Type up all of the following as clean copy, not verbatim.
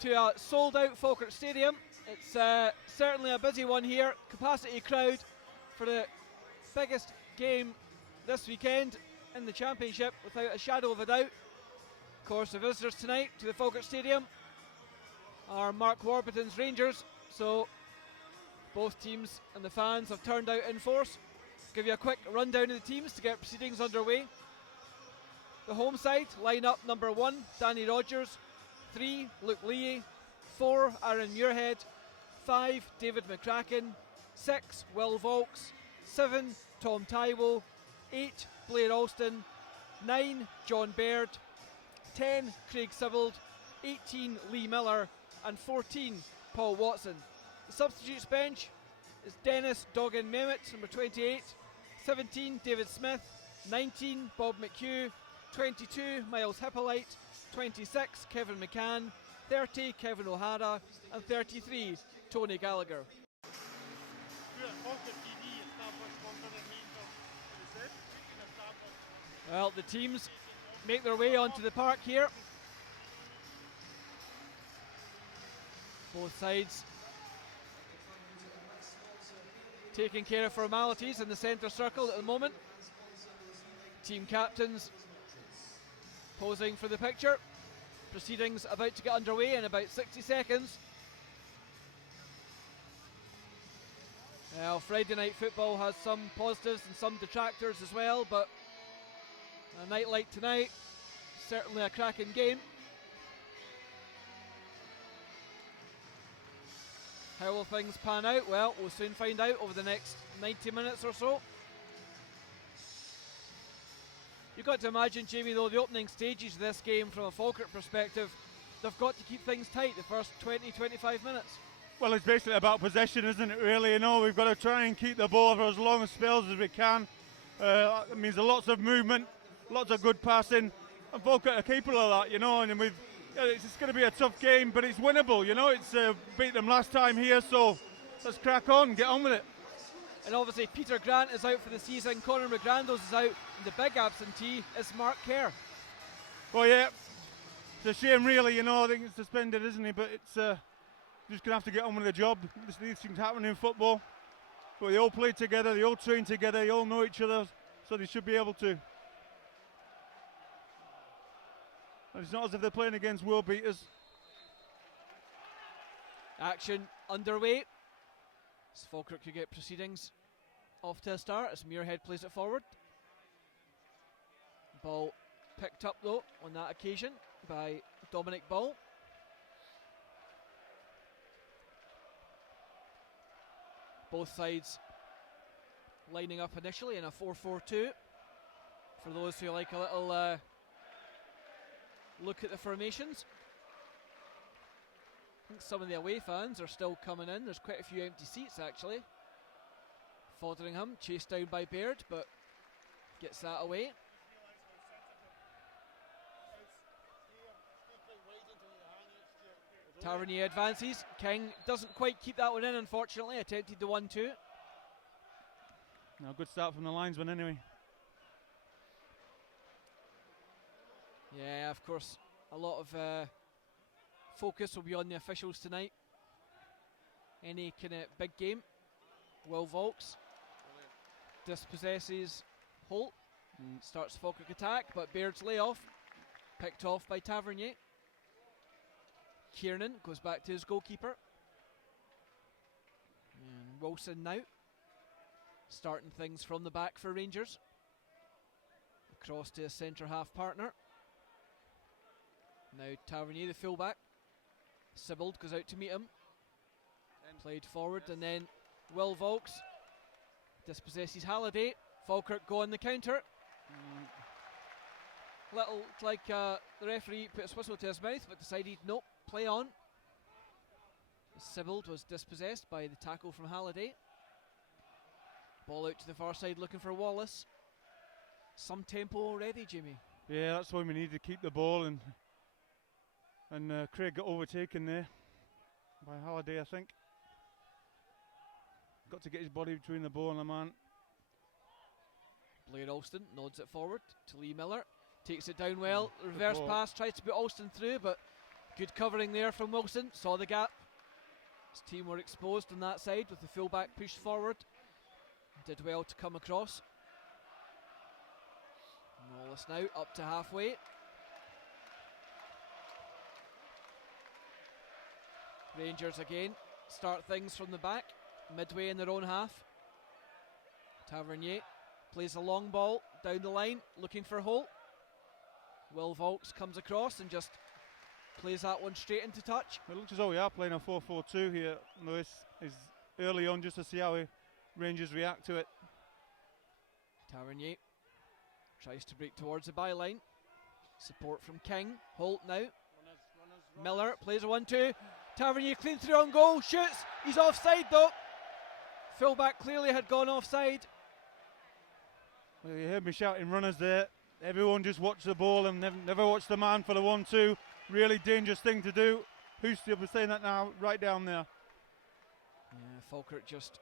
to a sold-out Falkirk Stadium. It's certainly a busy one here. Capacity crowd for the biggest game this weekend in the Championship, without a shadow of a doubt. Of course, the visitors tonight to the Falkirk Stadium are Mark Warburton's Rangers, so both teams and the fans have turned out in force. Give you a quick rundown of the teams to get proceedings underway. The home side, line-up number 1, Danny Rogers, 3, Luke Lee, 4, Aaron Muirhead, 5, David McCracken, 6, Will Volks, 7, Tom Taiwo, 8, Blair Alston, 9, John Baird, 10, Craig Sibbald, 18, Lee Miller, and 14, Paul Watson. The substitutes bench is Dennis Doggin Mehmet, number 28, 17, David Smith, 19, Bob McHugh, 22, Miles Hippolyte, 26, Kevin McCann, 30, Kevin O'Hara, and 33, Tony Gallagher. Well, the teams make their way onto the park here. Both sides taking care of formalities in the centre circle at the moment. Team captains posing for the picture. Proceedings about to get underway in about 60 seconds. Well, Friday night football has some positives and some detractors as well, but a night like tonight, certainly a cracking game. How will things pan out? Well, we'll soon find out over the next 90 minutes or so. You've got to imagine, Jamie, though, the opening stages of this game from a Falkirk perspective, they've got to keep things tight the first 20-25 minutes. Well, it's basically about possession, isn't it, really? You know, we've got to try and keep the ball for as long as spells as we can. It means lots of movement, lots of good passing, and Falkirk are capable of that, you know, and it's going to be a tough game, but it's winnable, you know. It's beat them last time here, so let's crack on, get on with it. And obviously Peter Grant is out for the season, Conor McGrandos is out, and the big absentee is Mark Kerr. Well, yeah, it's a shame really, you know. I think it's suspended, isn't he? But it's just going to have to get on with the job. These things happen in football, but they all play together, they all train together, they all know each other, so they should be able to. And it's not as if they're playing against world beaters. Action underway. As Falkirk could get proceedings off to a start as Muirhead plays it forward. Ball picked up though on that occasion by Dominic Ball. Both sides lining up initially in a 4-4-2. For those who like a little look at the formations. I think some of the away fans are still coming in. There's quite a few empty seats actually. Fotheringham chased down by Baird, but gets that away. Tavernier advances. King doesn't quite keep that one in, unfortunately. Attempted the 1-2. No, good start from the linesman anyway. Yeah, of course, a lot of focus will be on the officials tonight. Any kind of big game. Will Volks dispossesses Holt. Starts the Falkirk attack, but Baird's layoff picked off by Tavernier. Kiernan goes back to his goalkeeper. And Wilson now starting things from the back for Rangers. Across to his centre half partner. Now Tavernier, the fullback. Sibbald goes out to meet him. Played forward, and then Will Volks dispossesses Halliday. Falkirk go on the counter. Little like the referee put his whistle to his mouth, but decided nope, play on. Sibbald was dispossessed by the tackle from Halliday. Ball out to the far side looking for Wallace. Some tempo already, Jimmy. Yeah, that's why we need to keep the ball, and Craig got overtaken there by Halliday, I think. Got to get his body between the ball and the man. Blair Alston nods it forward to Lee Miller. Takes it down well. Reverse pass, tries to put Alston through, but Good covering there from Wilson, saw the gap. His team were exposed on that side with the fullback pushed forward. Did well to come across. Wallace now up to halfway. Rangers again start things from the back, midway in their own half. Tavernier plays a long ball down the line, looking for Holt. Will Volks comes across and just plays that one straight into touch. It looks as though we are playing a 4-4-2 here, Lewis. Is early on just to see how Rangers react to it. Tavernier tries to break towards the byline. Support from King. Holt now. Miller plays a 1-2. Tavernier clean through on goal. Shoots. He's offside though. Fullback clearly had gone offside. Well, you heard me shouting runners there. Everyone just watch the ball and never watch the man for the 1-2. Really dangerous thing to do. Who's still saying that now? Right down there. Yeah, Falkirk just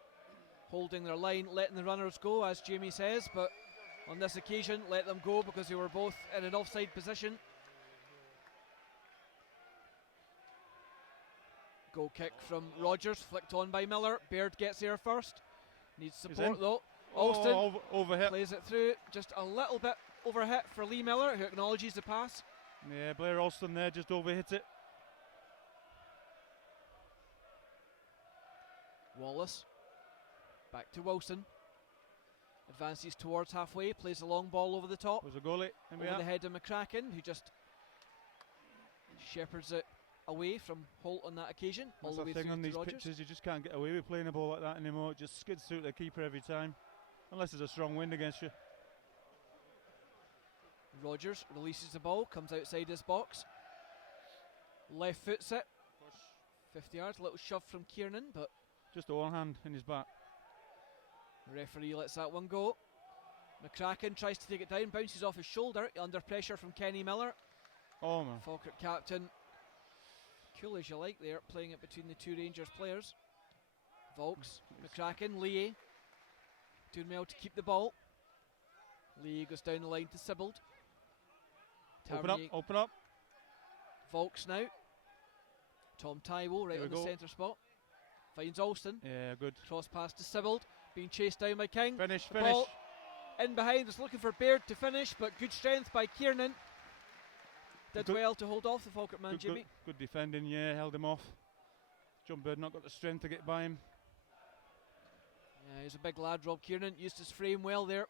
holding their line, letting the runners go, as Jamie says, but on this occasion, let them go because they were both in an offside position. Goal kick from Rogers, flicked on by Miller. Baird gets there first. Needs support though. Alston overhit. Plays it through, just a little bit overhit for Lee Miller, who acknowledges the pass. Yeah, Blair Alston there just overhit it. Wallace back to Wilson. Advances towards halfway, plays a long ball over the top. Was a goalie. Over the head of McCracken, who just shepherds it away from Holt on that occasion. That's all the way the thing through on to these Rogers. pitches, you just can't get away with playing a ball like that anymore. It just skids through the keeper every time, unless there's a strong wind against you. Rogers releases the ball, comes outside his box. Left foots it. 50 yards, a little shove from Kiernan, but just the one hand in his back. The referee lets that one go. McCracken tries to take it down, bounces off his shoulder, under pressure from Kenny Miller. Oh man. Falkirk captain, cool as you like there, playing it between the two Rangers players. Volks, McCracken, Lee doing well to keep the ball. Lee goes down the line to Sibbald. Open up. Volks now. Tom Tywell right on the centre spot. Finds Alston. Yeah, good. Cross pass to Sibbald. Being chased down by King. Finish. Ball in behind, is looking for Baird to finish, but good strength by Kiernan. Did well to hold off the Falkirk man, Jimmy. Good defending, yeah, held him off. John Baird not got the strength to get by him. Yeah, he's a big lad, Rob Kiernan. Used his frame well there.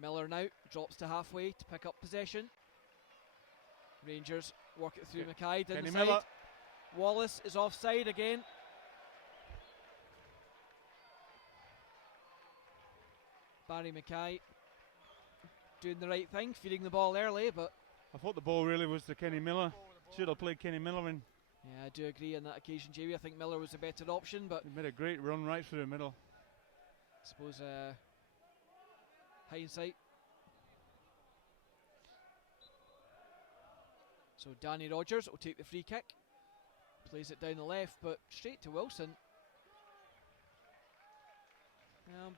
Miller now drops to halfway to pick up possession. Rangers work it through Mackay down the side. Wallace is offside again. Barry Mackay doing the right thing, feeding the ball early, but I thought the ball really was to Kenny Miller. Should have played Kenny Miller in. Yeah, I do agree on that occasion, Jamie. I think Miller was a better option, but he made a great run right through the middle. I suppose hindsight. So Danny Rogers will take the free kick. Plays it down the left, but straight to Wilson.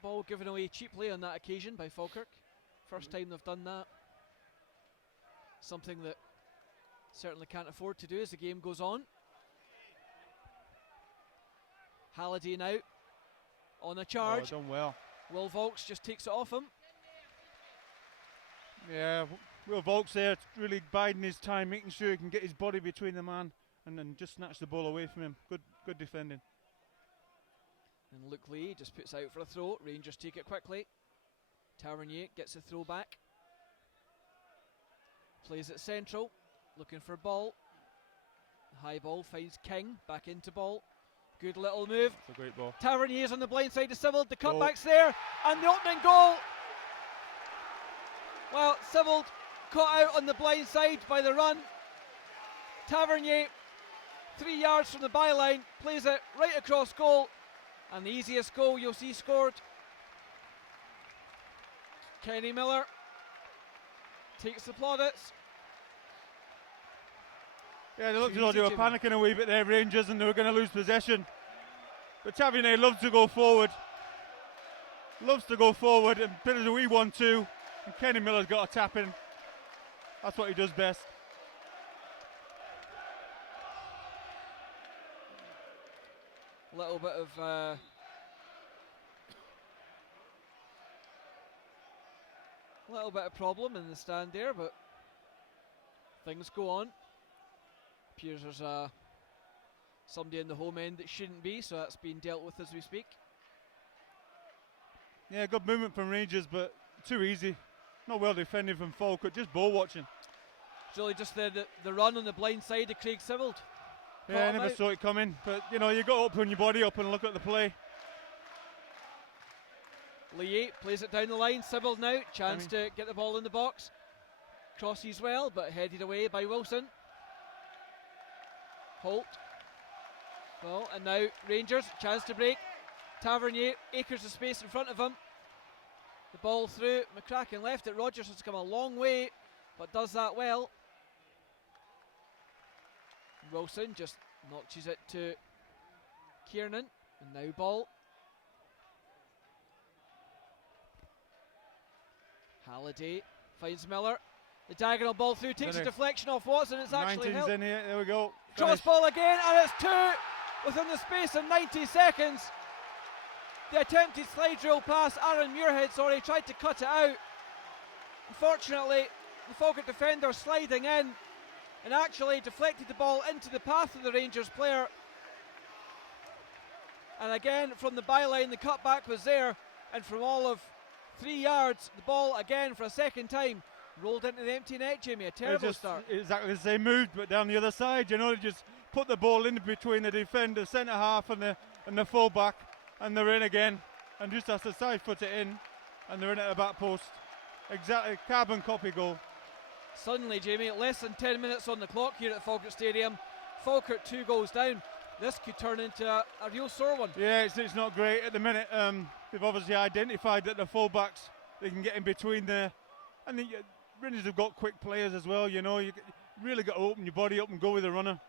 Ball given away cheaply on that occasion by Falkirk. First time they've done that. Something that certainly can't afford to do as the game goes on. Halliday now on a charge. Done well. Will Volks just takes it off him. Yeah, Will Volks there really biding his time, making sure he can get his body between the man and then just snatch the ball away from him. Good defending. And Luke Lee just puts out for a throw. Rangers take it quickly. Tavernier gets the throw back. Plays it central, looking for ball. High ball finds King, back into ball. Good little move. That's a great ball. Tavernier's on the blind side of Sibbald. The cutback's there, and the opening goal. Well, Sibbald caught out on the blind side by the run. Tavernier, 3 yards from the byline, plays it right across goal, and the easiest goal you'll see scored. Kenny Miller takes the plaudits. Yeah, they looked as though they were panicking a wee bit there, Rangers, and they were going to lose possession. But Tavernier loves to go forward. Loves to go forward, and bit of a wee 1-2. And Kenny Miller's got a tap in. That's what he does best. little bit of problem in the stand there, but things go on. Appears there's somebody in the home end that shouldn't be, so that's being dealt with as we speak. Yeah, good movement from Rangers, but too easy. Not well defended from Falkirk, just ball watching. It's really just the run on the blind side of Craig Sibbald. Yeah, I never saw it coming, but you know, you got to open your body up and look at the play. Lee plays it down the line, Sibbald now, chance to get the ball in the box. Crosses well, but headed away by Wilson. Holt. Well, and now Rangers, chance to break. Tavernier, acres of space in front of him. The ball through, McCracken left it. Rogers has come a long way, but does that well. Wilson just notches it to Kiernan, and now ball. Halliday finds Miller. The diagonal ball through, takes a deflection off Watson. It's actually helped. In here, there we go. Cross ball again, and it's 2 within the space of 90 seconds. The attempted slide rule pass, Aaron Muirhead, tried to cut it out. Unfortunately, the Falkirk defender sliding in and actually deflected the ball into the path of the Rangers player. And again, from the byline, the cutback was there, and from all of 3 yards, the ball again for a second time rolled into the empty net, Jamie. A terrible start. Exactly the same move, but down the other side, you know, they just put the ball in between the defender, centre half, and the full back, and they're in again, and just has to side foot it in, and they're in at the back post. Exactly, carbon copy goal. Suddenly, Jamie, less than 10 minutes on the clock here at Falkirk Stadium. Falkirk 2 goals down. This could turn into a real sore one. Yeah, it's not great at the minute. They've obviously identified that the full-backs, they can get in between there, and the Rangers have got quick players as well, you know. You really got to open your body up and go with the runner.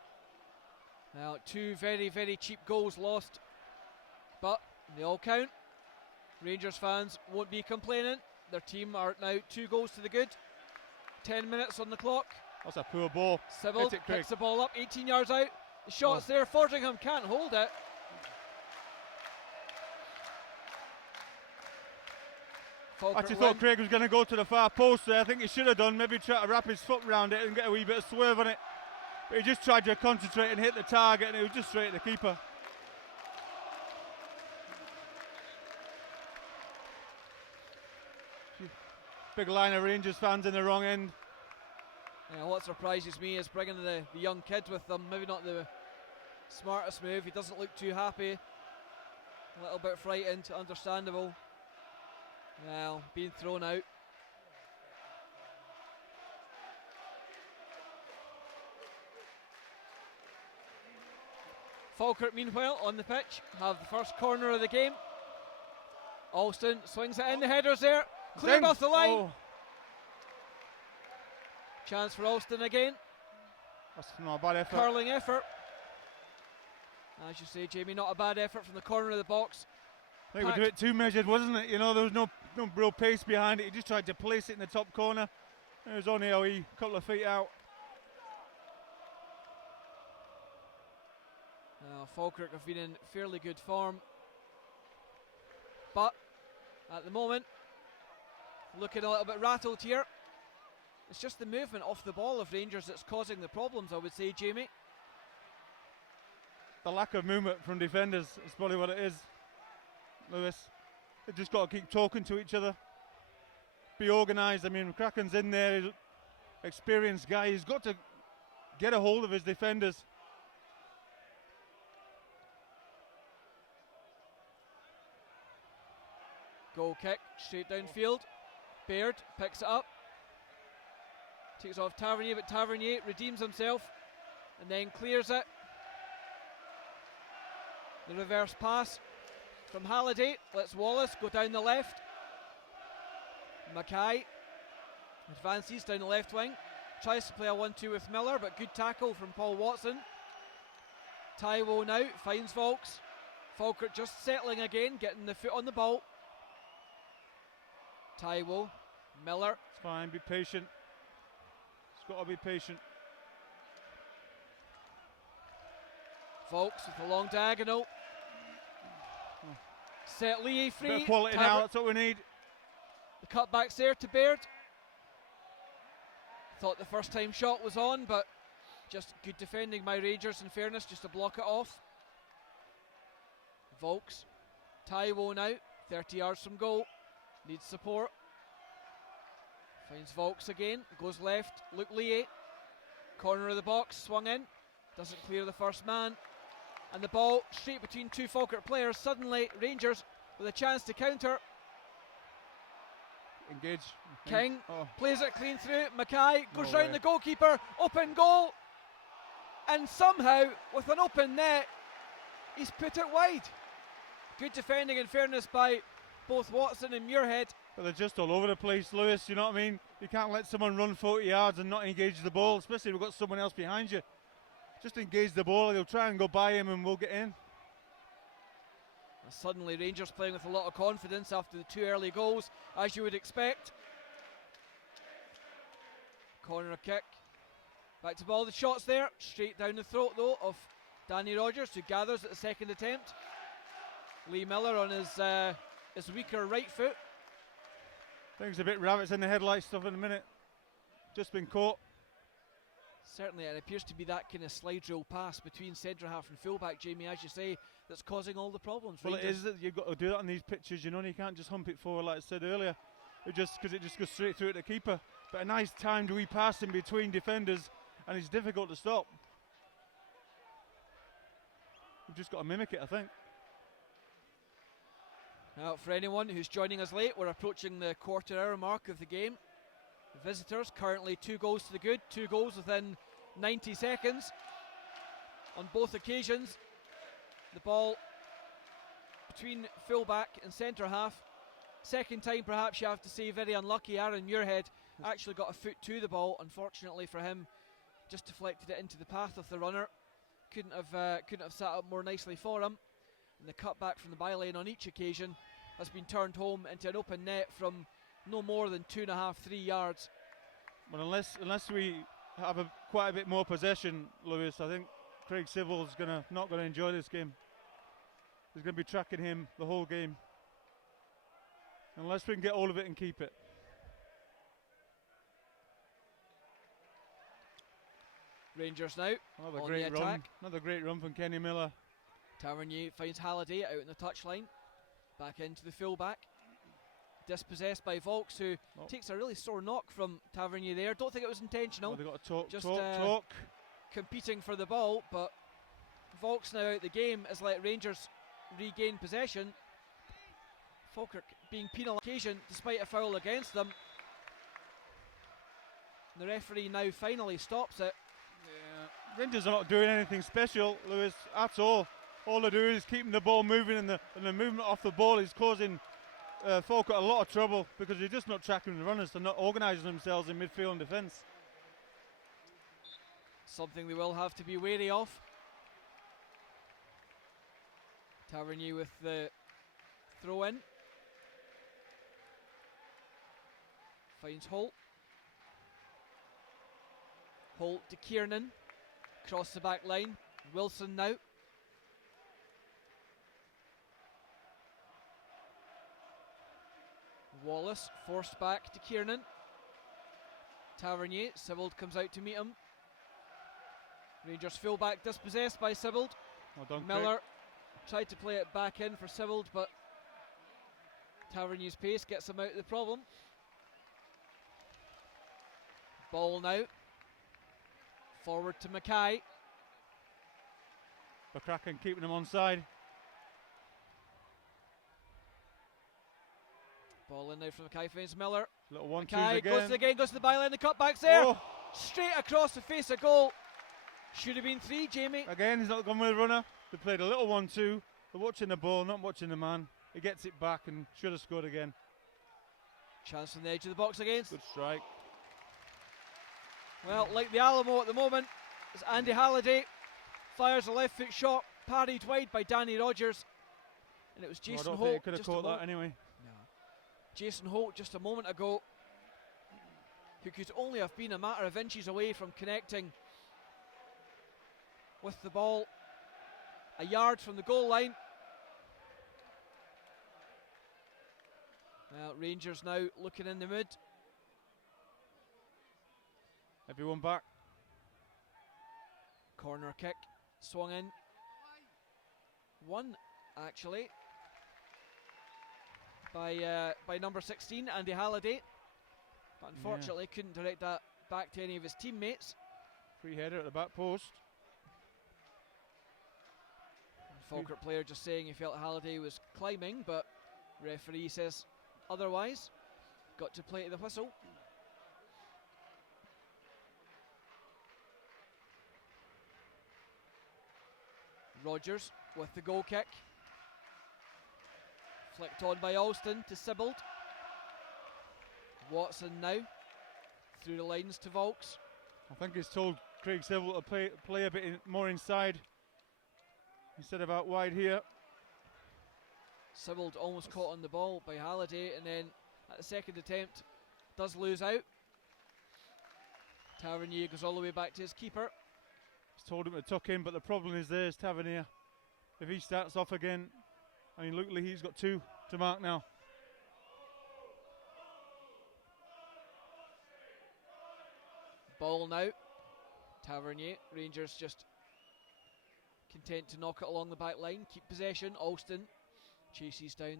Now, 2 very, very cheap goals lost, but they all count. Rangers fans won't be complaining. Their team are now 2 goals to the good. 10 minutes on the clock. That's a poor ball. Sibbald picks the ball up, 18 yards out. The shot's there, Fordringham can't hold it. I actually thought Craig was going to go to the far post there. I think he should have done, maybe try to wrap his foot around it and get a wee bit of swerve on it. But he just tried to concentrate and hit the target, and it was just straight at the keeper. Big line of Rangers fans in the wrong end. Yeah, what surprises me is bringing the young kids with them. Maybe not the smartest move. He doesn't look too happy. A little bit frightened, understandable. Well, being thrown out. Falkirk, meanwhile, on the pitch, have the first corner of the game. Alston swings it in, the header's there. Cleared off the line. Oh. Chance for Alston again. That's not a bad effort. Curling effort. As you say, Jamie, not a bad effort from the corner of the box. I think we did it too measured, wasn't it? You know, there was no real pace behind it. He just tried to place it in the top corner. It was only a couple of feet out. Falkirk have been in fairly good form, but at the moment, looking a little bit rattled here. It's just the movement off the ball of Rangers that's causing the problems, I would say, Jamie. The lack of movement from defenders is probably what it is, Lewis. They've just got to keep talking to each other, be organised. I mean, McCracken's in there, experienced guy. He's got to get a hold of his defenders. Goal kick, straight downfield. Baird picks it up. Takes off Tavernier, but Tavernier redeems himself and then clears it. The reverse pass from Halliday. Lets Wallace go down the left. Mackay advances down the left wing. Tries to play a 1-2 with Miller, but good tackle from Paul Watson. Taiwo now finds Volks. Falkirk just settling again, getting the foot on the ball. Taiwo, Miller. It's fine, be patient. It's got to be patient. Volks with a long diagonal. Set Lee free. Bit of quality now, that's what we need. The cutback's there to Baird. Thought the first time shot was on, but just good defending by Rangers in fairness, just to block it off. Volks, Taiwo now, 30 yards from goal, needs support. Finds Volks again, goes left, Luke Lie, corner of the box, swung in, doesn't clear the first man, and the ball straight between two Falkirk players. Suddenly Rangers with a chance to counter. Engage. King Oh. plays it clean through, Mackay goes No round way. the goalkeeper, open goal, and somehow with an open net he's put it wide. Good defending in fairness by both Watson and Muirhead. But they're just all over the place, Lewis, you know what I mean? You can't let someone run 40 yards and not engage the ball, especially if we've got someone else behind you. Just engage the ball, they'll try and go by him and we'll get in. And suddenly Rangers playing with a lot of confidence after the two early goals, as you would expect. Corner kick. Back to ball, the shot's there. Straight down the throat though of Danny Rogers, who gathers at the second attempt. Lee Miller on his weaker right foot. Things a bit rabbits in the headlights stuff in a minute. Just been caught. Certainly it appears to be that kind of slide rule pass between centre half and fullback, Jamie, as you say, that's causing all the problems. Well, Rangers. it is that you've got to do that on these pitches, you know, and you can't just hump it forward like I said earlier. Because it just goes straight through at the keeper. But a nice timed wee pass in between defenders, and it's difficult to stop. We've just got to mimic it, I think. Now, for anyone who's joining us late, we're approaching the quarter-hour mark of the game. The visitors currently 2 goals to the good, 2 goals within 90 seconds. On both occasions, the ball between full-back and centre half. Second time, perhaps you have to say, very unlucky. Aaron Muirhead actually got a foot to the ball. Unfortunately for him, just deflected it into the path of the runner. Couldn't have sat up more nicely for him. And the cutback from the byline on each occasion has been turned home into an open net from no more than 2.5, 3 yards. But unless we have quite a bit more possession, Lewis, I think Craig Sybil's not going to enjoy this game. He's going to be tracking him the whole game. Unless we can get all of it and keep it. Rangers now Another on great the run. attack. Another great run from Kenny Miller. Tavernier finds Halliday out in the touchline. Back into the fullback. Dispossessed by Volks, who takes a really sore knock from Tavernier there. Don't think it was intentional. They've got to Just, talk. Competing for the ball, but Volks now out the game has let Rangers regain possession. Falkirk being penalised occasion despite a foul against them. The referee now finally stops it. Yeah. Rangers are not doing anything special, Lewis, at all. All they're doing is keeping the ball moving, and the movement off the ball is causing Falkirk a lot of trouble because they're just not tracking the runners. They're not organising themselves in midfield and defence. Something they will have to be wary of. Tavernier with the throw in. Finds Holt. Holt to Kiernan. Across the back line. Wilson now. Wallace forced back to Kiernan. Tavernier. Sibbald comes out to meet him. Rangers fullback dispossessed by Sibbald. Well done, Miller tried to play it back in for Sibbald, but Tavernier's pace gets him out of the problem. Ball now. Forward to Mackay. McCracken keeping him onside. Ball in now from Mackay, finds Miller. Little 1-2 Mackay again. goes to the byline, the cutback's there. Oh. Straight across the face of goal. Should have been 3, Jamie. Again, he's not gone with the runner. They played a little 1-2. They're watching the ball, not watching the man. He gets it back and should have scored again. Chance from the edge of the box against. Good strike. Well, like the Alamo at the moment, as Andy Halliday fires a left foot shot, parried wide by Danny Rogers. And it was Jason I don't Holt. think he could have caught that anyway. No. Jason Holt just a moment ago, who could only have been a matter of inches away from connecting with the ball, a yard from the goal line. Well, Rangers now looking in the mood. Everyone back. Corner kick, swung in. One, actually, by number 16, Andy Halliday. But unfortunately couldn't direct that back to any of his teammates. Free header at the back post. Falkirk player just saying he felt Halliday was climbing, but referee says otherwise. Got to play to the whistle. Rogers with the goal kick. Flicked on by Alston to Sibbald. Watson now through the lines to Volks. I think he's told Craig Sibbald to play a bit more inside instead of out wide here. Sibbald almost caught on the ball by Halliday, and then at the second attempt does lose out. Tavernier goes all the way back to his keeper. He's told him to tuck in, but the problem is there's Tavernier. If he starts off again, I mean, Luke Leahy's got 2 to mark now. Ball now. Tavernier. Rangers just content to knock it along the back line. Keep possession. Alston chases down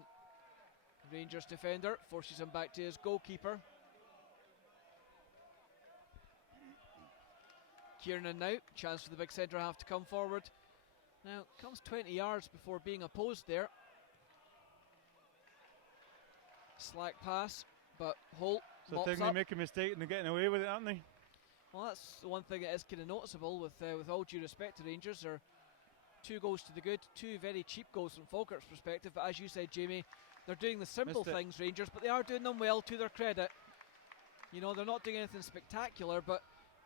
Rangers defender. Forces him back to his goalkeeper. Kiernan now. Chance for the big centre half to come forward. Now comes 20 yards before being opposed there. Slack pass, but Holt So I think they make a mistake and they're getting away with it, aren't they? Well, that's the one thing that is kind of noticeable with all due respect to Rangers. There are 2 goals to the good, 2 very cheap goals from Falkirk's perspective, but as you said, Jamie, they're doing the simple things, Rangers, but they are doing them well, to their credit. You know, they're not doing anything spectacular, but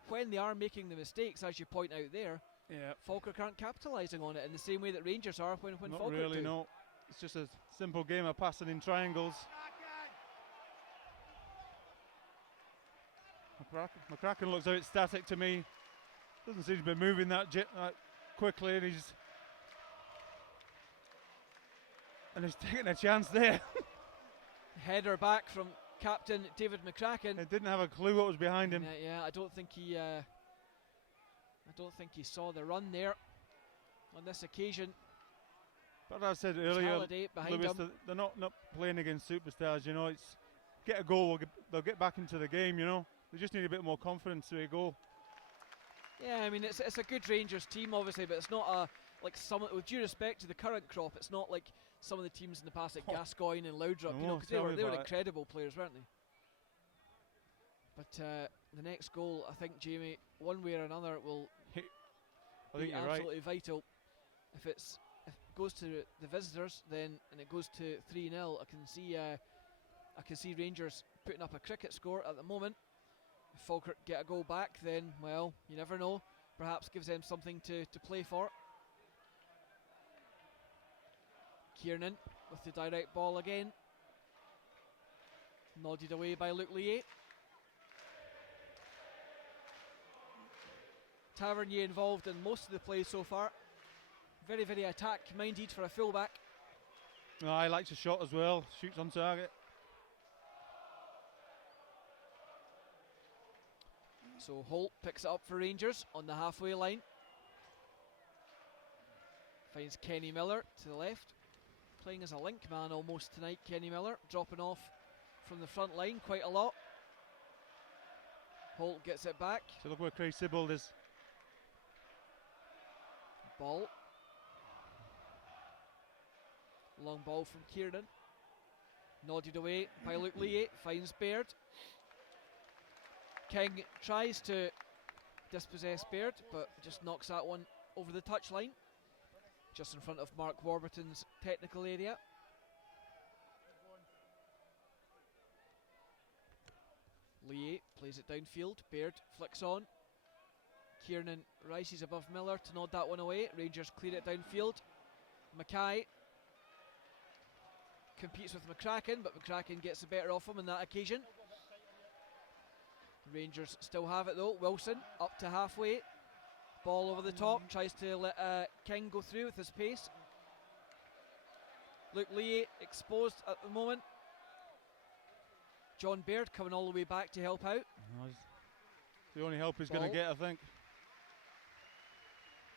when they are making the mistakes, as you point out there, Falkirk aren't capitalising on it in the same way that Rangers are when Not Falkirk really, do. no. It's just a simple game of passing in triangles. McCracken looks a bit static to me. Doesn't seem to be moving that quickly, and he's taking a chance there. Header back from captain David McCracken. He didn't have a clue what was behind him. I don't think he saw the run there on this occasion. But as I said earlier, behind Lewis, him. they're not playing against superstars. You know, it's get a goal, they'll get back into the game. You know, they just need a bit more confidence to a goal. Yeah, I mean, it's a good Rangers team, obviously, but it's not like some. With due respect to the current crop, it's not like some of the teams in the past, like Gascoigne and Loudrup, you know, because they were incredible players, weren't they? But the next goal, I think, Jamie, one way or another, will be absolutely vital. If it goes to the visitors, then and it goes to 3-0, I can see Rangers putting up a cricket score at the moment. If Falkirk get a goal back, then, well, you never know. Perhaps gives them something to play for. Kiernan with the direct ball again. Nodded away by Luke Liet. Tavernier involved in most of the play so far. Very, very attack-minded for a fullback. Oh, he likes a shot as well. Shoots on target. So Holt picks it up for Rangers on the halfway line. Finds Kenny Miller to the left. Playing as a link man almost tonight, Kenny Miller. Dropping off from the front line quite a lot. Holt gets it back. So look where Craig Sibbald is. Ball. Long ball from Kiernan. Nodded away by Luke Liet. Finds Baird. King tries to dispossess Baird, but just knocks that one over the touchline, just in front of Mark Warburton's technical area. Liet plays it downfield. Baird flicks on. Kiernan rises above Miller to nod that one away. Rangers clear it downfield. Mackay competes with McCracken, but McCracken gets the better of him on that occasion. Rangers still have it though. Wilson up to halfway. Ball over the top. Tries to let King go through with his pace. Luke Liet exposed at the moment. John Baird coming all the way back to help out. The only help he's going to get, I think.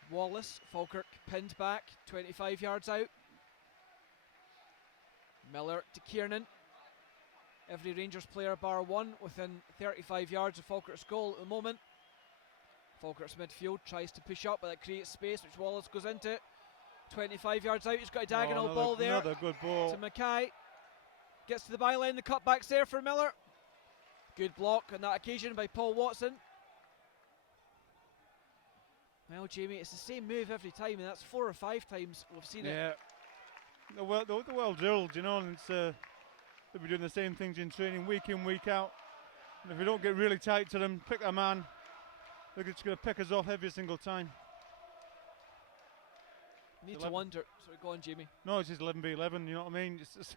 Wallace, Falkirk pinned back, 25 yards out. Miller to Kiernan. Every Rangers player bar one within 35 yards of Falkirk's goal at the moment. Falkirk's midfield tries to push up, but that creates space, which Wallace goes into. 25 yards out, he's got a diagonal ball there. Another good ball. To Mackay. Gets to the byline, the cutback's there for Miller. Good block on that occasion by Paul Watson. Well, Jamie, it's the same move every time, and that's 4 or 5 times we've seen it. Yeah. They're well drilled, you know, and it's, they'll be doing the same things in training week in, week out. And if we don't get really tight to them, pick a man, they're just going to pick us off every single time. Need to wonder. Sorry, go on, Jamie. No, it's just 11v11, you know what I mean? It's just,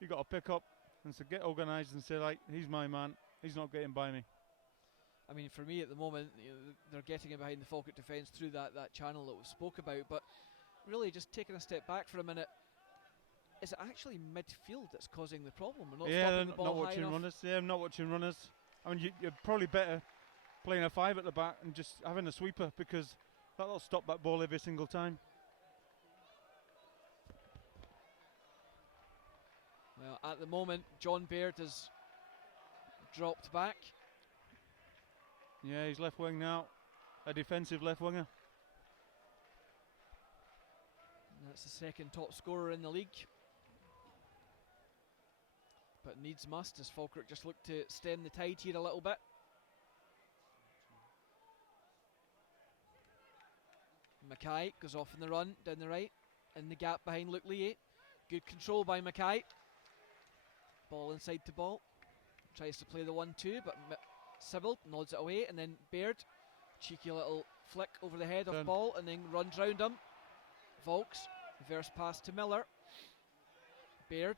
you got to pick up and so get organised and say, like, he's my man, he's not getting by me. I mean, for me at the moment, they're getting in behind the Falkirk defence through that channel that we spoke about, but really just taking a step back for a minute, is it actually midfield that's causing the problem? We're not stopping the ball not high watching enough. runners. Yeah, I'm not watching runners. I mean, you're probably better playing a 5 at the back and just having a sweeper, because that'll stop that ball every single time. Well, at the moment, John Baird has dropped back. Yeah, he's left wing now, a defensive left winger. That's the second top scorer in the league. But needs must as Falkirk just look to stem the tide here a little bit. Mackay goes off in the run, down the right, in the gap behind Luke Lee. Good control by Mackay. Ball inside to ball. Tries to play the 1-2, but Sybil nods it away, and then Baird. Cheeky little flick over the head of ball, and then runs round him. Volks, reverse pass to Miller. Baird.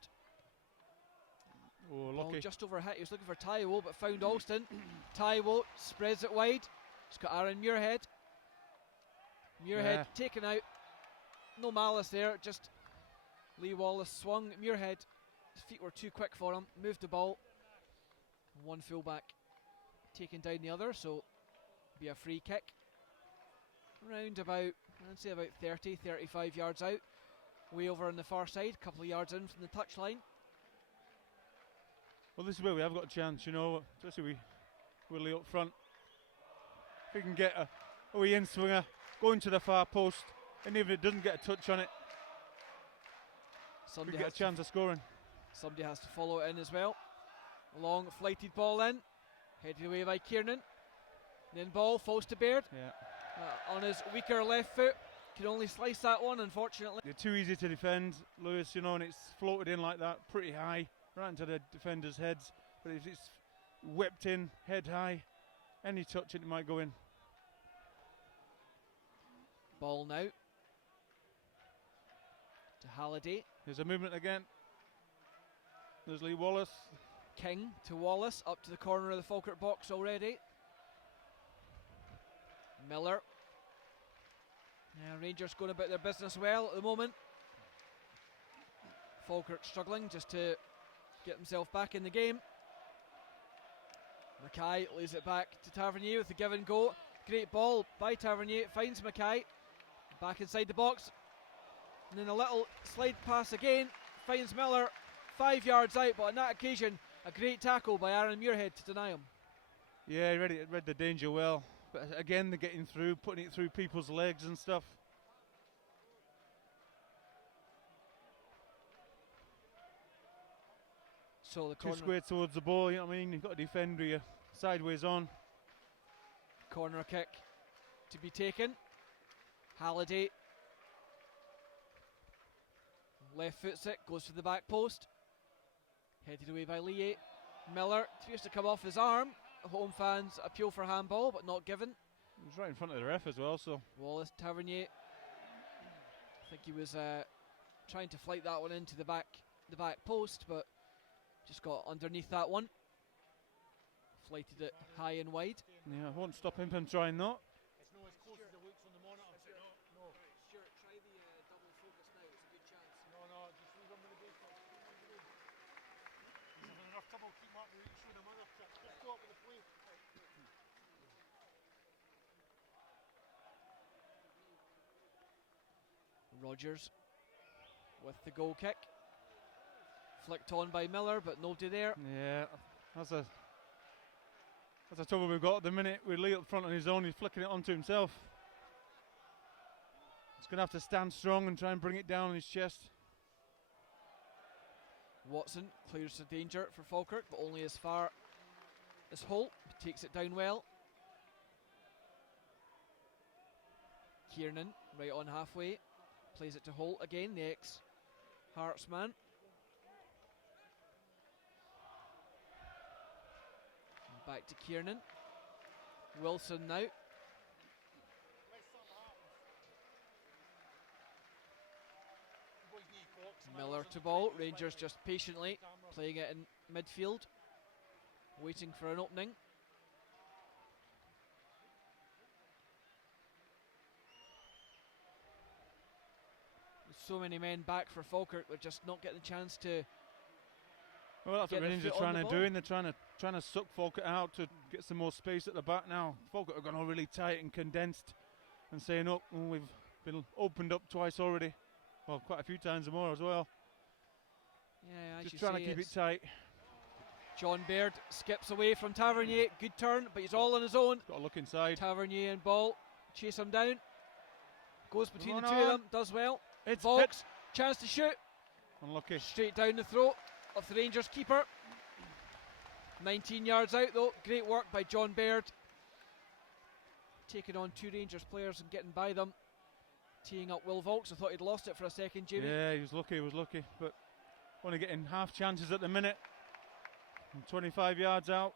Oh, lucky. Just over hit. He was looking for Taiwo, but found Alston. Taiwo spreads it wide. He's got Aaron Muirhead. Muirhead taken out. No malice there, just Lee Wallace swung. Muirhead, his feet were too quick for him. Moved the ball. One fullback taking down the other, so be a free kick. Round about, I'd say about 30, 35 yards out. Way over on the far side, a couple of yards in from the touchline. Well, this is where we have got a chance, you know, especially Willie up front. If we can get a wee in swinger, going to the far post, and even if it doesn't get a touch on it, we get a chance of scoring. Somebody has to follow it in as well. Long flighted ball in, headed away by Kiernan. Then ball falls to Baird. Yeah. On his weaker left foot, can only slice that one, unfortunately. They're too easy to defend, Lewis, you know, and it's floated in like that, pretty high, right into the defenders' heads. But if it's whipped in, head high, any touch it might go in. Ball now to Halliday. There's a movement again. There's Lee Wallace. King to Wallace, up to the corner of the Falkirk box already. Miller. Rangers going about their business well at the moment. Falkirk struggling just to get himself back in the game. Mackay lays it back to Tavernier with the give and go. Great ball by Tavernier, finds Mackay. Back inside the box. And then a little slide pass again. Finds Miller 5 yards out, but on that occasion, a great tackle by Aaron Muirhead to deny him. Yeah, he read the danger well. But again, they're getting through, putting it through people's legs and stuff. So the Too square towards the ball, you know what I mean? You've got to defend with your sideways on. Corner kick to be taken. Halliday. Left foots it, goes for the back post. Headed away by Lee. Miller appears to come off his arm. Home fans appeal for handball, but not given. He was right in front of the ref as well, so. Wallace, Tavernier. I think he was trying to flight that one into the back post, but just got underneath that one. Flighted it high and wide. Yeah, I won't stop him from trying that. It's not as close as it looks on the monitor. No. Sure, try the double focus now, it's a good chance. No, just leave him with the base. He's having enough trouble keeping up with Rogers with the goal kick. Flicked on by Miller, but nobody there. Yeah, that's a trouble we've got at the minute. With Lee up front on his own, he's flicking it onto himself. He's going to have to stand strong and try and bring it down on his chest. Watson clears the danger for Falkirk, but only as far as Holt. He takes it down well. Kiernan right on halfway. Plays it to Holt again, the ex-Hearts man. Back to Kiernan. Wilson now. Miller to ball. Rangers just patiently playing it in midfield, waiting for an opening. With so many men back for Falkirk, they're just not getting the chance to. Well, that's what Rangers are trying to do, and they're trying to suck Falkirk out to get some more space at the back now. Falkirk are going really tight and condensed, and saying, "Oh, we've been opened up twice already." Well, quite a few times more as well. Yeah, just trying to keep it tight. John Baird skips away from Tavernier. Good turn, but he's all on his own. Got to look inside. Tavernier and ball. Chase him down. Goes between the two of them. Does well. It's Volks. Chance to shoot. Unlucky. Straight down the throat of the Rangers keeper. 19 yards out though. Great work by John Baird. Taking on two Rangers players and getting by them. Teeing up Will Volks. I thought he'd lost it for a second, Jamie. Yeah, he was lucky, but only getting half chances at the minute. And 25 yards out.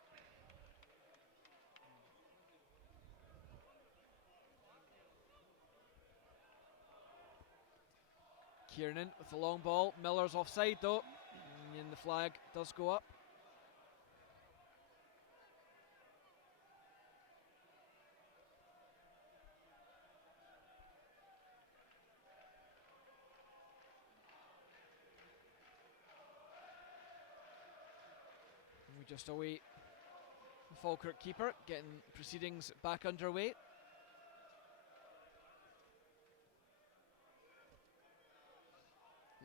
Kiernan with the long ball. Miller's offside though. And the flag does go up. We just await the Falkirk keeper, getting proceedings back underway.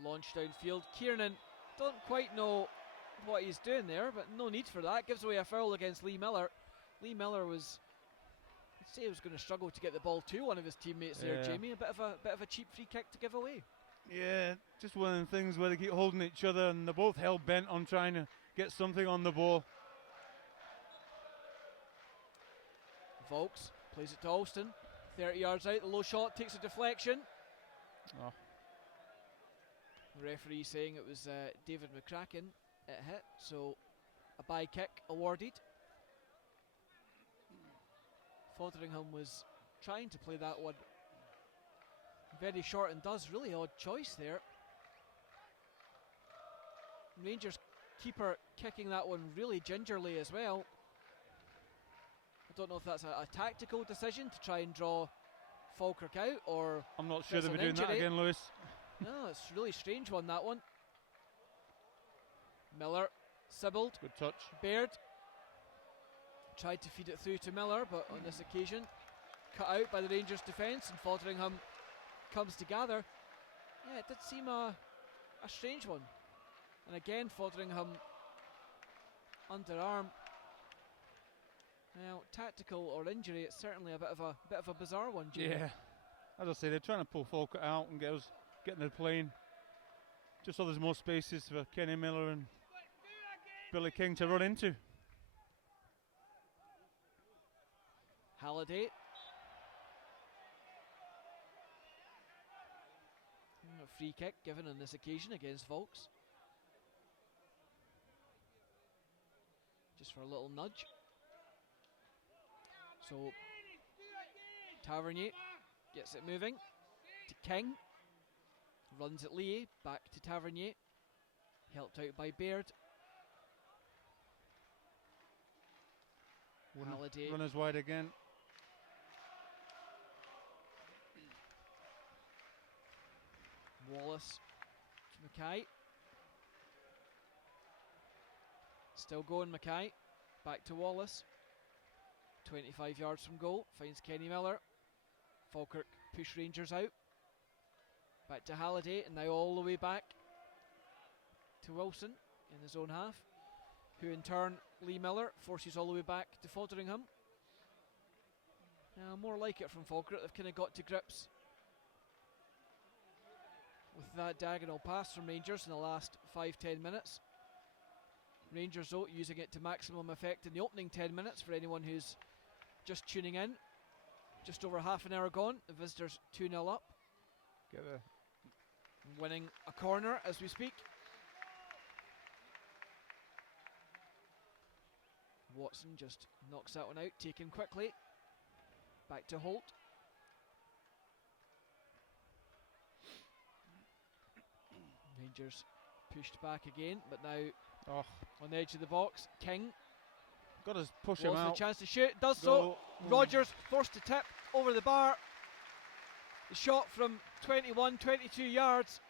Launch downfield. Kiernan don't quite know what he's doing there, but no need for that. Gives away a foul against Lee Miller. Lee Miller was, I'd say, he was going to struggle to get the ball to one of his teammates there, Jamie. A bit of a cheap free kick to give away. Yeah, just one of the things where they keep holding each other, and they're both hell bent on trying to get something on the ball. Volks plays it to Alston. 30 yards out, the low shot takes a deflection. Oh. The referee saying it was David McCracken it hit, so a bye kick awarded. Fotheringham was trying to play that one very short and does. Really odd choice there. Rangers keeper kicking that one really gingerly as well. I don't know if that's a tactical decision to try and draw Falkirk out, or I'm not sure they'll be doing injury. that again, Lewis. No, it's a really strange one, that one. Miller, Sibbald. Good touch. Baird tried to feed it through to Miller, but on this occasion cut out by the Rangers defence, and Fotheringham comes to gather. Yeah, it did seem a strange one. And again, Fotheringham underarm. Now, tactical or injury, it's certainly a bit of a bizarre one, Jamie. Yeah, as I say, they're trying to pull Falkirk out and getting the plane, just so there's more spaces for Kenny Miller and Billy King to run into. Halliday. A free kick given on this occasion against Volks. Just for a little nudge. So Tavernier gets it moving to King. Runs at Lee, back to Tavernier. Helped out by Baird. Halliday. Runners wide again. Wallace to Mackay. Still going Mackay. Back to Wallace. 25 yards from goal. Finds Kenny Miller. Falkirk push Rangers out. Back to Halliday, and now all the way back to Wilson in his own half, who in turn, Lee Miller, forces all the way back to Fotheringham. Now, more like it from Falkirk. They've kind of got to grips with that diagonal pass from Rangers in the last 5-10 minutes. Rangers, though, using it to maximum effect in the opening 10 minutes for anyone who's just tuning in. Just over half an hour gone, the visitors 2-0 up. Winning a corner as we speak. Watson just knocks that one out, taken quickly. Back to Holt. Rangers pushed back again, but now on the edge of the box. King Got to push him out. a chance to shoot, does so. Rogers forced to tip over the bar. The shot from 21, 22 yards.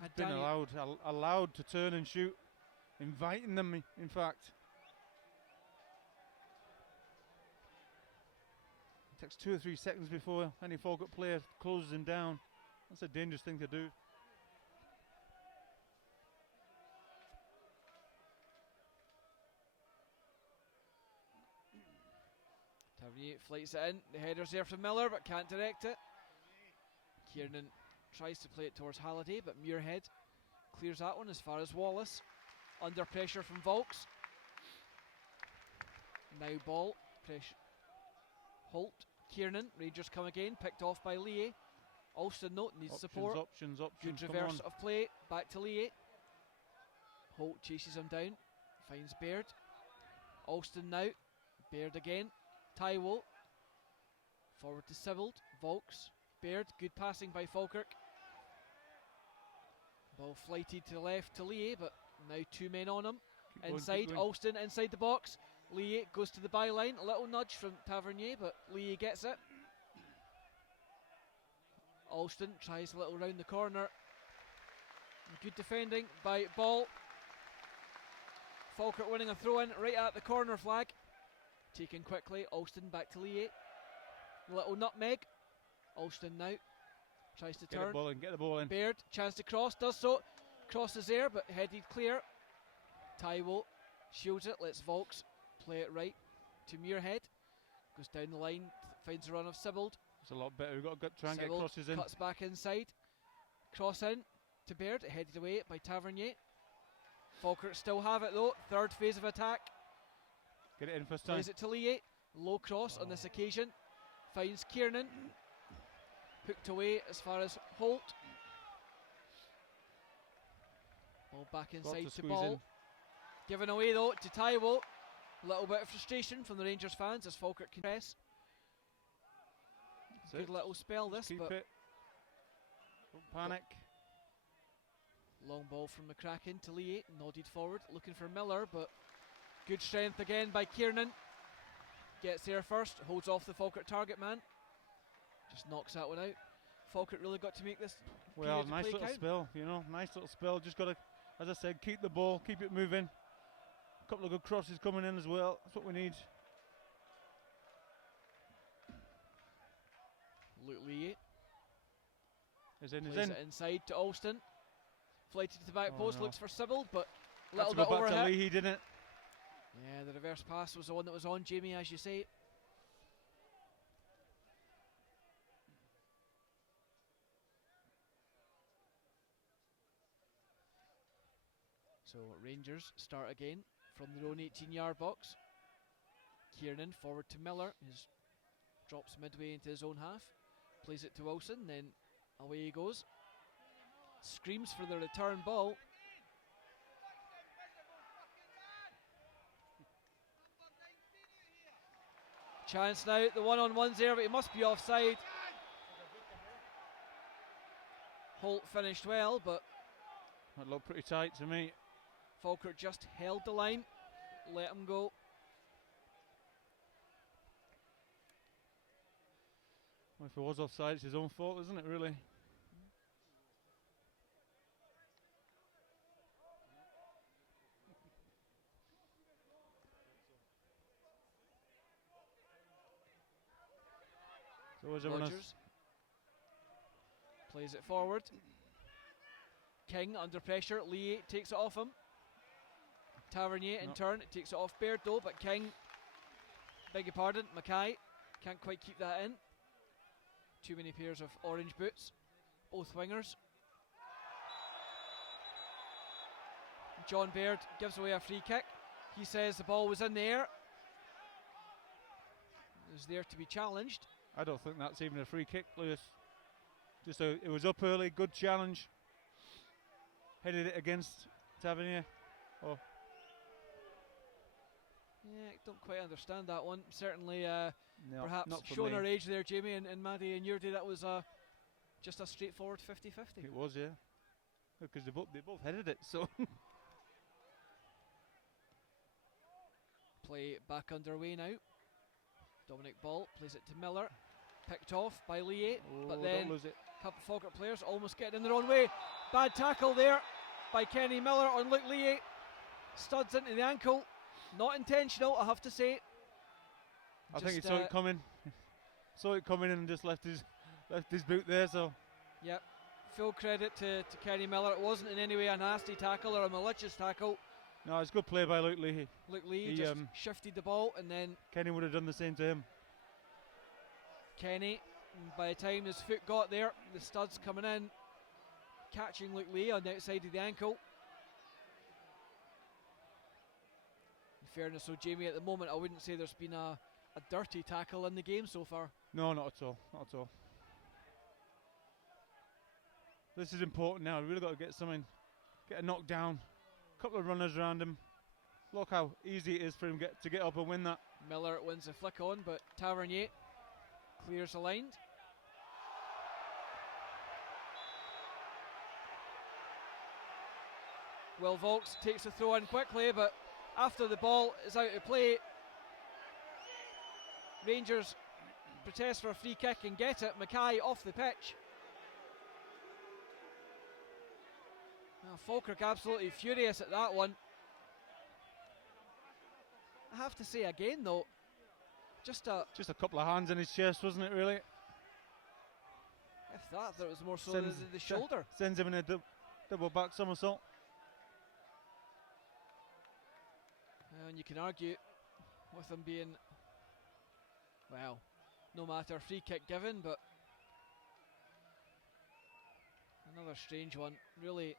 Had Been allowed to turn and shoot, inviting them, in fact. It takes 2 or 3 seconds before any Falkirk player closes him down. That's a dangerous thing to do. Tavernier flights it in. The header's there from Miller, but can't direct it. Kiernan tries to play it towards Halliday, but Muirhead clears that one as far as Wallace. Under pressure from Volks. Now ball. Pressure. Holt. Kiernan. Rangers come again. Picked off by Lee. Alston note needs support. Options. Good reverse of play. Back to Lee. Holt chases him down. Finds Baird. Alston now. Baird again. Taiwo. Forward to Sibbald. Volks. Baird. Good passing by Falkirk. Ball flighted to the left to Lee, but now 2 men on him. Inside. Alston inside the box. Lee goes to the byline. A little nudge from Tavernier, but Lee gets it. Alston tries a little round the corner. Good defending by Ball. Falkirk winning a throw in right at the corner flag. Taken quickly. Alston back to Lee. Little nutmeg. Alston now tries to turn. Get the ball in. Baird, chance to cross, does so. Crosses there, but headed clear. Taiwo shields it, lets Volks play it right to Muirhead. Goes down the line, finds a run of Sibbald. It's a lot better. We've got to try and get crosses in. Cuts back inside. Cross in to Baird, headed away by Tavernier. Falkirk still have it though. Third phase of attack. Get it in first time. Plays it to Lee. Low cross on this occasion. Finds Kiernan. Hooked away as far as Holt. Ball back inside to Ball. Given away though to Taiwo. A little bit of frustration from the Rangers fans as Falkirk can press. Good little spell this, but it. Don't panic. Long ball from McCracken to Lee, nodded forward, looking for Miller, but good strength again by Kiernan. Gets there first, holds off the Falkirk target man. Just knocks that one out. Falkirk really got to make this. Well, nice little spell, nice little spell. Just got to, as I said, keep the ball, keep it moving. A couple of good crosses coming in as well. That's what we need. Luke Lee. Is in. It inside to Alston. Flighted to the back post, looks for Sibbald, but a little bit bit overhit. To Leahy, didn't it? Yeah, the reverse pass was the one that was on Jamie, as you say. So Rangers start again from their own 18-yard box. Kiernan forward to Miller, who drops midway into his own half. Plays it to Wilson, then away he goes. Screams for the return ball. Chance now, the one-on-one's there, but he must be offside. Holt finished well, but that looked pretty tight to me. Falkirk just held the line, let him go. Well, if it was offside, it's his own fault, isn't it, really? So is everyone Rogers. Plays it forward. King under pressure. Lee takes it off him. Tavernier in turn takes it off Baird though, but King, beg your pardon, Mackay can't quite keep that in. Too many pairs of orange boots, both wingers. John Baird gives away a free kick. He says the ball was in the air. It was there to be challenged. I don't think that's even a free kick, Lewis. It was up early, good challenge. Headed it against Tavernier. Oh. Yeah, I don't quite understand that one. Certainly, No, perhaps not for showing me. our age there, Jamie and Maddie. In your day, that was just a straightforward 50-50. It was, yeah. Because they both headed it, so. Play back underway now. Dominic Ball plays it to Miller. Picked off by Lee, but don't then lose it. a couple of Falkirk players almost getting in their own way. Bad tackle there by Kenny Miller on Luke Lee. Studs into the ankle. Not intentional, I have to say. I think he saw it coming. Saw it coming and just left his boot there. So. Yep. Full credit to Kenny Miller. It wasn't in any way a nasty tackle or a malicious tackle. No, it's good play by Luke Lee. Luke Lee He, just shifted the ball, and then Kenny would have done the same to him. Kenny, by the time his foot got there, the studs coming in, catching Luke Lee on the outside of the ankle. In fairness, so Jamie, at the moment I wouldn't say there's been a dirty tackle in the game so far. No, not at all. Not at all. This is important now. We've really got to get something, get a knockdown. Couple of runners around him. Look how easy it is for him to get up and win that. Miller wins the flick on, but Tavernier clears the line. Will Volks takes the throw in quickly, but after the ball is out of play, Rangers protest for a free kick and get it. Mackay off the pitch. Well, Falkirk absolutely furious at that one. I have to say again though, just a couple of hands in his chest, wasn't it, really? If that, I thought it was more so the shoulder. Sends him in a double back somersault. And you can argue with him being, well, no matter, free kick given, but another strange one. Really,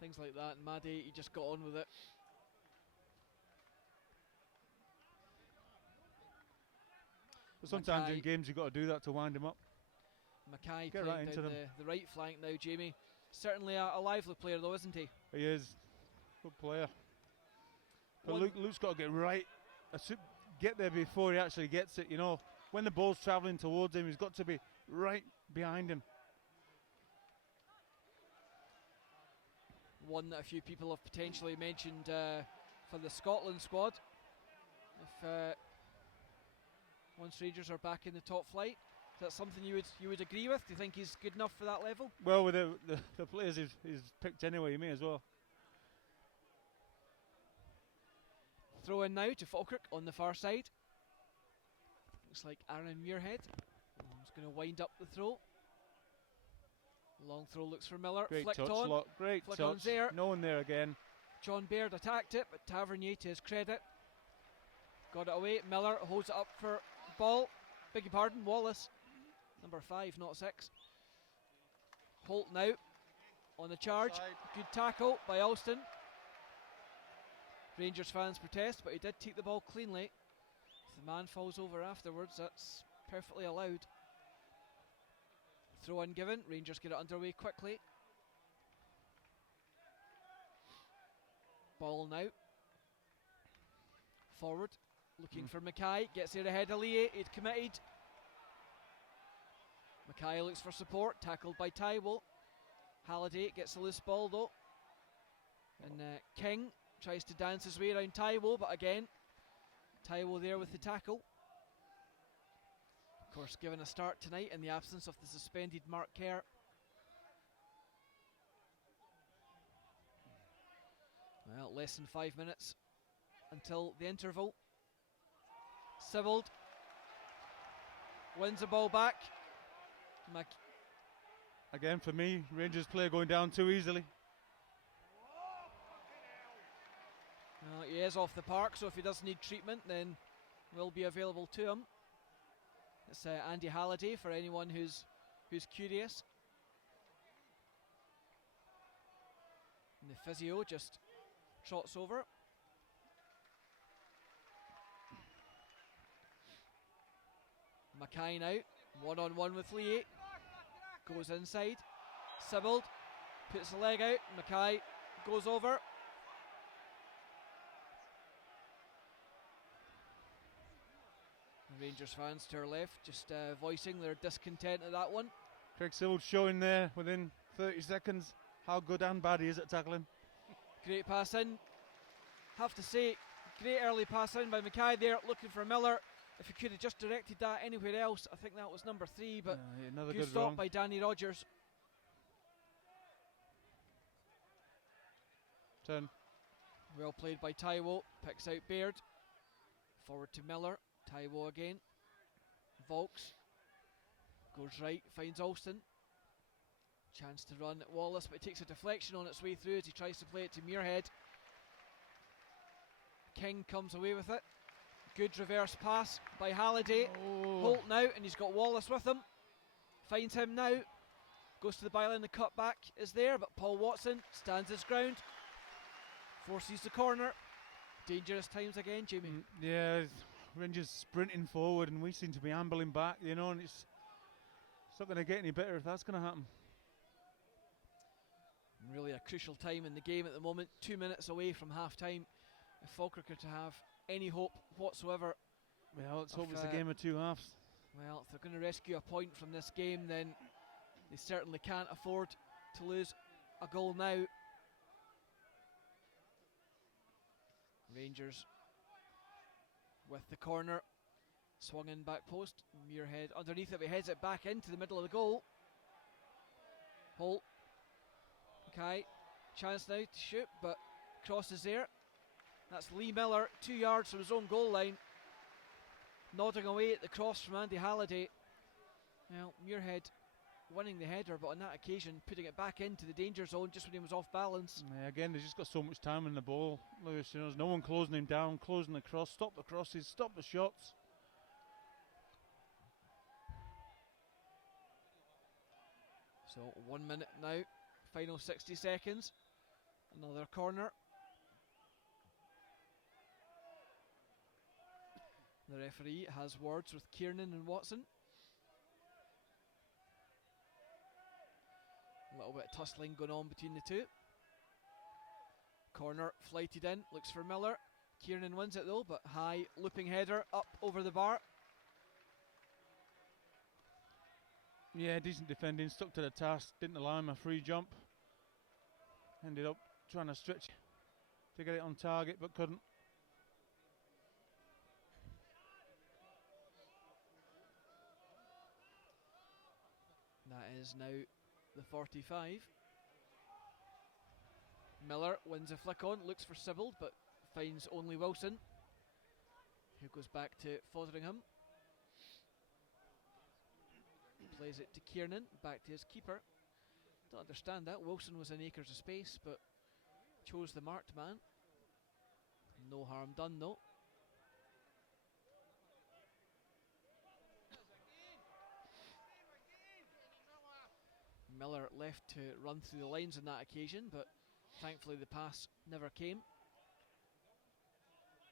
things like that, and Maddie, he just got on with it. But sometimes Mackay, in games you've got to do that to wind him up. Mackay Get playing right into down them. the right flank now, Jamie. Certainly a lively player though, isn't he? He is. Good player. But Luke's got to get right. Get there before he actually gets it, you know. When the ball's travelling towards him, he's got to be right behind him. One that a few people have potentially mentioned for the Scotland squad. If once Rangers are back in the top flight, is that something you would agree with? Do you think he's good enough for that level? Well, with the players he's picked anyway, you may as well. Throw in now to Falkirk on the far side. Looks like Aaron Muirhead. He's going to wind up the throw. Long throw looks for Miller. Great Flicked touch, on. great Flick touch. on's there. No one there again. John Baird attacked it, but Tavernier, to his credit, got it away. Miller holds it up for Ball. Beg your pardon, Wallace. Number 5, not 6. Holt now on the charge. Offside. Good tackle by Alston. Rangers fans protest, but he did take the ball cleanly. If the man falls over afterwards, that's perfectly allowed. Throw in given. Rangers get it underway quickly. Ball now. Forward. Looking for Mackay. Gets there ahead of Lee. He'd committed. Mackay looks for support. Tackled by Tywell. Halliday gets the loose ball though. And King tries to dance his way around Tywell, but again, Tywell there with the tackle. Of course, given a start tonight in the absence of the suspended Mark Kerr. Well, less than 5 minutes until the interval. Sibbald wins the ball back. Again, for me, Rangers player going down too easily. He is off the park, so if he does need treatment, then will be available to him. It's Andy Halliday for anyone who's curious. And the physio just trots over. Mackay now, one-on-one with Lee. Goes inside. Sibbald puts the leg out. Mackay goes over. Rangers fans to our left just voicing their discontent at that one. Craig Sibbald showing there within 30 seconds how good and bad he is at tackling. Great pass in. Have to say, great early pass in by Mackay there, looking for Miller. If he could have just directed that anywhere else, I think that was number 3, but another good stop by Danny Rogers. Turn. Well played by Taiwo, picks out Baird. Forward to Miller, Taiwo again. Volks goes right, finds Alston. Chance to run at Wallace, but it takes a deflection on its way through as he tries to play it to Muirhead. King comes away with it. Good reverse pass by Halliday. Holt now, and he's got Wallace with him. Finds him now. Goes to the byline, the cutback is there, but Paul Watson stands his ground. Forces the corner. Dangerous times again, Jamie. Yeah, Rangers sprinting forward, and we seem to be ambling back, you know, and it's not going to get any better if that's going to happen. Really a crucial time in the game at the moment. 2 minutes away from half time. If Falkirk are to have any hope whatsoever. Well, let's hope it's a game of 2 halves. Well, if they're going to rescue a point from this game, then they certainly can't afford to lose a goal now. Rangers with the corner, swung in back post. Muirhead underneath it, but heads it back into the middle of the goal. Holt, okay, chance now to shoot, but cross is there. That's Lee Miller, 2 yards from his own goal line, nodding away at the cross from Andy Halliday. Well, Muirhead winning the header, but on that occasion putting it back into the danger zone just when he was off balance. Yeah, again, they've just got so much time in the ball, Lewis. You know, there's no one closing him down, closing the cross, stop the crosses, stop the shots. So 1 minute now, final 60 seconds. Another corner. The referee has words with Kiernan and Watson. A little bit of tussling going on between the two. Corner flighted in, looks for Miller. Kiernan wins it though, but high looping header up over the bar. Yeah, decent defending, stuck to the task, didn't allow him a free jump. Ended up trying to stretch to get it on target, but couldn't. That is now the 45. Miller wins a flick on, looks for Sibbald, but finds only Wilson, who goes back to Fotheringham. Plays it to Kiernan, back to his keeper. Don't understand that. Wilson was in acres of space, but chose the marked man. No harm done though. Miller left to run through the lines on that occasion, but thankfully the pass never came.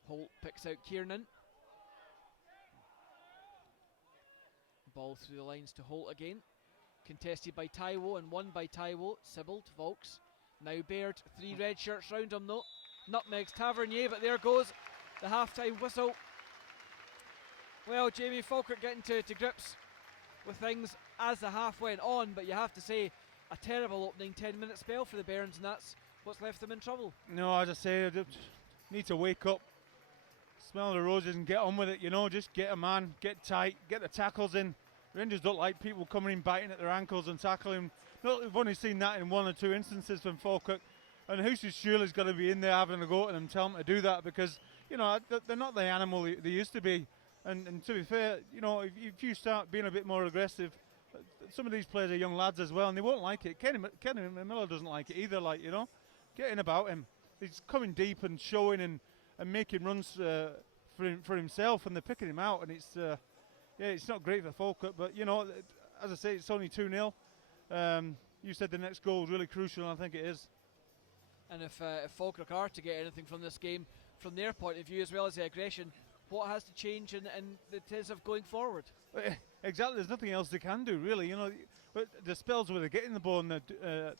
Holt picks out Kiernan. Ball through the lines to Holt again. Contested by Taiwo and won by Taiwo. Sibbald, Volks. Now Baird, 3 red shirts round him though. Nutmegs Tavernier, but there goes the half-time whistle. Well, Jamie, Falkirk getting to grips with things as the half went on, but you have to say a terrible opening 10-minute spell for the Bairns, and that's what's left them in trouble. No, as I say, they need to wake up, smell the roses and get on with it, you know, just get a man, get tight, get the tackles in. Rangers don't like people coming in biting at their ankles and tackling. No, we've only seen that in 1 or 2 instances from Falkirk, and Houston surely's got to be in there having a go at them, tell them to do that, because, you know, they're not the animal they used to be. And to be fair, you know, if you start being a bit more aggressive, some of these players are young lads as well, and they won't like it. Kenny Miller doesn't like it either. Like, you know, getting about him, he's coming deep and showing and making runs for himself, and they're picking him out, and it's not great for Falkirk. But you know, as I say, it's only 2-0. You said the next goal is really crucial, and I think it is. And if Falkirk are to get anything from this game, from their point of view as well as the aggression, what has to change in the terms of going forward? Exactly, there's nothing else they can do really. You know, the spells where they're getting the ball and they're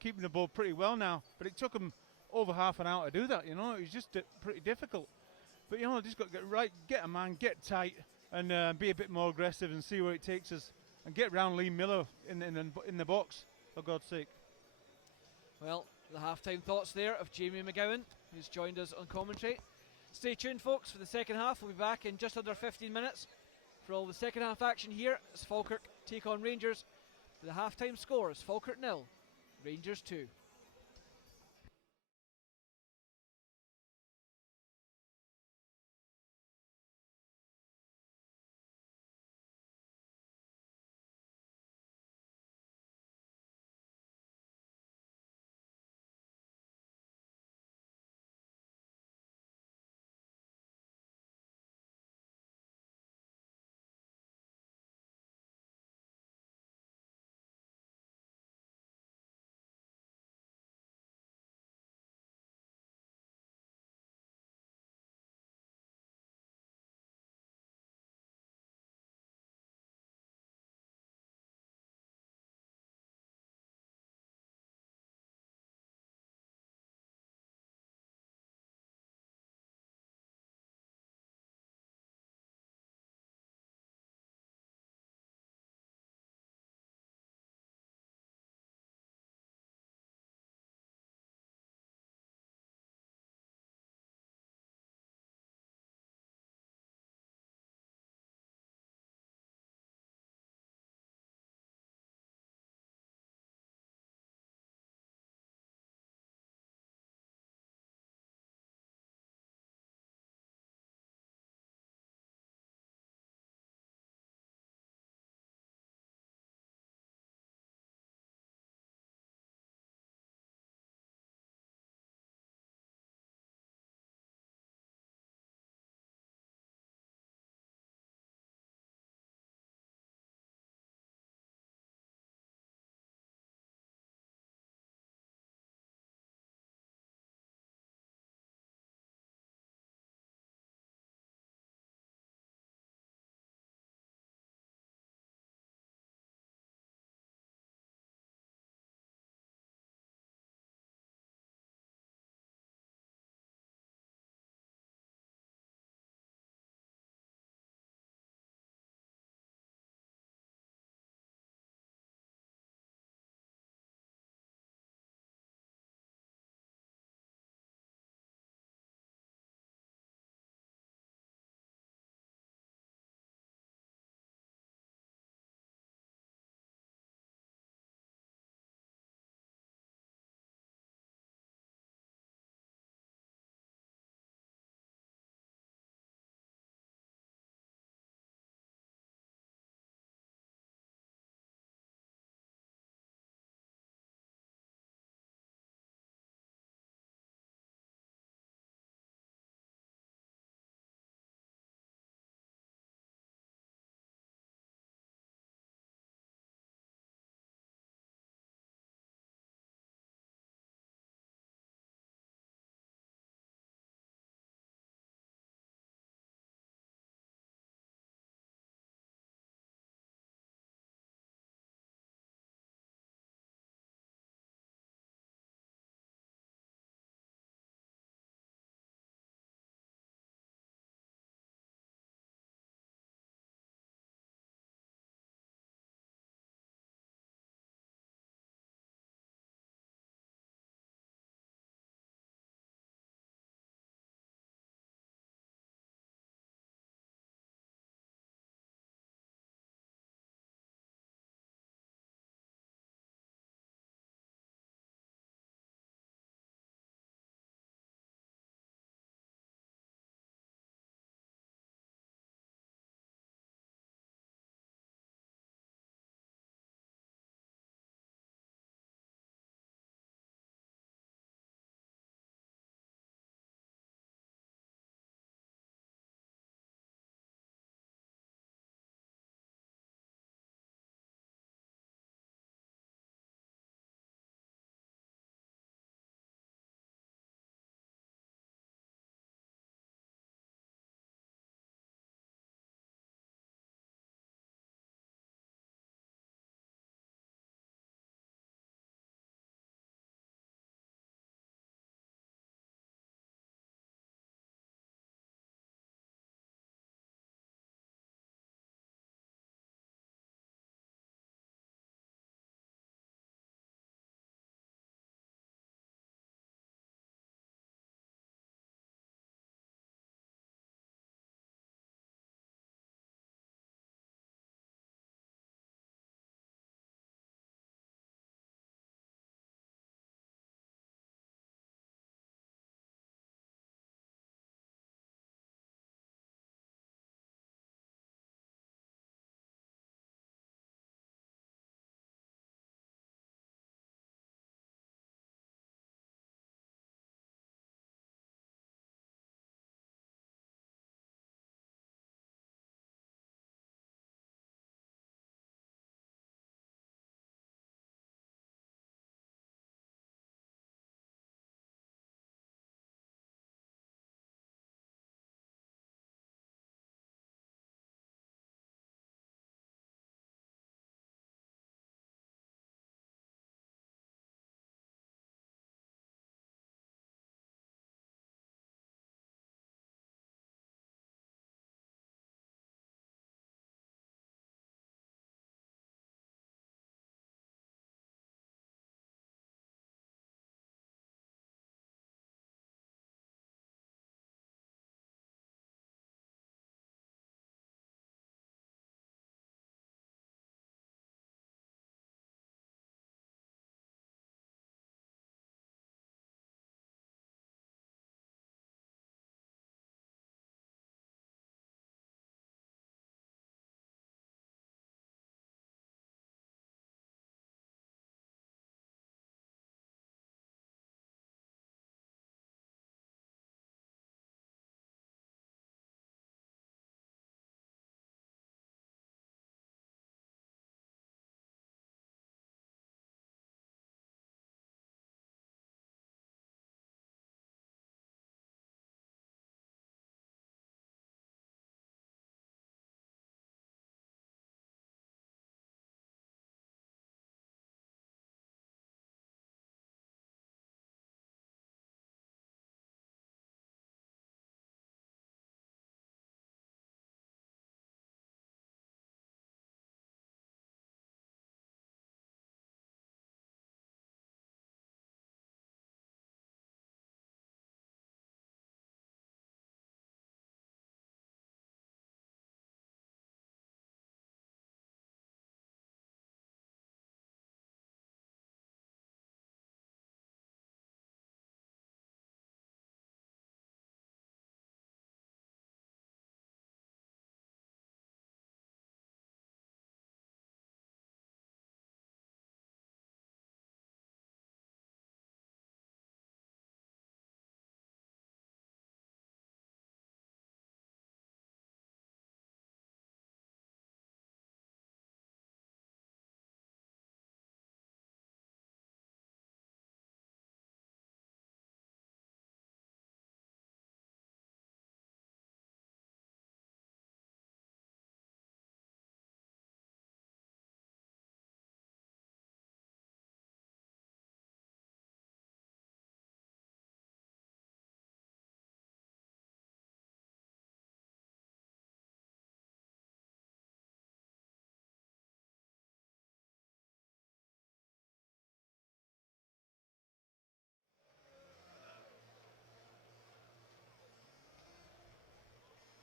keeping the ball pretty well now, but it took them over half an hour to do that. You know, it was just pretty difficult. But you know, just got to get right, get a man, get tight, and be a bit more aggressive and see where it takes us, and get round Lee Miller in the box, for God's sake. Well, the half-time thoughts there of Jamie McGowan, who's joined us on commentary. Stay tuned, folks, for the second half. We'll be back in just under 15 minutes for all the second half action here as Falkirk take on Rangers. The half-time score is Falkirk 0, Rangers 2.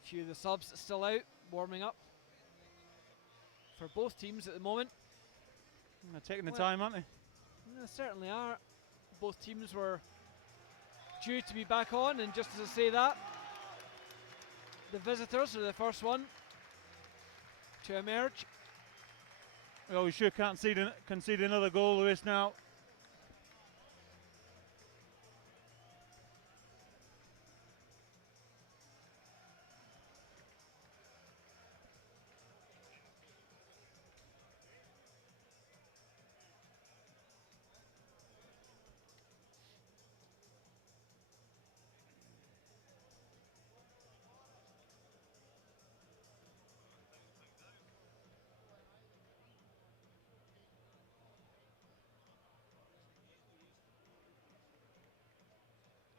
few of the subs still out, warming up for both teams at the moment. They're taking the time, aren't they? They certainly are. Both teams were due to be back on, and just as I say that, the visitors are the first one to emerge. Well, we sure can't concede another goal, Lewis, now.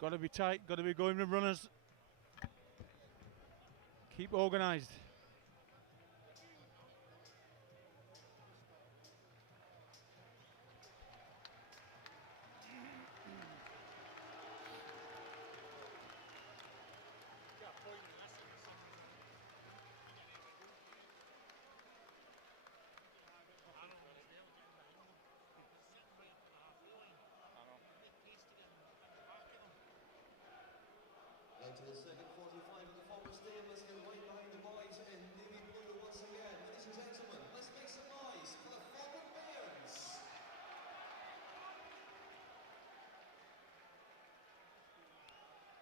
Got to be tight, got to be going with runners. Keep organised. To the second 45 of the Falkirk Stadium. Let's get right behind the boys in navy blue once again. Ladies and gentlemen, let's make some noise for the Falkirk Lions.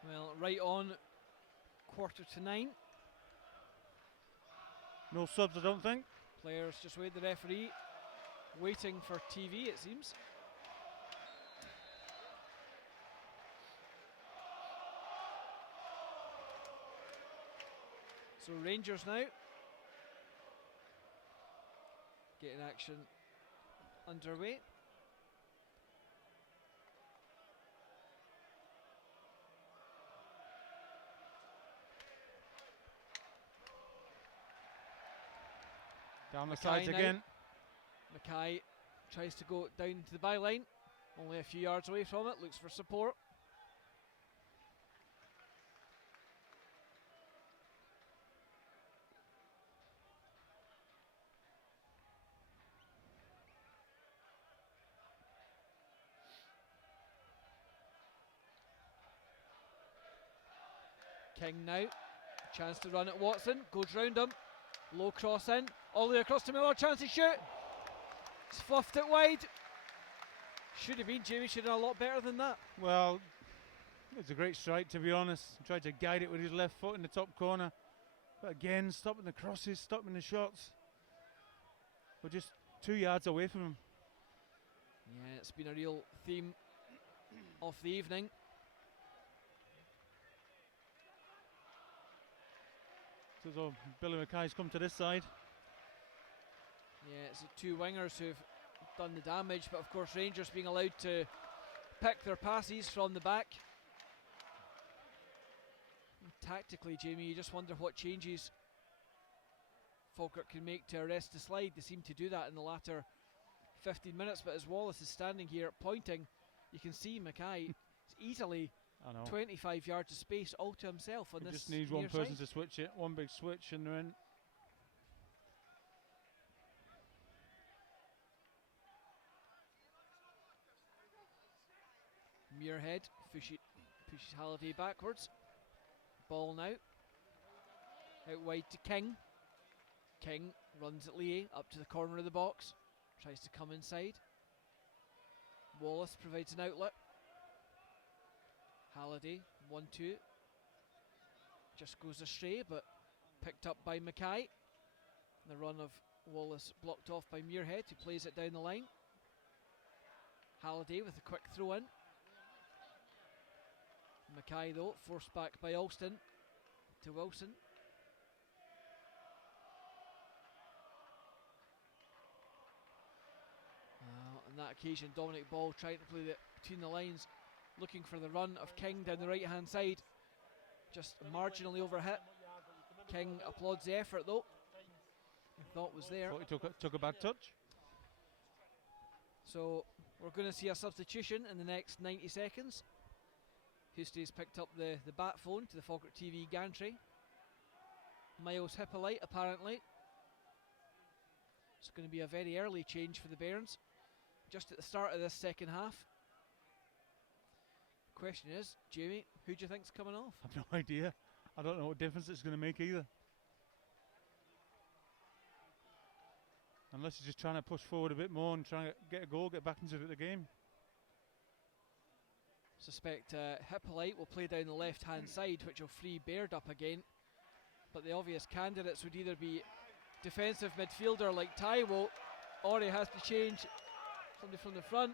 Well, right on 8:45. No subs, I don't think. Players just wait the referee, waiting for TV, it seems. So Rangers now getting action underway. Down the Mackay sides now. again. Mackay tries to go down to the byline, only a few yards away from it, looks for support. King now, chance to run at Watson, goes round him, low cross in, all the way across to Miller, chance to shoot, he's fluffed it wide. Should have been, Jamie should have done a lot better than that. Well, it was a great strike, to be honest. Tried to guide it with his left foot in the top corner. But again, stopping the crosses, stopping the shots. We're just 2 yards away from him. Yeah, it's been a real theme of the evening. So Billy Mackay's come to this side. Yeah, it's the two wingers who've done the damage, but of course Rangers being allowed to pick their passes from the back. And tactically, Jamie, you just wonder what changes Falkirk can make to arrest the slide. They seem to do that in the latter 15 minutes, but as Wallace is standing here pointing, you can see Mackay is easily 25 yards of space all to himself on he this. Just needs one person side. to switch it, one big switch, and they're in. Muirhead pushes Halliday backwards. Ball now. Out wide to King. King runs at Lee up to the corner of the box. Tries to come inside. Wallace provides an outlet. Halliday, 1-2. Just goes astray, but picked up by Mackay. The run of Wallace blocked off by Muirhead, who plays it down the line. Halliday with a quick throw in. Mackay, though, forced back by Alston to Wilson. On that occasion, Dominic Ball trying to play between the lines, looking for the run of King down the right hand side. Just marginally overhit. King applauds the effort, though. He thought was there. Thought he took a bad touch. So we're going to see a substitution in the next 90 seconds. Hustey's picked up the bat phone to the Falkirk TV gantry. Miles Hippolyte, apparently. It's going to be a very early change for the Bairns, just at the start of this second half. Question is, Jamie, who do you think's coming off? I've no idea. I don't know what difference it's going to make either. Unless he's just trying to push forward a bit more and try to get a goal, get back into the game. Suspect Hippolyte will play down the left-hand side, which will free Baird up again. But the obvious candidates would either be defensive midfielder like Taiwo, or he has to change somebody from the front.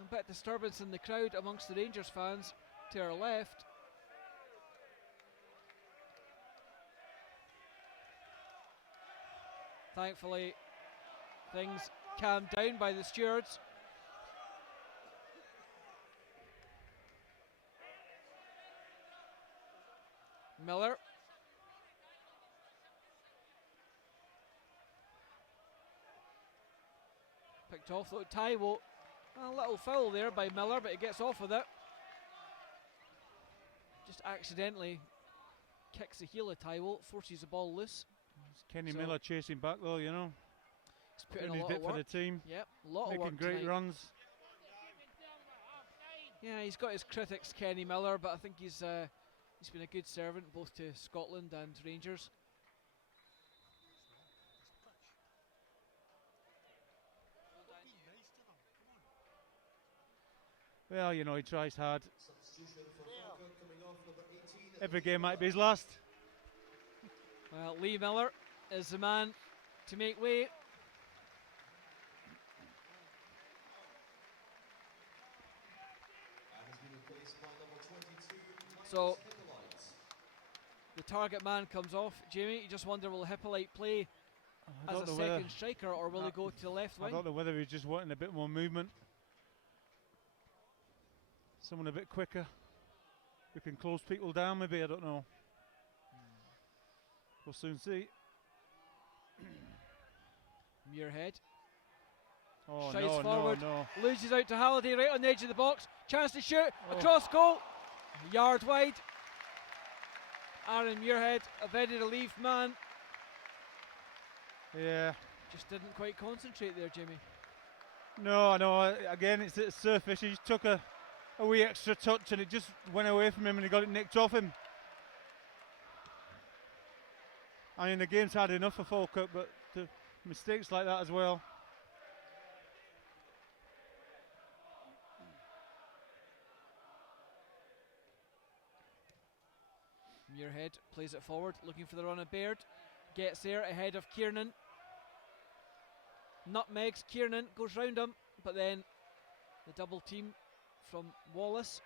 A bit of disturbance in the crowd amongst the Rangers fans to our left. Thankfully, things calmed down by the stewards. Miller. Picked off though. Taiwo. A little foul there by Miller, but he gets off with it. Just accidentally kicks the heel of Taiwo, forces the ball loose. It's Kenny Miller chasing back though, you know. He's putting his a lot bit of work for the team. Yep, a lot of Making work great tonight. runs. Yeah, he's got his critics, Kenny Miller, but I think he's been a good servant both to Scotland and Rangers. Well, you know, he tries hard. Substitution for Falkirk coming off, number 18. Every game might be his last. Well, Lee Miller is the man to make way. And has been replaced by number 22. So Miles Hippolyte. the target man comes off. Jamie, you just wonder, will Hippolyte play I as don't a know whether second striker, or will he go to the left I wing? don't know whether he's just wanting a bit more movement. Someone a bit quicker. We can close people down maybe, I don't know. We'll soon see. Muirhead Oh strides no, forward, no. loses out to Halliday right on the edge of the box. Chance to shoot, Oh. across goal, yard wide. Aaron Muirhead, a very relieved man, Yeah. just didn't quite concentrate there, Jimmy. No, no, again it's at the surface. He just took a wee extra touch and it just went away from him and he got it nicked off him. I mean, the game's had enough for Falkirk, but the mistakes like that as well. Muirhead plays it forward, looking for the run of Baird. Gets there ahead of Kiernan. Nutmegs Kiernan, goes round him, but then the double team from Wallace.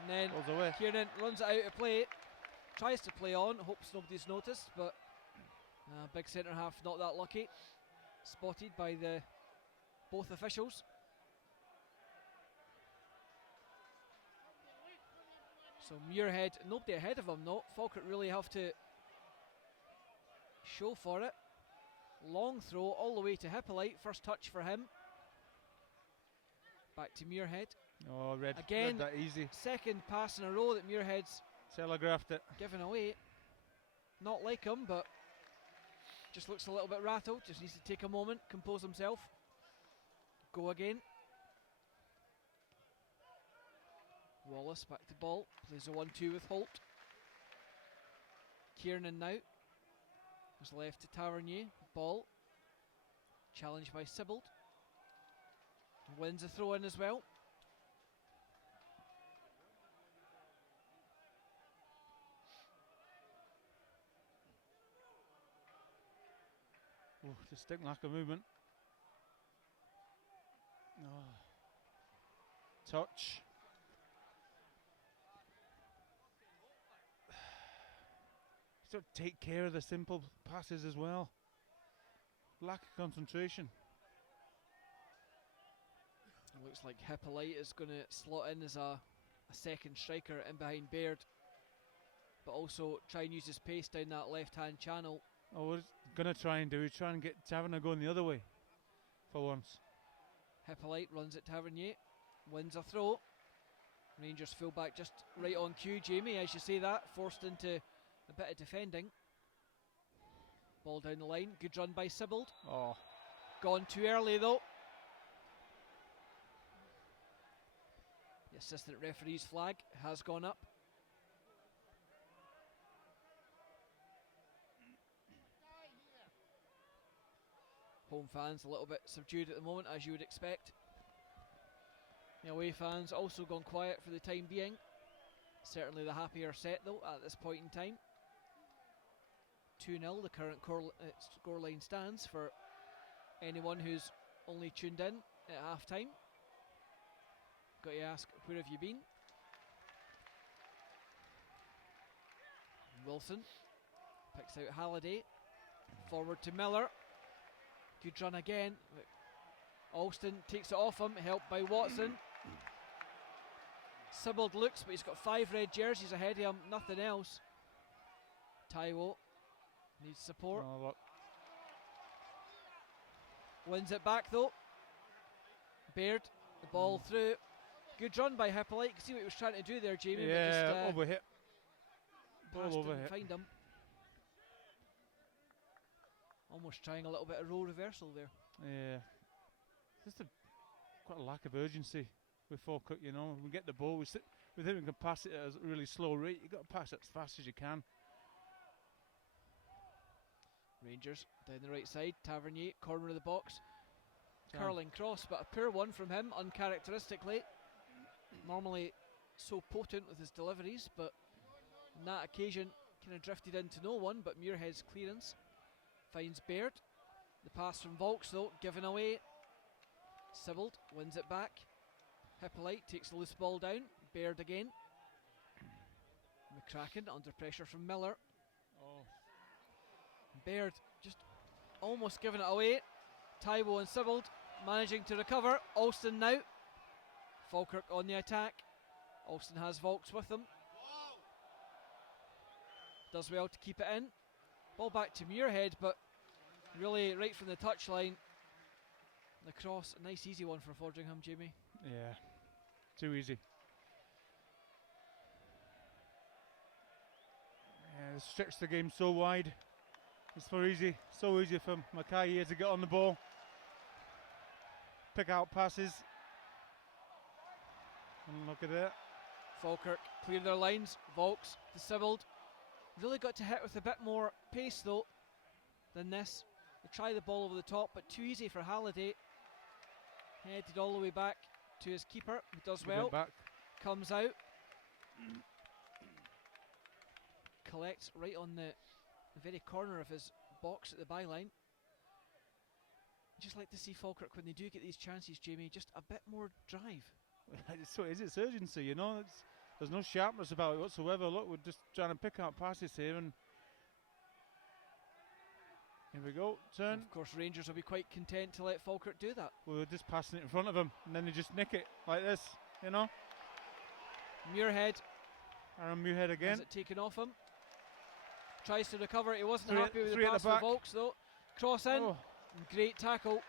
And then Goes away. Kiernan runs it out of play, tries to play on, hopes nobody's noticed, but big centre half not that lucky. Spotted by the both officials. So Muirhead, nobody ahead of him, no. Falkirk really have to show for it. Long throw all the way to Hippolyte, first touch for him. Back to Muirhead. Oh, read Again, that easy. Second pass in a row that Muirhead's Telegraphed it. given away. Not like him, but just looks a little bit rattled. Just needs to take a moment, compose himself. Go again. Wallace back to ball. Plays a 1-2 with Holt. Kiernan now. Was left to Tavernier. Ball. Challenged by Sibbald. Wins a throw in as well. Oh, distinct lack of movement. Oh. Touch. So take care of the simple passes as well. Lack of concentration. Looks like Hippolyte is going to slot in as a second striker in behind Baird, but also try and use his pace down that left-hand channel. Oh, what he's going to try and do is try and get Taverner going the other way for once. Hippolyte runs at Tavernier, wins a throw. Rangers fullback just right on cue, Jamie, as you say that, forced into a bit of defending. Ball down the line, good run by Sibbald. Oh, Gone too early though. The assistant referee's flag has gone up. Home fans a little bit subdued at the moment, as you would expect. The away fans also gone quiet for the time being. Certainly the happier set though at this point in time. 2-0 the current scoreline stands for anyone who's only tuned in at half time. Got to ask, where have you been? Wilson picks out Halliday. Forward to Miller. Good run again. Alston takes it off him, helped by Watson. Sibbald looks, but he's got 5 red jerseys ahead of him, nothing else. Taiwo needs support. oh look. Wins it back though. Baird, the ball through. Good run by Hippolyte. You can see what he was trying to do there, Jamie. Yeah, but just, overhit. pass Ball didn't overhit. find him. Almost trying a little bit of role reversal there. Yeah. Just quite a lack of urgency with Falkirk, you know. We get the ball, we think we can pass it at a really slow rate. You've got to pass it as fast as you can. Rangers down the right side. Tavernier, corner of the box. Damn. Curling cross, but a poor one from him, uncharacteristically. Normally so potent with his deliveries, but on that occasion kind of drifted into no one, but Muirhead's clearance finds Baird. The pass from Volks though, given away. Sibbald wins it back. Hippolyte takes the loose ball down. Baird again. McCracken under pressure from Miller. Oh. Baird just almost giving it away. Taiwo and Sibbald managing to recover. Alston now. Falkirk on the attack. Alston has Volks with him. Does well to keep it in. Ball back to Muirhead, but really right from the touchline. The cross, a nice easy one for Fordringham, Jamie. Yeah, too easy. Yeah, they stretched the game so wide. It's so easy for Mackay here to get on the ball, pick out passes. And look at that. Falkirk clear their lines. Volks to Sibbald. Really got to hit with a bit more pace though than this. They try the ball over the top, but too easy for Halliday. Headed all the way back to his keeper, who does Give it well. back. Comes out. Collects right on the very corner of his box at the byline. Just like to see Falkirk, when they do get these chances, Jamie, just a bit more drive. It's what it is, it's urgency, you know. There's no sharpness about it whatsoever. Look, we're just trying to pick out passes here, and here we go, turn. Of course, Rangers will be quite content to let Falkirk do that. We were just passing it in front of them, and then they just nick it like this, you know. Muirhead Aaron Muirhead has again. it taken off him. Tries to recover it. He wasn't Three- happy with the three at pass the for back. Volks though. Cross in. Oh, Great tackle.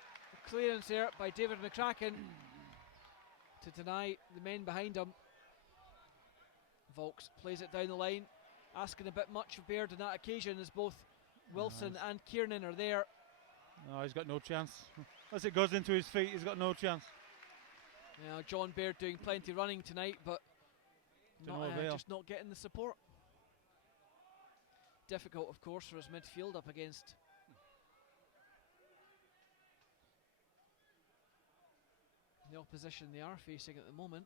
Clearance there by David McCracken to deny the men behind him. Volks plays it down the line, asking a bit much of Baird on that occasion, as both Wilson and Kiernan are there. no, he's got no chance. Unless it goes into his feet, he's got no chance. Now John Baird doing plenty running tonight, but To no avail. just not getting the support. Difficult, of course, for his midfield up against the opposition they are facing at the moment.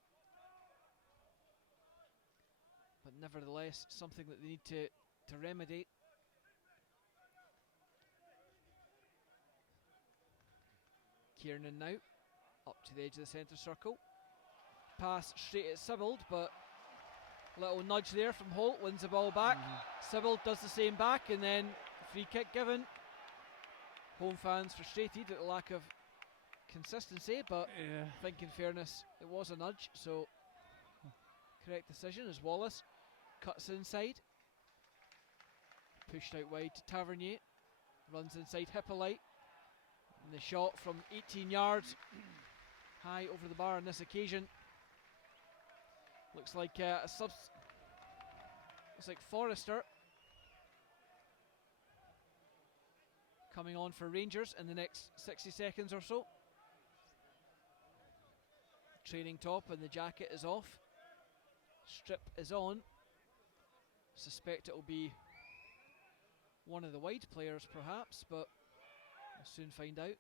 But nevertheless, something that they need to remedy. Kiernan now, up to the edge of the centre circle. Pass straight at Sibbald, but little nudge there from Holt, wins the ball back. Sibbald does the same back, and then free kick given. Home fans frustrated at the lack of consistency, but Yeah. I think in fairness it was a nudge, so correct decision as Wallace cuts inside. Pushed out wide to Tavernier, runs inside Hippolyte, and the shot from 18 yards high over the bar on this occasion. Looks like looks like Forrester coming on for Rangers in the next 60 seconds or so. Training top and the jacket is off. Strip is on. Suspect it will be one of the wide players perhaps, but we'll soon find out.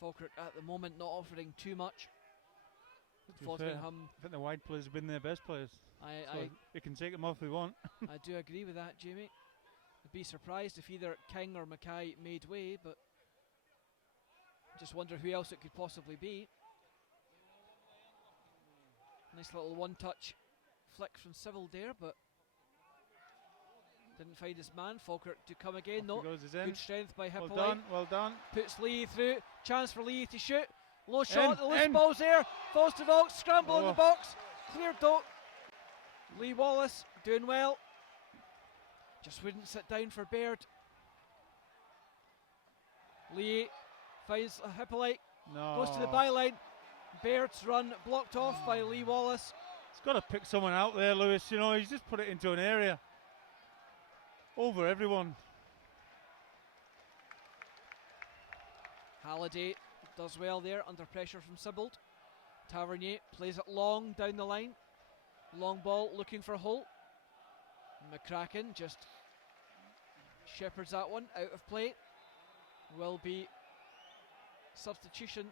Falkirk at the moment not offering too much. Fotheringham, I think the wide players have been their best players. They can take them off if they want. I do agree with that, Jamie. I'd be surprised if either King or Mackay made way, but just wonder who else it could possibly be. Nice little one-touch flick from Civil there, but didn't find his man. Falkirk to come again, though. Good strength by Hippolyte. Well done, well done. Puts Lee through. Chance for Lee to shoot. Low shot, the loose ball's there. Falls to Volks, scramble in the box. Cleared though. Lee Wallace doing well. Just wouldn't sit down for Baird. Lee finds Hippolyte. No. Goes to the byline. Baird's run blocked off by Lee Wallace. He's got to pick someone out there, Lewis. You know, he's just put it into an area. Over everyone. Halliday does well there under pressure from Sibbald. Tavernier plays it long down the line. Long ball looking for Holt. McCracken just shepherds that one out of play. Will be substitution.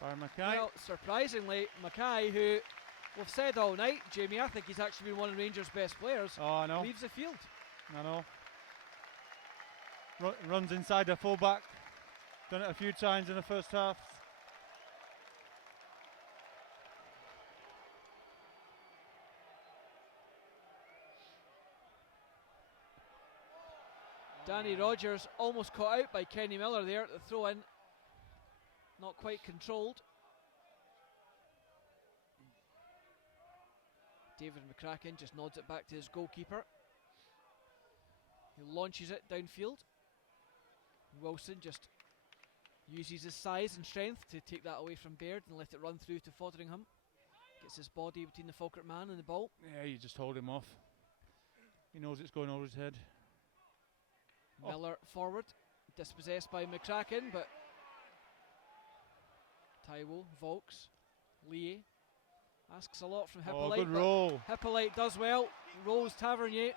By Mackay. Well, surprisingly, Mackay, who we've said all night, Jamie, I think he's actually been one of Rangers' best players, I know. leaves the field. I know. Runs inside the fullback. Done it a few times in the first half. Danny Rogers almost caught out by Kenny Miller there at the throw in. Not quite controlled. David McCracken just nods it back to his goalkeeper. He launches it downfield. Wilson just uses his size and strength to take that away from Baird and let it run through to Fotheringham. Gets his body between the Falkirk man and the ball. Yeah, you just hold him off. He knows it's going over his head. Miller forward, dispossessed by McCracken, but Taiwo, Volks, Lee asks a lot from Hippolyte. Good roll. Hippolyte does well, rolls Tavernier,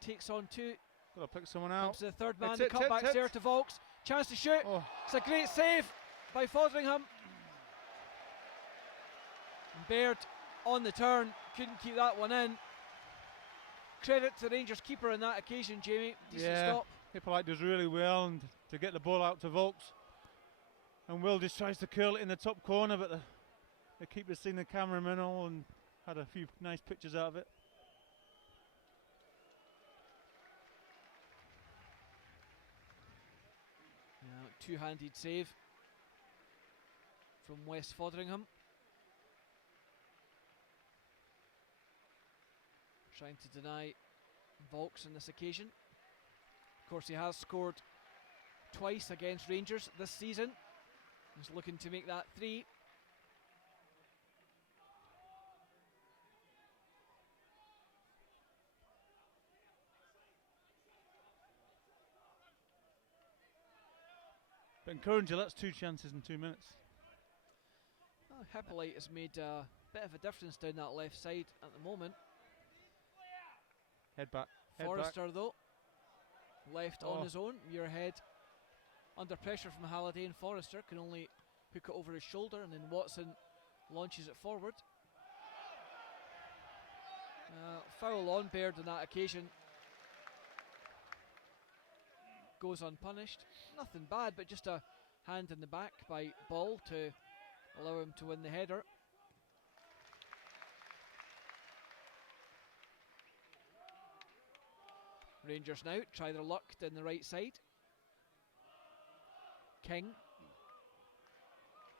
takes on two. Got to pick someone out. Comes to the third man, the cutback's there to Volks. Chance to shoot. It's a great save by Fotheringham. Baird on the turn, couldn't keep that one in. Credit to the Rangers keeper on that occasion, Jamie. Decent stop. Hippolyte does really well and to get the ball out to Volks. And Will just tries to curl it in the top corner, but the keeper's seen the cameraman all and had a few nice pictures out of it. Two-handed save from West Fotheringham. Trying to deny Volks on this occasion. Of course, he has scored twice against Rangers this season. He's looking to make that 3. But encouraging, that's 2 chances in 2 minutes. Well, Hippolyte has made a bit of a difference down that left side at the moment. Head back. Forrester though, left on his own. Muirhead under pressure from Halliday, and Forrester can only hook it over his shoulder, and then Watson launches it forward. Foul on Baird on that occasion. Goes unpunished. Nothing bad, but just a hand in the back by Ball to allow him to win the header. Rangers now try their luck down the right side. King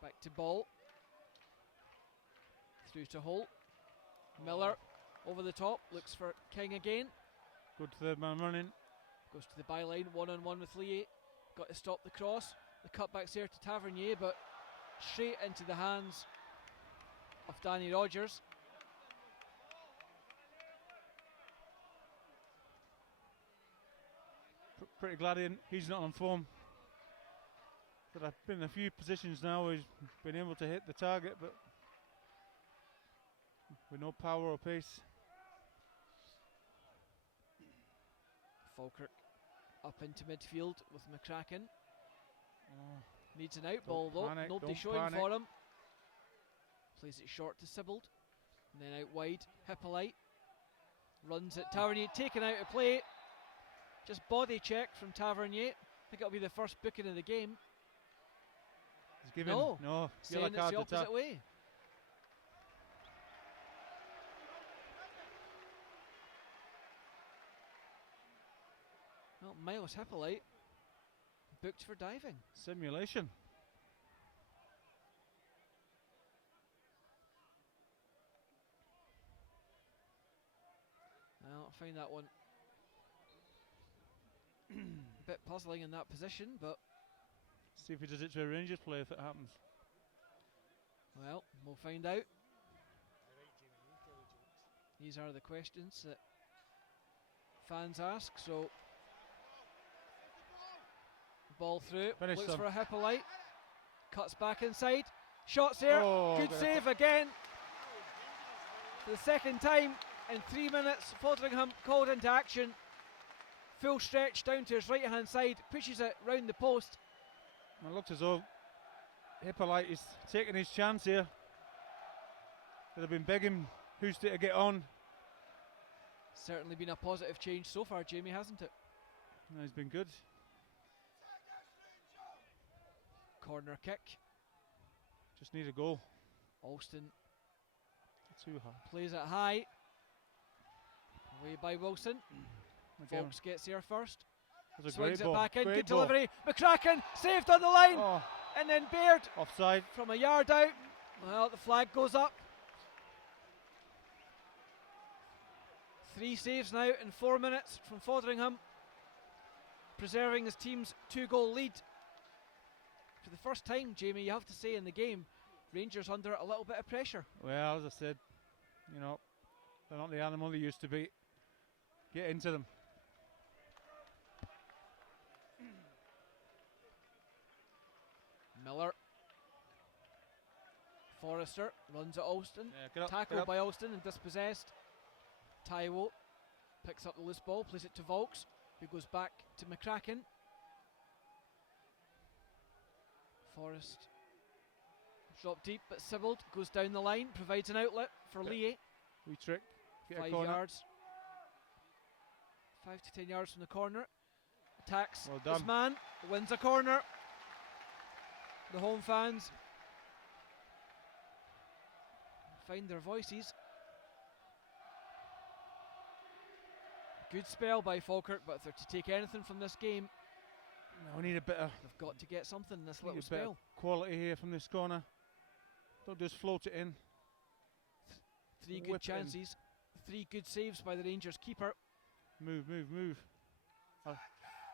back to Ball, through to Holt. Miller Over the top, looks for King again. Good third man running. Goes to the byline, one-on-one with Lee. Got to stop the cross. The cutback's there to Tavernier, but straight into the hands of Danny Rogers. Pretty glad he's not on form. But I've been in a few positions now where he's been able to hit the target, but with no power or pace. Falkirk up into midfield with McCracken. Oh, Needs an out ball though. panic, Nobody don't showing panic. for him. Plays it short to Sibbald. And then out wide, Hippolyte. Runs at Tavernier, taken out of play. Just body check from Tavernier. I think it'll be the first booking of the game. He's given No, yellow saying it's card the to Ta- opposite way. Well, Miles Hippolyte booked for diving. Simulation. Well, I find that one a bit puzzling in that position, but See if he does it to a Rangers player if it happens. well, we'll find out. These are the questions that fans ask. So, ball through, Finish looks them. for a Hippolyte, cuts back inside, shots there, Oh, good good save again. For the second time in 3 minutes, Fotheringham called into action. Full stretch down to his right hand side, pushes it round the post. It looks as though Hippolyte is taking his chance here. They've been begging Houston to get on. Certainly been a positive change so far, Jamie, hasn't it? No, he's been good. Corner kick. Just need a goal. Alston Too hard. plays it high. Away by Wilson. Again, Fox gets here first. that's a Swings great it ball. back in. Great Good ball. delivery. McCracken saved on the line. Oh, And then Baird offside. from a yard out. Well, the flag goes up. 3 saves now in 4 minutes from Fotheringham, preserving his team's 2-goal lead. For the first time, Jamie, you have to say in the game, Rangers under a little bit of pressure. Well, as I said, you know, they're not the animal they used to be. Get into them. Miller. Forrester runs at Alston. Yeah, get up, Tackled by Alston and dispossessed. Taiwo picks up the loose ball, plays it to Volks, who goes back to McCracken. Forrest drop deep, but Sibbald goes down the line, provides an outlet for Yeah. Lee. We trick. Get a 5 corner. yards. 5 to 10 yards from the corner. Attacks Well this done. man, wins a corner. The home fans find their voices. Good spell by Falkirk, but if they're to take anything from this game, No, we need a bit of they've got to get something in this need little a bit spell. of quality here from this corner. Don't just float it in. 3 whip good it in. chances, 3 good saves by the Rangers keeper. Move, move, move.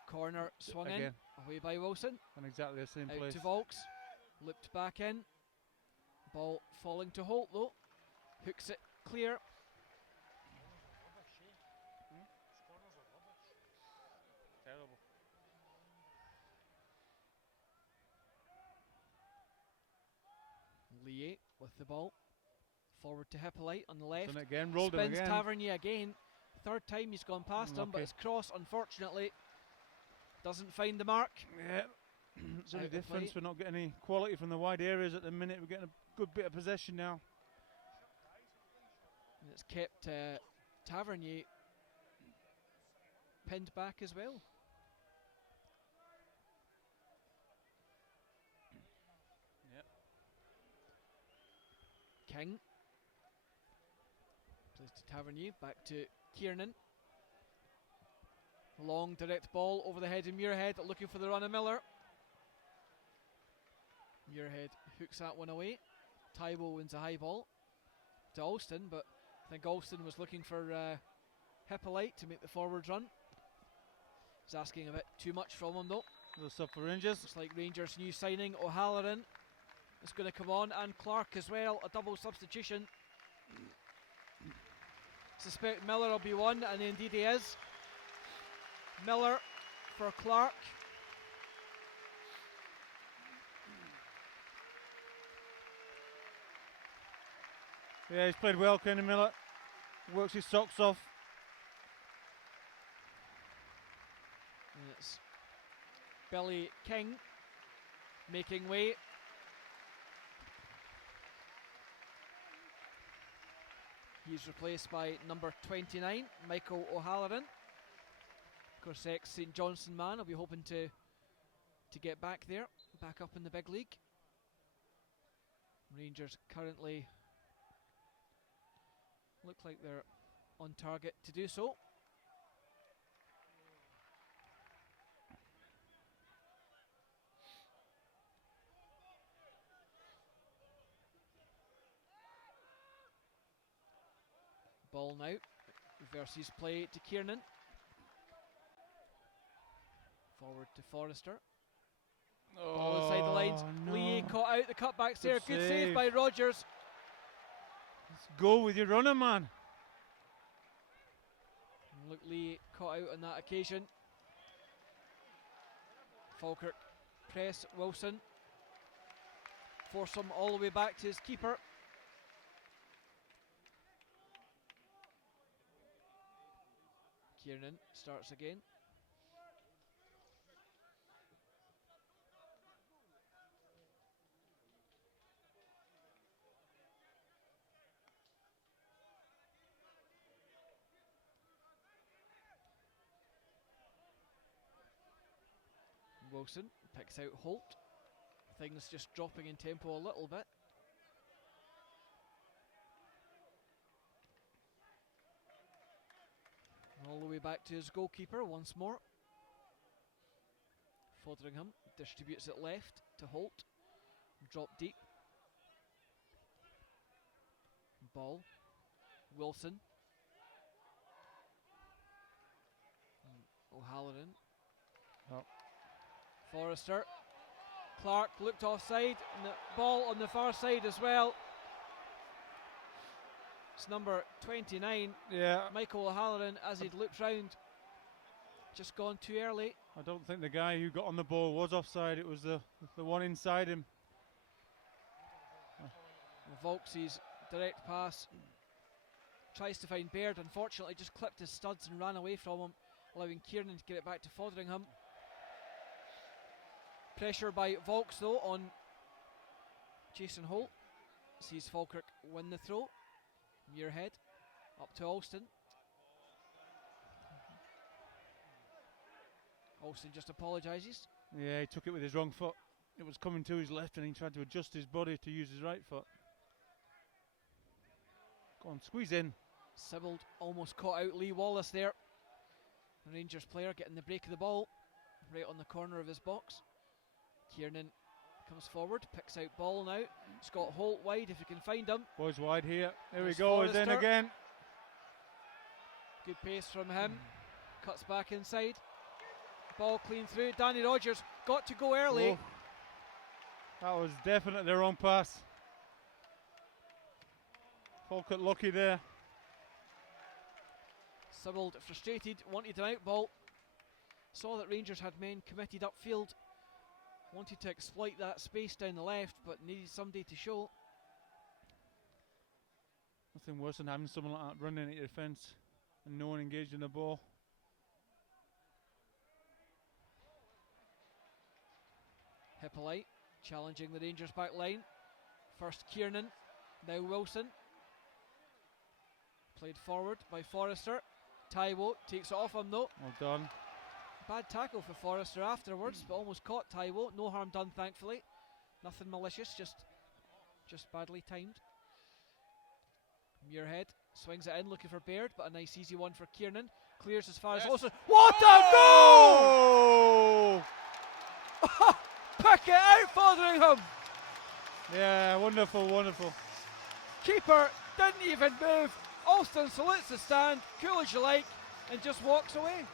Corner swung in, Again. away by Wilson. In exactly the same Out place. to Volks, looped back in. Ball falling to Holt though. Hooks it clear. Terrible. Lie with the ball. Forward to Hippolyte on the left. Done it again, rolled him Spins again. Tavernier again. Third time he's gone past him, but Unlucky. his cross unfortunately doesn't find the mark. Yeah. It's Out only of play. difference. We're not getting any quality from the wide areas at the minute. We're getting a good bit of possession now. And it's kept Tavernier pinned back as well. Yep. King plays to Tavernier, back to Kiernan. Long direct ball over the head of Muirhead, looking for the run of Miller. Muirhead hooks that one away. Taiwo wins a high ball to Alston, but I think Alston was looking for Hippolyte to make the forward run. He's asking a bit too much from him though. The sub for Rangers. Looks like Rangers' new signing, O'Halloran, is going to come on, and Clark as well, a double substitution. Suspect Miller will be one, and indeed he is. Miller for Clark. Yeah, he's played well, Kenny Miller. Works his socks off. And it's Billy King making way. He's replaced by number 29, Michael O'Halloran. Of course, ex-St Johnstone man will be hoping to get back there, back up in the big league. Rangers currently look like they're on target to do so. Ball now, reverses play to Kiernan. Forward to Forrester. Ball inside the lines. No. Lee caught out the cutbacks there. Good save save by Rogers. Let's go with your runner, man. Look, Lee caught out on that occasion. Falkirk press Wilson. Force him all the way back to his keeper. Kiernan starts again. Wilson picks out Holt. Things just dropping in tempo a little bit. All the way back to his goalkeeper once more. Fotheringham distributes it left to Holt. Drop deep. Ball. Wilson. O'Halloran. Oh. Forrester. Clark looked offside, and the ball on the far side as well. It's number 29, Yeah. Michael O'Halloran, as he'd looked round. Just gone too early. I don't think the guy who got on the ball was offside. It was the one inside him. Volks's direct pass tries to find Baird. Unfortunately, just clipped his studs and ran away from him, allowing Kiernan to get it back to Fotheringham. Pressure by Volks though on Jason Holt. Sees Falkirk win the throw. Muirhead up to Alston. Alston just apologises. Yeah, he took it with his wrong foot. It was coming to his left and he tried to adjust his body to use his right foot. Go on, squeeze in. Sibbald almost caught out Lee Wallace there. The Rangers player getting the break of the ball right on the corner of his box. Kiernan comes forward, picks out ball now. Scott Holt wide if you can find him. Boys wide here. There we There's go, he's in Forrester. again. Good pace from him. Cuts back inside. Ball clean through. Danny Rogers got to go early. Oh. That was definitely the wrong pass. Falkirk lucky there. Sibbald frustrated, wanted an out ball. Saw that Rangers had men committed upfield. Wanted to exploit that space down the left, but needed somebody to show. Nothing worse than having someone like that running at your defence and no one engaged in the ball. Hippolyte challenging the Rangers back line. First Kiernan, now Wilson. Played forward by Forrester. Taiwo takes it off him though. Well done. Bad tackle for Forrester afterwards, but almost caught Taiwo. No harm done, thankfully. Nothing malicious, just badly timed. Muirhead swings it in, looking for Baird, but a nice easy one for Kiernan. Clears as far as Olsen. What a goal! Pick it out, Fotheringham! Yeah, wonderful, wonderful. Keeper didn't even move. Alston salutes the stand, cool as you like, and just walks away.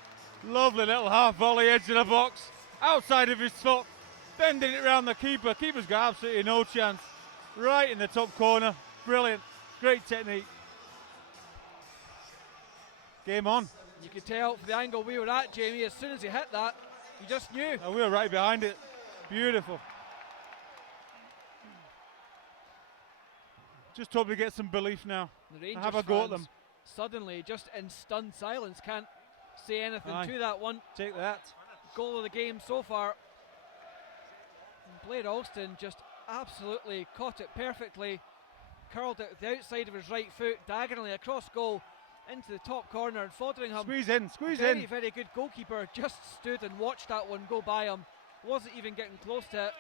Lovely little half volley edge of the box, outside of his foot, bending it round the keeper. Keeper's got absolutely no chance. Right in the top corner. Brilliant. Great technique. Game on. You could tell from the angle we were at, Jamie, as soon as he hit that, you just knew. We were right behind it. Beautiful. Just hope we get some belief now. The Rangers Have a go at them. Suddenly, just in stunned silence, can't say anything Aye. to that one. Take that. Goal of the game so far. And Blair Alston just absolutely caught it perfectly, curled it with the outside of his right foot, diagonally across goal into the top corner, and Fotheringham, Squeeze in, squeeze very, in. very good goalkeeper, just stood and watched that one go by him. Wasn't even getting close to it.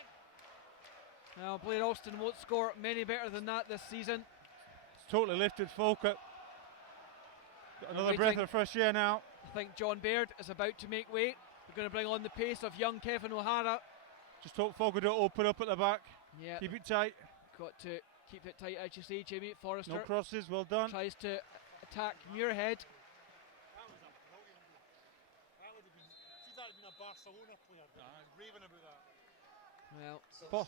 Now Blair Alston won't score many better than that this season. It's totally lifted Falkirk. Got another waiting. breath of fresh air now. I think John Baird is about to make way. We're going to bring on the pace of young Kevin O'Hara. Just hope Falkirk don't open up at the back. Yeah, Keep it tight. got to keep it tight, as you say, Jamie. Forrester No crosses, well done. tries to attack Muirhead. That was a brilliant goal. That would have been. See, that had been a Barcelona player. Raving about that. Well,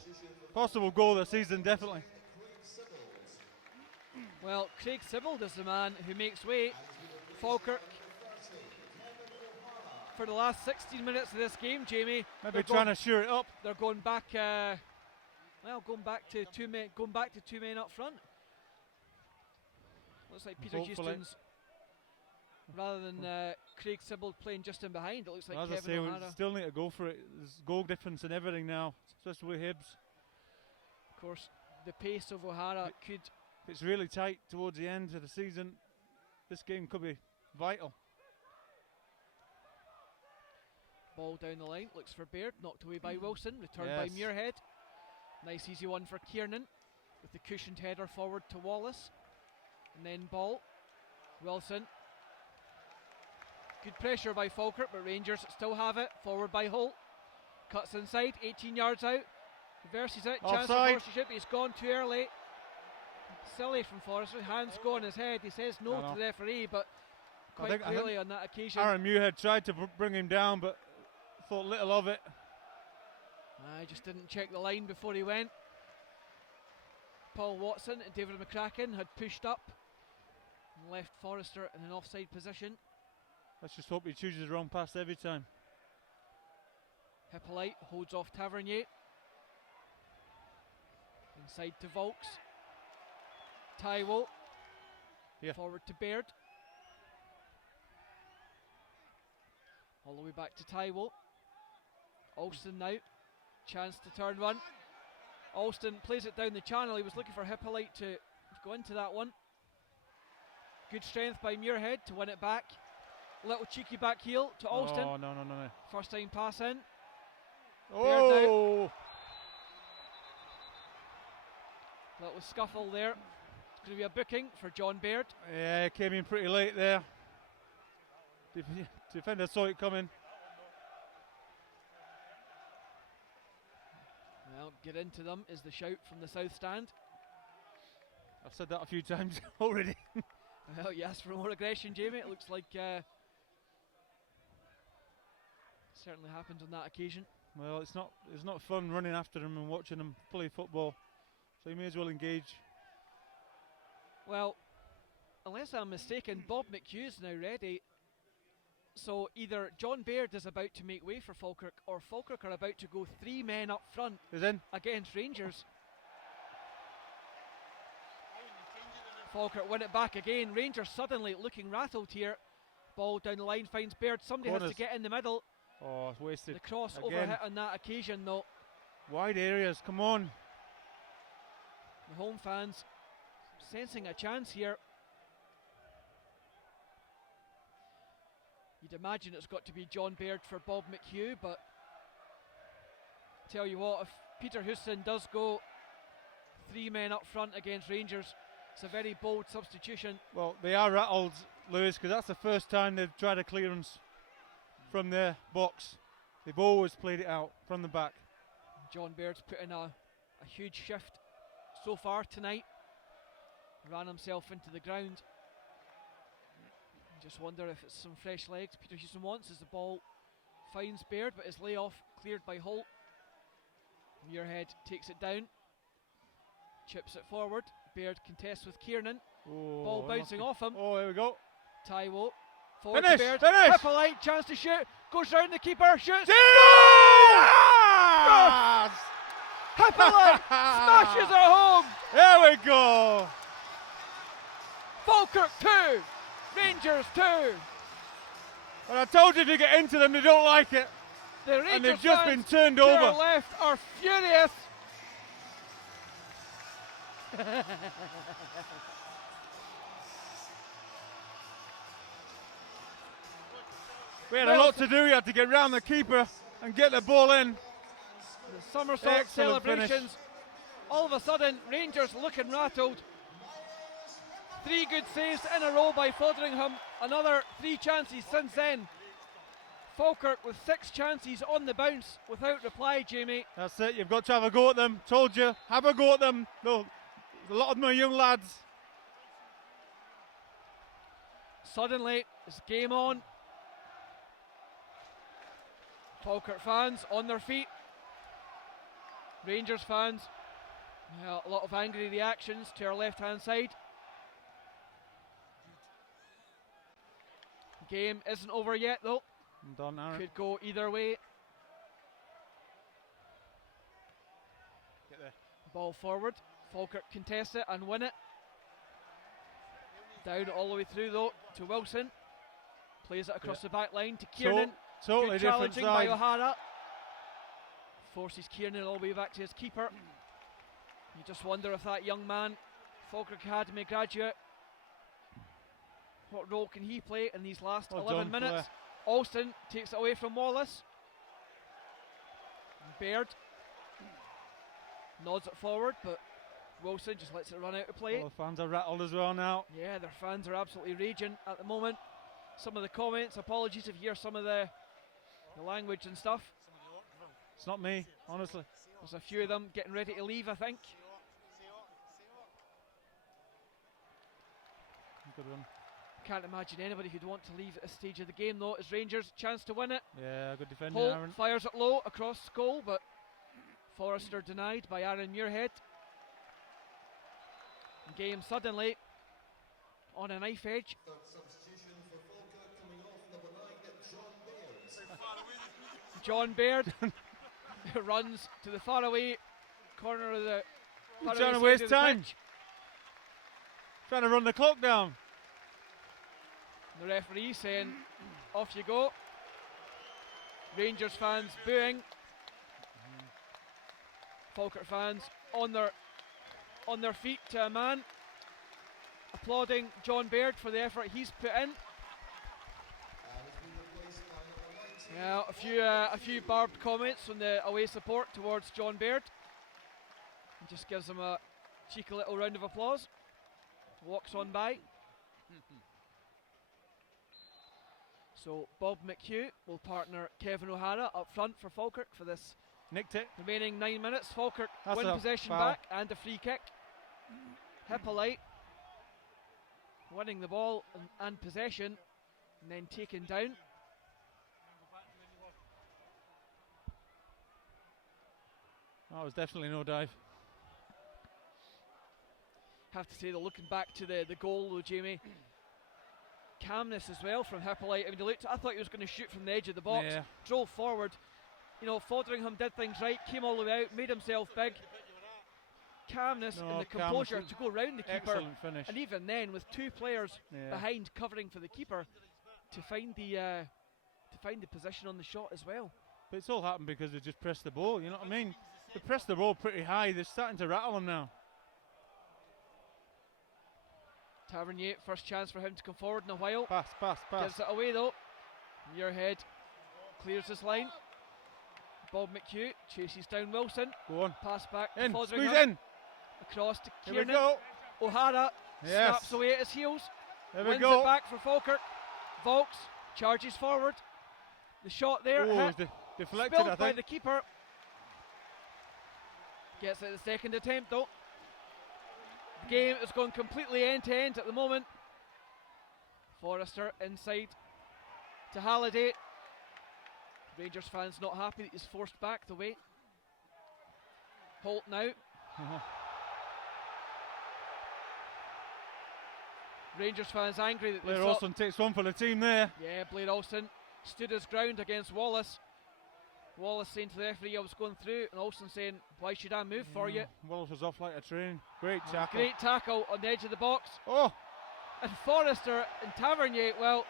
Possible goal this season, definitely. well, Craig Sibbald is the man who makes way. Falkirk, for the last 16 minutes of this game, Jamie, Maybe trying to shore it up. they're going back. Going back to two men. Going back to two men up front. Looks like Peter Hopefully. Houston's, rather than Craig Sibbald playing just in behind. It looks like As I Kevin say, we O'Hara. still need to go for it. There's goal difference and everything now, especially with Hibs. Of course, the pace of O'Hara could. If it's really tight towards the end of the season, this game could be vital. Ball down the line, looks for Baird, knocked away by Wilson, returned by Yes. Muirhead. Nice easy one for Kiernan, with the cushioned header forward to Wallace. And then ball, Wilson. Good pressure by Falkirk, but Rangers still have it, forward by Holt. Cuts inside, 18 yards out, reverses it, chance for Offside. Forstership, he's gone too early. Silly from Forrester, hands go on his head, he says no No. to the referee, but quite think- I clearly think on that occasion. Aaron Muirhead tried to bring him down, but thought little of it. I just didn't check the line before he went. Paul Watson and David McCracken had pushed up and left Forrester in an offside position. Let's just hope he chooses the wrong pass every time. Hippolyte holds off Tavernier. Inside to Volks. Taiwo. Yeah. Forward to Baird. All the way back to Taiwo. Alston now. Chance to turn one. Alston plays it down the channel. He was looking for Hippolyte to go into that one. Good strength by Muirhead to win it back. Little cheeky back heel to Alston. Oh, no. First time pass in. Oh! Little scuffle there. It's going to be a booking for John Baird. Yeah, he came in pretty late there. Defender saw it coming. Well, get into them is the shout from the south stand. I've said that a few times already. Well, you asked for more aggression, Jamie. It looks like certainly happened on that occasion. Well, it's not fun running after him and watching him play football. So you may as well engage. Well, unless I'm mistaken, Bob McHugh's now ready. So either John Baird is about to make way for Falkirk, or Falkirk are about to go three men up front Is in. against Rangers. Falkirk win it back again. Rangers suddenly looking rattled here. Ball down the line finds Baird. Somebody has Corners. to get in the middle. Oh, it's wasted. The cross Again. overhit on that occasion though. Wide areas, come on. The home fans sensing a chance here. You'd imagine it's got to be John Baird for Bob McHugh, but tell you what, if Peter Houston does go three men up front against Rangers, it's a very bold substitution. Well, they are rattled, Lewis, because that's the first time they've tried a clearance from their box. They've always played it out from the back. John Baird's put in a huge shift so far tonight. Ran himself into the ground. Just wonder if it's some fresh legs Peter Houston wants as the ball finds Baird, but his layoff cleared by Holt. Muirhead takes it down, chips it forward. Baird contests with Kiernan. Ball bouncing off him. Oh, here we go. Taiwo forward Finish, to Baird. finish. Hippolyte, chance to shoot. Goes round the keeper. Shoots. Yes! Hippolyte smashes it home. There we go. Falkirk 2, Rangers 2. And I told you if you get into them, they don't like it. The Rangers And they've just fans been turned to our over. left are furious. We had a lot to do. We had to get round the keeper and get the ball in. The somersault Excellent celebrations. finish. All of a sudden, Rangers looking rattled. 3 good saves in a row by Fotheringham. Another 3 chances since then. Falkirk with 6 chances on the bounce without reply, Jamie. That's it. You've got to have a go at them. Told you. Have a go at them. No, a lot of them are young lads. Suddenly, it's game on. Falkirk fans on their feet. Rangers fans, a lot of angry reactions to our left-hand side. Game isn't over yet though. I'm done, Aaron. Could go either way. Get there. Ball forward. Falkirk contest it and win it. Down all the way through though to Wilson. Plays it across the back line to Kiernan. Totally Good different challenging by side. O'Hara. Forces Kiernan all the way back to his keeper. You just wonder if that young man, Falkirk Academy graduate, what role can he play in these last Well 11 done, minutes? Alston takes it away from Wallace. Baird nods it forward, but Wilson just lets it run out of play. All the fans are rattled as well now. Yeah, their fans are absolutely raging at the moment. Some of the comments, apologies if you hear some of the language and stuff. It's not me, honestly. There's a few of them getting ready to leave, I think. Good one. Can't imagine anybody who'd want to leave at this stage of the game though. As Rangers chance to win it. Yeah, good defending, Holt Aaron. fires it low across goal, but Forrester denied by Aaron Muirhead. Game suddenly on a knife edge. Substitution for Falkirk coming off number 9, John Baird. John Baird runs to the faraway corner of the You're faraway trying to side waste of the time. pitch. Trying to run the clock down. The referee saying, off you go. Rangers fans booing. Falkirk fans on their feet to a man, applauding John Baird for the effort he's put in. Yeah, a few barbed comments from the away support towards John Baird. He just gives him a cheeky little round of applause. Walks on by. So Bob McHugh will partner Kevin O'Hara up front for Falkirk for this Nicked it. remaining 9 minutes. Falkirk That's win a possession foul. back and a free kick. Hippolyte winning the ball and possession and then taken down. That was definitely no dive. Have to say that looking back to the goal though, Jamie, calmness as well from Hippolyte. I mean, I thought he was going to shoot from the edge of the box, Yeah. drove forward. You know, Fotheringham did things right, came all the way out, made himself big. Calmness No, and the calmness. composure to go round the keeper, Excellent finish. and even then with 2 players Yeah. behind covering for the keeper to find the position on the shot as well. But it's all happened because they just pressed the ball, you know what I mean? They pressed the ball pretty high. They're starting to rattle them now. Tavernier, first chance for him to come forward in a while. Pass. Gives it away though. Muirhead clears this line. Bob McHugh chases down Wilson. Go on. Pass back In. to Squeeze Fotheringham. in. Across to Here we Kiernan. go. O'Hara Yes. snaps away at his heels. There we Wins go. it back for Falkirk. Volks charges forward. The shot there Oh, hit, it's deflected, spilled I by think. the keeper. Gets it the second attempt though. The game is going completely end to end at the moment. Forrester inside to Halliday. Rangers fans not happy that he's forced back the way. Holt now. Rangers fans angry that Blair Olsen takes one for the team there. Yeah, Blair Olsen stood his ground against Wallace. Wallace saying to the referee I was going through, and Olsen saying, why should I move for you? Wallace was off like a train. Great tackle. Great tackle on the edge of the box. Oh! And Forrester and Tavernier, well,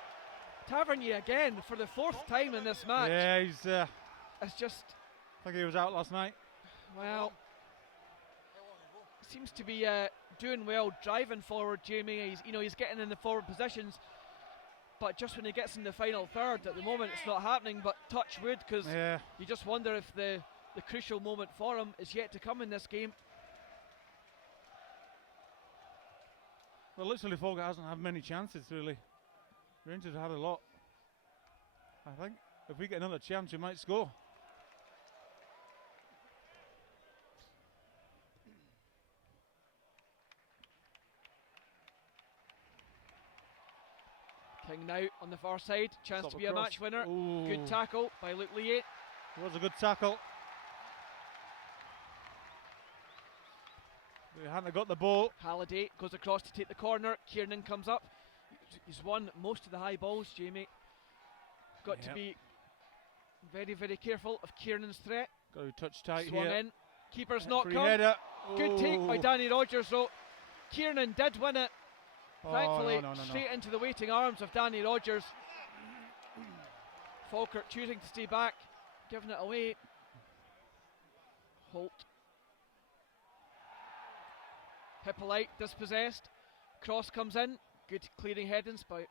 Tavernier again for the 4th time in this match. Yeah, he's. It's just. I think he was out last night. Well, seems to be doing well, driving forward. Jamie, he's getting in the forward positions, but just when he gets in the final third, at the moment it's not happening. But touch wood, because you just wonder if the crucial moment for him is yet to come in this game. Well, literally, Falkirk hasn't had many chances, really. Rangers have had a lot. I think if we get another chance, we might score. King now on the far side, chance Stop to be across. a match winner. Ooh. Good tackle by Luke Liet. It was a good tackle. We hadn't got the ball. Halliday goes across to take the corner. Kiernan comes up. He's won most of the high balls, Jamie. Got to be very, very careful of Kiernan's threat. Got to touch tight Swung here. in. Keeper's not Free come. header. Good take by Oh. Danny Rogers, though. Kiernan did win it. Oh, Thankfully, no. straight into the waiting arms of Danny Rogers. Falkirk choosing to stay back, giving it away. Holt. Hippolyte dispossessed. Cross comes in. Good clearing headings by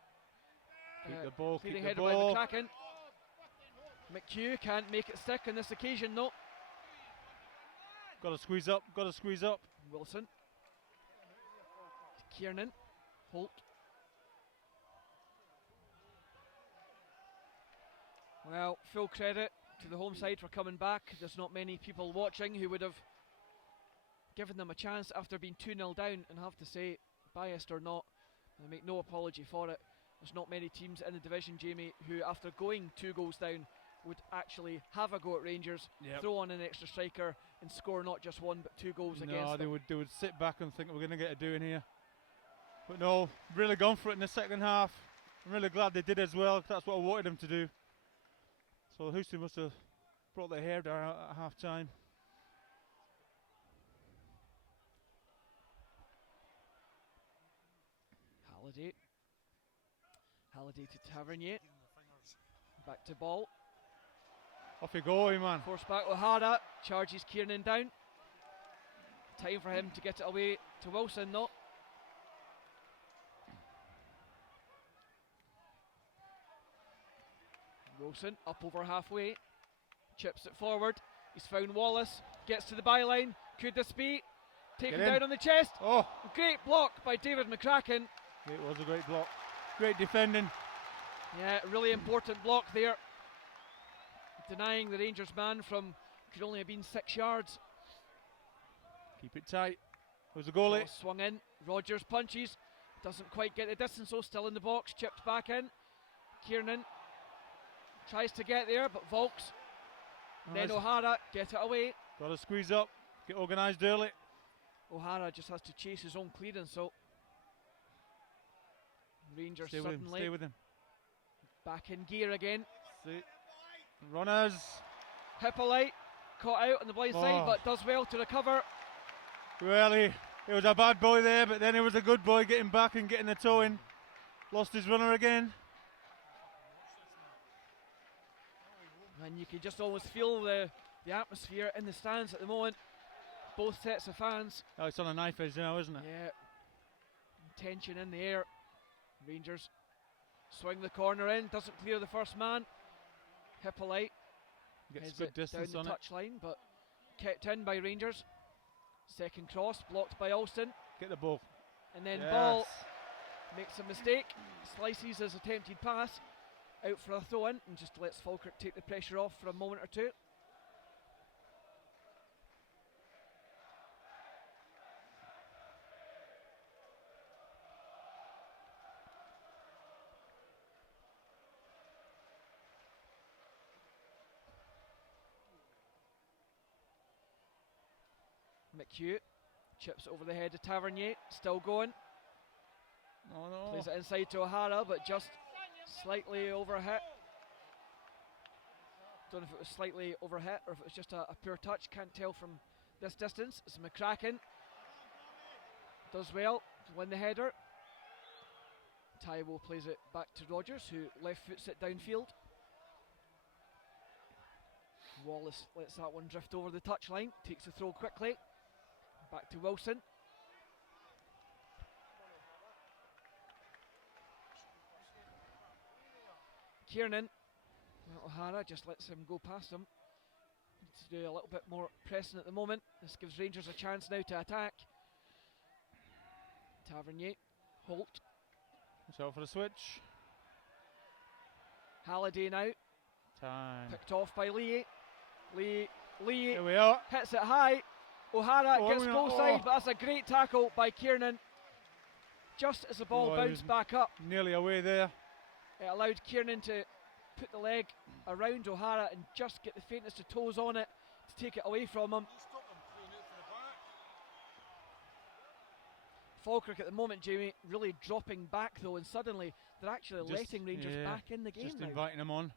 Keep the ball, clearing keep the header by ball. McCracken. McHugh can't make it stick on this occasion, no. Got to squeeze up, got to squeeze up. Wilson. Kiernan. Holt. Well, full credit to the home side for coming back. There's not many people watching who would have given them a chance after being 2-0 down, and have to say, biased or not, I make no apology for it. There's not many teams in the division, Jamie, who after going 2 goals down would actually have a go at Rangers, throw on an extra striker and score not just 1 but 2 goals against them. They would sit back and think we're going to get a do in here. But no, really gone for it in the second half. I'm really glad they did as well, 'cause that's what I wanted them to do. So Houston must have brought their hair down at half time. Halliday to Tavernier. Back to ball. Off you go, man. Force back O'Hara. Charges Kiernan down. Time for him to get it away to Wilson, though. Wilson up over halfway. Chips it forward. He's found Wallace. Gets to the byline. Could this be? Taken down on the chest. Oh, Great block by David McCracken. it was a great block. Great defending. Yeah, really important block there. Denying the Rangers man from could only have been 6 yards. Keep it tight. It was a goalie. Oh, swung in. Rogers punches. Doesn't quite get the distance, so still in the box. Chipped back in. Kiernan tries to get there, but Volks. Then O'Hara get it away. Got to squeeze up. Get organised early. O'Hara just has to chase his own clearance, so Rangers Stay with him. suddenly Stay with him. back in gear again. See. Runners. Hippolyte caught out on the blind side, but does well to recover. Well, it was a bad boy there, but then it was a good boy getting back and getting the toe in. Lost his runner again. And you can just almost feel the atmosphere in the stands at the moment. Both sets of fans. Oh, it's on a knife edge now, isn't it? Yeah. Tension in the air. Rangers swing the corner in, doesn't clear the first man. Hippolyte Gets heads good it distance down on the it. touchline, but kept in by Rangers. Second cross blocked by Alston, Get the ball. and then Yes. Ball makes a mistake, slices his attempted pass out for a throw in, and just lets Falkirk take the pressure off for a moment or two. McHugh chips over the head of Tavernier, still going. Oh no. Plays it inside to O'Hara, but just slightly overhit. Don't know if it was slightly overhit or if it was just a poor touch. Can't tell from this distance. It's McCracken. Does well to win the header. Taiwo plays it back to Rogers, who left foots it downfield. Wallace lets that one drift over the touchline, takes the throw quickly. Back to Wilson. Kiernan. O'Hara just lets him go past him. Needs to do a little bit more pressing at the moment. This gives Rangers a chance now to attack. Tavernier. Holt. Watch out for the switch. Halliday now. Time. Picked off by Lee. Lee Here we are. hits it high. O'Hara Oh, gets no, goal oh. side, but that's a great tackle by Kiernan. Just as the ball Oh, bounced back up, Nearly away there. it allowed Kiernan to put the leg around O'Hara and just get the faintest of toes on it to take it away from him. He stopped him playing out for the back. Falkirk at the moment, Jamie, really dropping back though, and suddenly they're actually Just- letting Rangers yeah, back in the game Just now. inviting them on.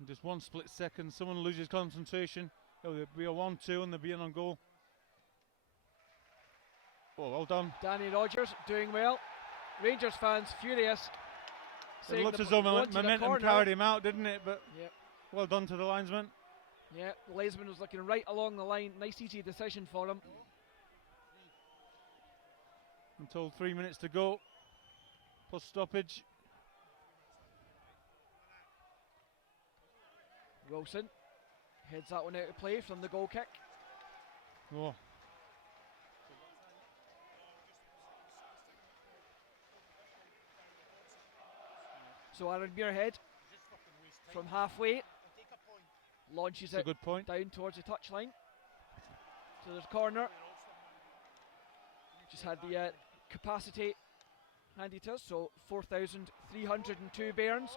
In just one split second, someone loses concentration. There'll be a 1-2 and they'll be in on goal. Oh, well done. Danny Rogers doing well. Rangers fans furious. It saying looked they as though wanted a momentum corner. carried him out, didn't it? But Yep. well done to the linesman. Yeah, Leisman was looking right along the line. Nice easy decision for him. Until 3 minutes to go. Plus stoppage. Wilson heads that one out of play from the goal kick. Oh, So Aaron Muirhead from halfway Take a point. launches that's a it good point. down towards the touchline. So there's corner. Just had the capacity handy to us. So 4,302 Bairns,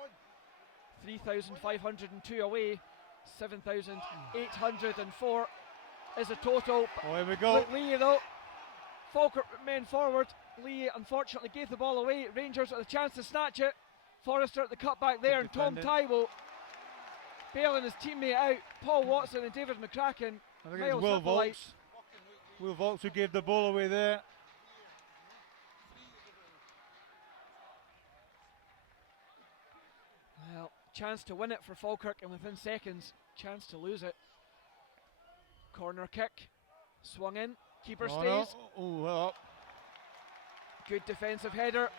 3,502 away, 7,804 is a total. Oh, here we go. Look, Lee though, Falkirk men forward. Lee unfortunately gave the ball away. Rangers with a chance to snatch it. Forrester at the cutback there, and Tom defending. Taiwo bailing his teammate out. Paul Watson and David McCracken. I think Miles it's Will Hippolyte. Volks. Will Volks who gave the ball away there. Well, chance to win it for Falkirk, and within seconds, chance to lose it. Corner kick, swung in, keeper Oh, stays. no. Oh, well up. Good defensive header.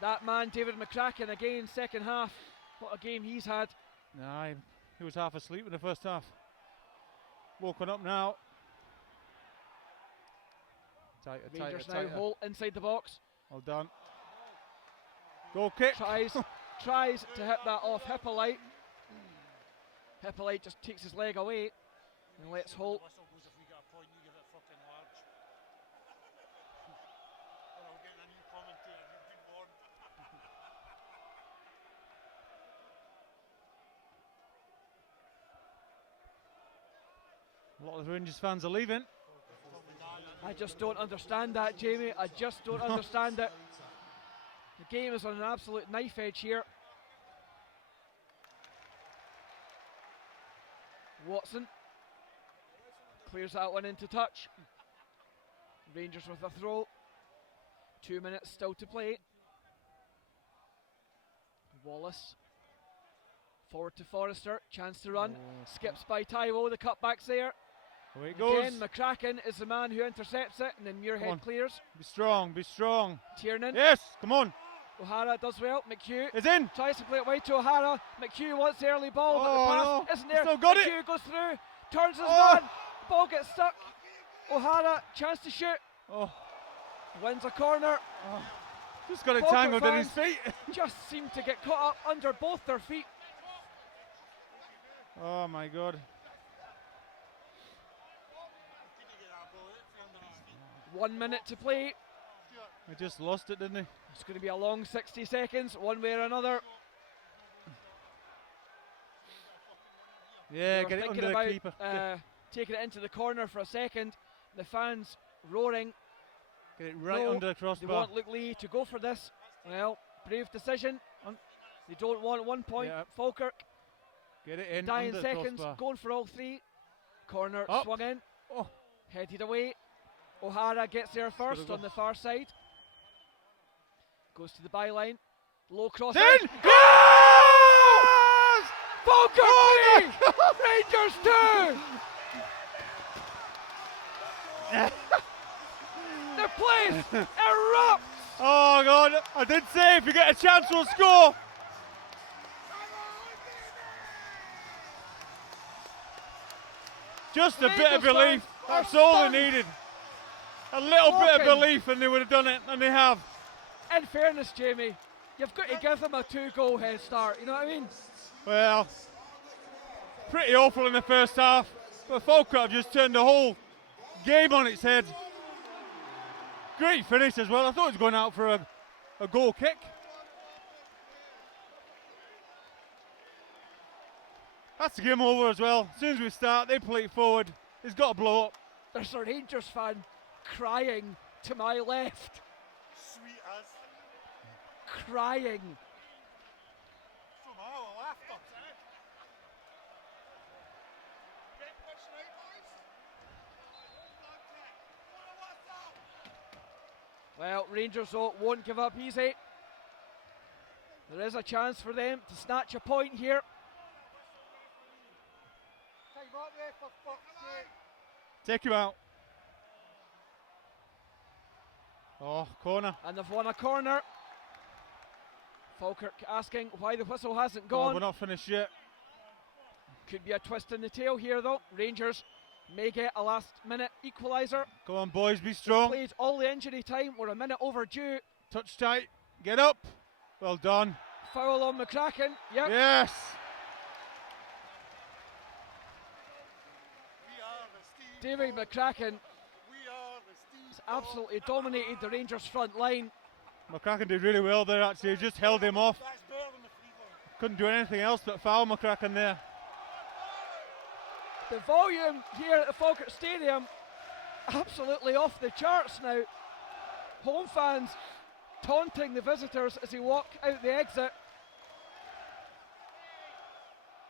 That man, David McCracken, again, second half. What a game he's had. Nah, he was half asleep in the first half. Woken up now. Tighter, Rangers tighter, now tighter. Holt inside the box. Well done. Goal kick. Tries to hit that off Hippolyte. Hippolyte just takes his leg away and lets Holt. Whistle goes if we get a point, you give it fucking large. Or I'll get a new commentator, you've been warned. A lot of Rangers fans are leaving. I just don't understand that, Jamie. I just don't understand it. The game is on an absolute knife edge here. Watson clears that one into touch. Rangers with a throw. 2 minutes still to play. Wallace forward to Forrester, chance to run. Skips by Taiwo, the cutback's there. Away it goes. Again, McCracken is the man who intercepts it, and then on. Muirhead clears. Be strong, be strong. Tiernan, Yes, come on. O'Hara does well. McHugh It's in. tries to play it wide to O'Hara. McHugh wants the early ball, but Oh, the pass no. isn't there. Still got it. McHugh goes through, turns his Oh. man. Ball gets stuck. O'Hara, chance to shoot, Oh, wins a corner. just got it Falkirk tangled in his fans. feet. Just seemed to get caught up under both their feet. Oh my God. Couldn't get that ball out from under his feet. 1 minute to play. He just lost it, didn't he? It's going to be a long 60 seconds, one way or another. Yeah, They were get it thinking under the about, keeper. taking it into the corner for a second. the fans roaring. Get it right No, under the They crossbar. want Luke Lee to go for this. Well, brave decision. They don't want 1 point. Yep. Falkirk, Get it in dying under the seconds, crossbar. going for all three. Corner Up. swung in, Oh, headed away. O'Hara gets there first go. on the far side. Goes to the byline. Low cross. in! in. Yes! Falkirk Oh 3! Rangers 2! The place erupts! Oh God, I did say if you get a chance we'll score. Just a bit of Rangers belief, fans that's are all stunned. they needed. A little bit of Walking. belief and they would have done it, and they have. In fairness, Jamie, you've got to give them a 2-goal head start, you know what I mean? Well, pretty awful in the first half, but Falkirk have just turned the whole game on its head. Great finish as well. I thought it was going out for a goal kick. That's the game over as well. As soon as we start, they play it forward. It's got to blow up. There's a Rangers fan crying to my left. Sweet as. Crying. From our laughter. Get this right, boys. Well, Rangers though won't give up easy. There is a chance for them to snatch a point here. Time up there for fuck's sake. Take you out. Oh, corner. And they've won a corner. Falkirk asking why the whistle hasn't Oh, gone. we're not finished yet. Could be a twist in the tail here though. Rangers may get a last minute equaliser. Come on, boys, be strong. Played all the injury time. We're a minute overdue. Touch tight. Get up. Well done. Foul on McCracken. Yep. Yes. We are the Steve. David McCracken We are the Steve. has absolutely dominated the Rangers front line. McCracken did really well there actually. Just held him off. That's better than the free ball. Couldn't do anything else but foul McCracken there. The volume here at the Falkirk Stadium absolutely off the charts now. Home fans taunting the visitors as they walk out the exit.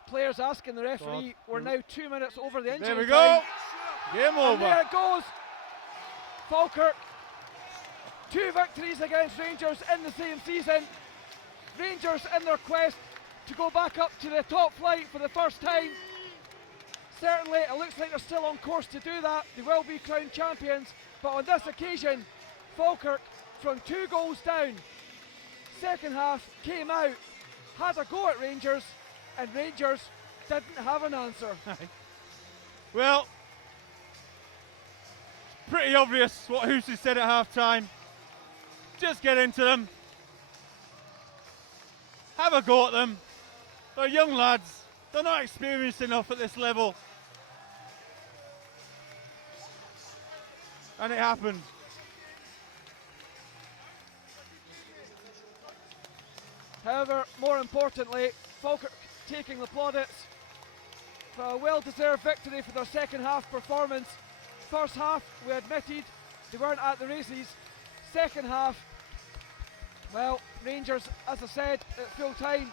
Players asking the referee, we're now 2 minutes over the injury There we time. go. Game And there over. it goes. Falkirk, 2 victories against Rangers in the same season. Rangers in their quest to go back up to the top flight for the first time. Certainly it looks like they're still on course to do that. They will be crowned champions, but on this occasion Falkirk, from 2 goals down, second half came out, had a go at Rangers, and Rangers didn't have an answer. Well, pretty obvious what Housey said at half time. Just get into them. Have a go at them. They're young lads. They're not experienced enough at this level. And it happened. However, more importantly, Falkirk taking the plaudits for a well-deserved victory for their second half performance. First half, we admitted they weren't at the races. Second half, well, Rangers, as I said, at full time,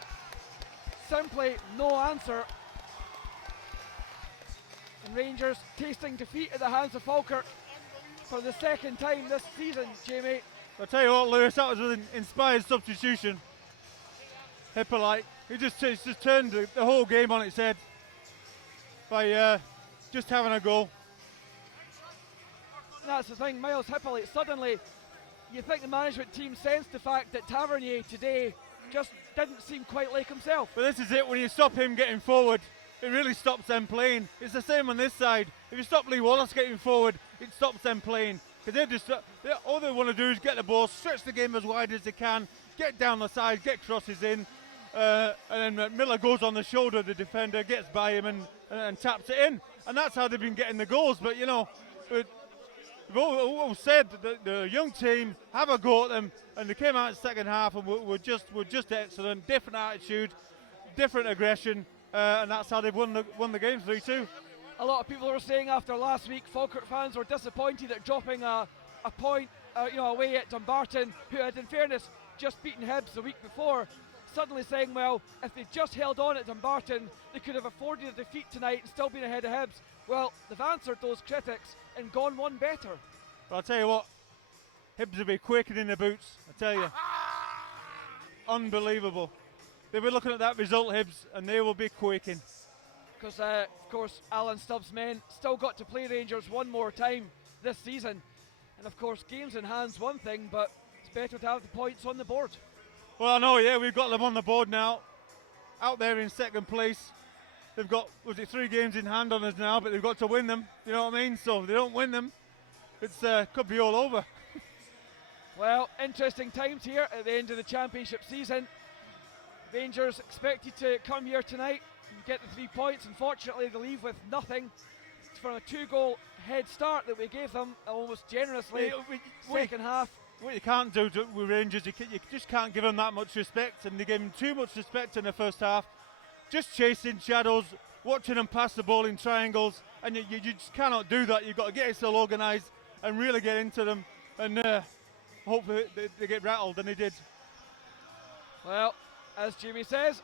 simply no answer. And Rangers tasting defeat at the hands of Falkirk for the second time this season, Jamie. I'll tell you what, Lewis, that was an inspired substitution. Hippolyte, he just turned the whole game on its head by just having a goal. And that's the thing, Miles Hippolyte, suddenly you think the management team sensed the fact that Tavernier today just didn't seem quite like himself. But this is it, when you stop him getting forward, it really stops them playing. It's the same on this side. If you stop Lee Wallace getting forward, it stops them playing. Because all they want to do is get the ball, stretch the game as wide as they can, get down the side, get crosses in, and then Miller goes on the shoulder of the defender, gets by him and taps it in. And that's how they've been getting the goals. But, you know, we've all said that the young team, have a go at them, and they came out in the second half and were just excellent. Different attitude, different aggression, and that's how they've won the game 3-2. A lot of people were saying after last week, Falkirk fans were disappointed at dropping a point away at Dumbarton, who had in fairness just beaten Hibs the week before. Suddenly saying, well, if they just held on at Dumbarton, they could have afforded a defeat tonight and still been ahead of Hibs. Well, they've answered those critics and gone one better. Well, I'll tell you what, Hibs will be quaking in the boots, I tell you. Unbelievable. They'll be looking at that result, Hibs, and they will be quaking. Because, of course, Alan Stubbs' men still got to play Rangers one more time this season. And, of course, games in hand's one thing, but it's better to have the points on the board. Well, I know, yeah, we've got them on the board now, out there in second place. They've got, 3 games in hand on us now, but they've got to win them, you know what I mean? So if they don't win them, it's could be all over. Well, interesting times here at the end of the championship season. Rangers expected to come here tonight and get the 3 points. Unfortunately, they leave with nothing. It's from a 2-goal head start that we gave them almost generously. Second half. What you can't do with Rangers, you just can't give them that much respect, and they gave them too much respect in the first half. Just chasing shadows, watching them pass the ball in triangles, and you just cannot do that. You've got to get yourself organised and really get into them, and hopefully they get rattled, and they did. Well, as Jimmy says,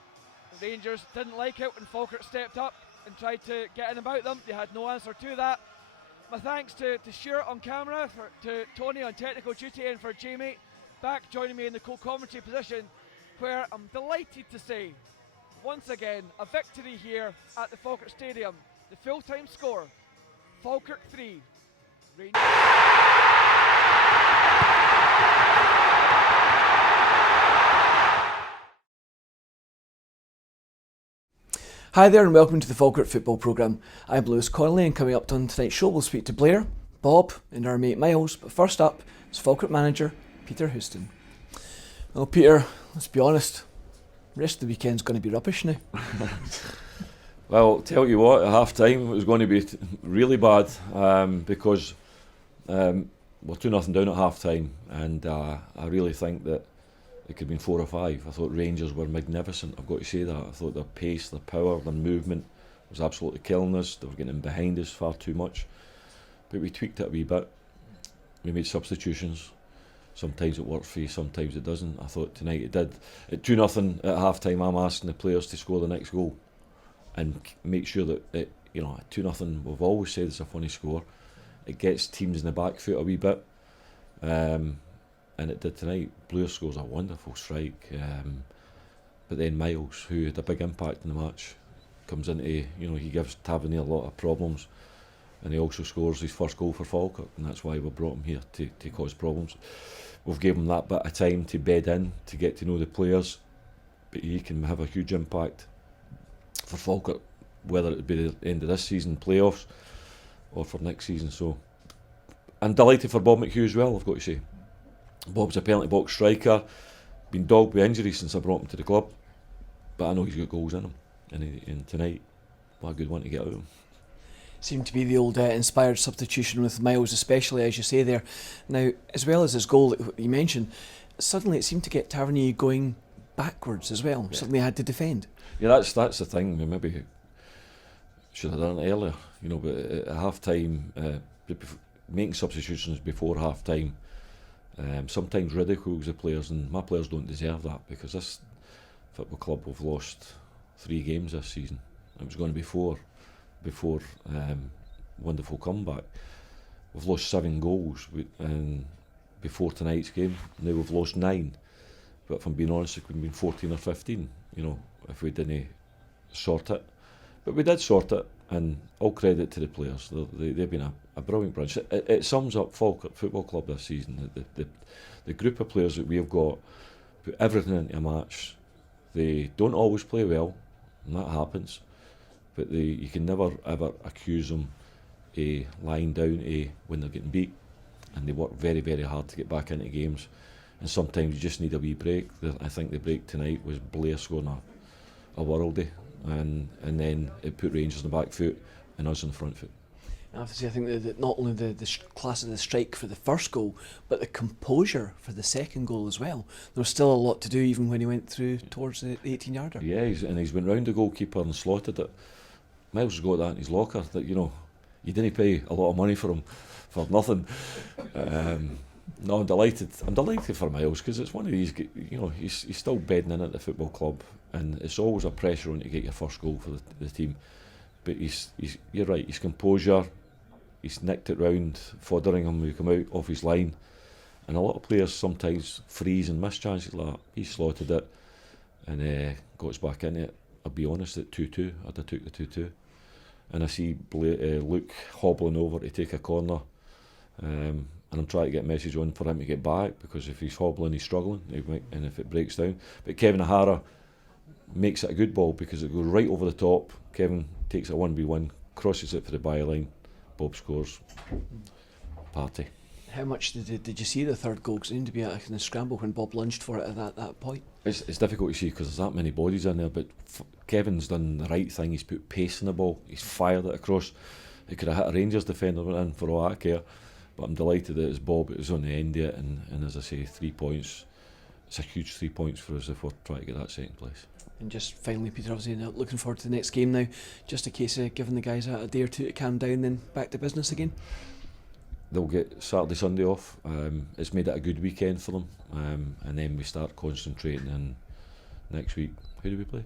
the Rangers didn't like it when Falkirk stepped up and tried to get in about them. They had no answer to that. My thanks to Stuart on camera, to Tony on technical duty, and for Jamie back joining me in the co-commentary position, where I'm delighted to say, once again, a victory here at the Falkirk Stadium. The full-time score, Falkirk 3, Rangers. Hi there and welcome to the Falkirk Football Programme. I'm Lewis Connolly, and coming up on tonight's show we'll speak to Blair, Bob and our mate Miles, but first up is Falkirk manager Peter Houston. Well Peter, let's be honest, the rest of the weekend's going to be rubbish now. Well, tell you what, at half time it was going to be really bad because we're 2-0 down at half time, and I really think that it could have been 4 or 5. I thought Rangers were magnificent, I've got to say that. I thought their pace, their power, their movement was absolutely killing us. They were getting in behind us far too much. But we tweaked it a wee bit. We made substitutions. Sometimes it works for you, sometimes it doesn't. I thought tonight it did. At 2-0 at half time, I'm asking the players to score the next goal and make sure that at 2-0, we've always said it's a funny score. It gets teams in the back foot a wee bit. And it did tonight. Blair scores a wonderful strike, but then Miles, who had a big impact in the match, comes into, he gives Tavernier a lot of problems, and he also scores his first goal for Falkirk, and that's why we brought him here, to cause problems. We've given him that bit of time to bed in, to get to know the players, but he can have a huge impact for Falkirk, whether it be the end of this season, playoffs, or for next season. So I'm delighted for Bob McHugh as well, I've got to say. Bob's a penalty box striker, been dogged with injury since I brought him to the club, but I know he's got goals in him, and tonight, what a good one to get out of him. Seemed to be the old inspired substitution with Miles, especially as you say there. Now, as well as his goal that you mentioned, suddenly it seemed to get Tavernier going backwards as well. Yeah. Suddenly had to defend. Yeah, that's the thing. We maybe should have done it earlier, but at half time, making substitutions before half time sometimes ridicules the players, and my players don't deserve that, because this football club have lost 3 games this season. It was going to be 4 before wonderful comeback. We've lost 7 goals and before tonight's game. Now we've lost 9, but if I'm being honest, it could have been 14 or 15, if we didn't sort it. But we did sort it, and all credit to the players. They've been a brilliant bunch. It sums up Falkirk Football Club this season. The group of players that we've got put everything into a match. They don't always play well, and that happens, but you can never ever accuse them of lying down when they're getting beat, and they work very, very hard to get back into games, and sometimes you just need a wee break. I think the break tonight was Blair scoring a worldie, and then it put Rangers in the back foot and us in the front foot. I have to say, I think that not only the class of the strike for the first goal, but the composure for the second goal as well. There was still a lot to do even when he went through towards the 18-yarder. Yeah, he's went round the goalkeeper and slotted it. Miles has got that in his locker, that, you didn't pay a lot of money for him for nothing. No, I'm delighted for Miles, because it's one of these, he's still bedding in at the football club, and it's always a pressure on to get your first goal for the team. But you're right, his composure, he's nicked it round Fotheringham when he come out off his line, and a lot of players sometimes freeze and miss chances like that. He slotted it and got us back in it. I'll be honest, at 2-2, I'd have took the 2-2. And I see Luke hobbling over to take a corner, and I'm trying to get a message on for him to get back, because if he's hobbling, he's struggling, and if it breaks down. But Kevin O'Hara makes it a good ball, because it goes right over the top. Kevin takes a 1v1, crosses it for the byline, Bob scores. Party. How much did you see the third goal? 'Cause it seemed to be a kind of scramble when Bob lunged for it at that point. It's difficult to see because there's that many bodies in there, but Kevin's done the right thing. He's put pace in the ball, he's fired it across. He could have hit a Rangers defender went in for all I care, but I'm delighted that it's Bob. It was on the end of it, and as I say, 3 points. It's a huge 3 points for us if we're trying to get that second place. And just finally, Peter, obviously looking forward to the next game now. Just a case of giving the guys a day or two to calm down, then back to business again. They'll get Saturday, Sunday off. It's made it a good weekend for them, and then we start concentrating. And next week, who do we play?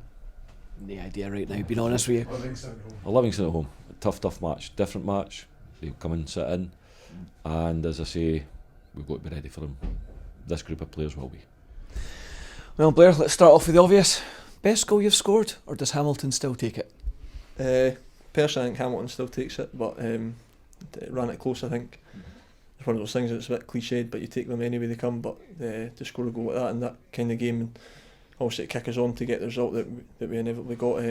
The idea right now, being honest with you. Livingston at home. A tough match, different match. They'll come and sit in, and as I say, we've got to be ready for them. This group of players will be. Well, Blair, let's start off with the obvious. Best goal you've scored, or does Hamilton still take it? Personally, I think Hamilton still takes it, but it ran it close, I think. It's one of those things that's a bit cliched, but you take them any way they come. But to score a goal like that in that kind of game, and obviously to kick us on to get the result that we inevitably got,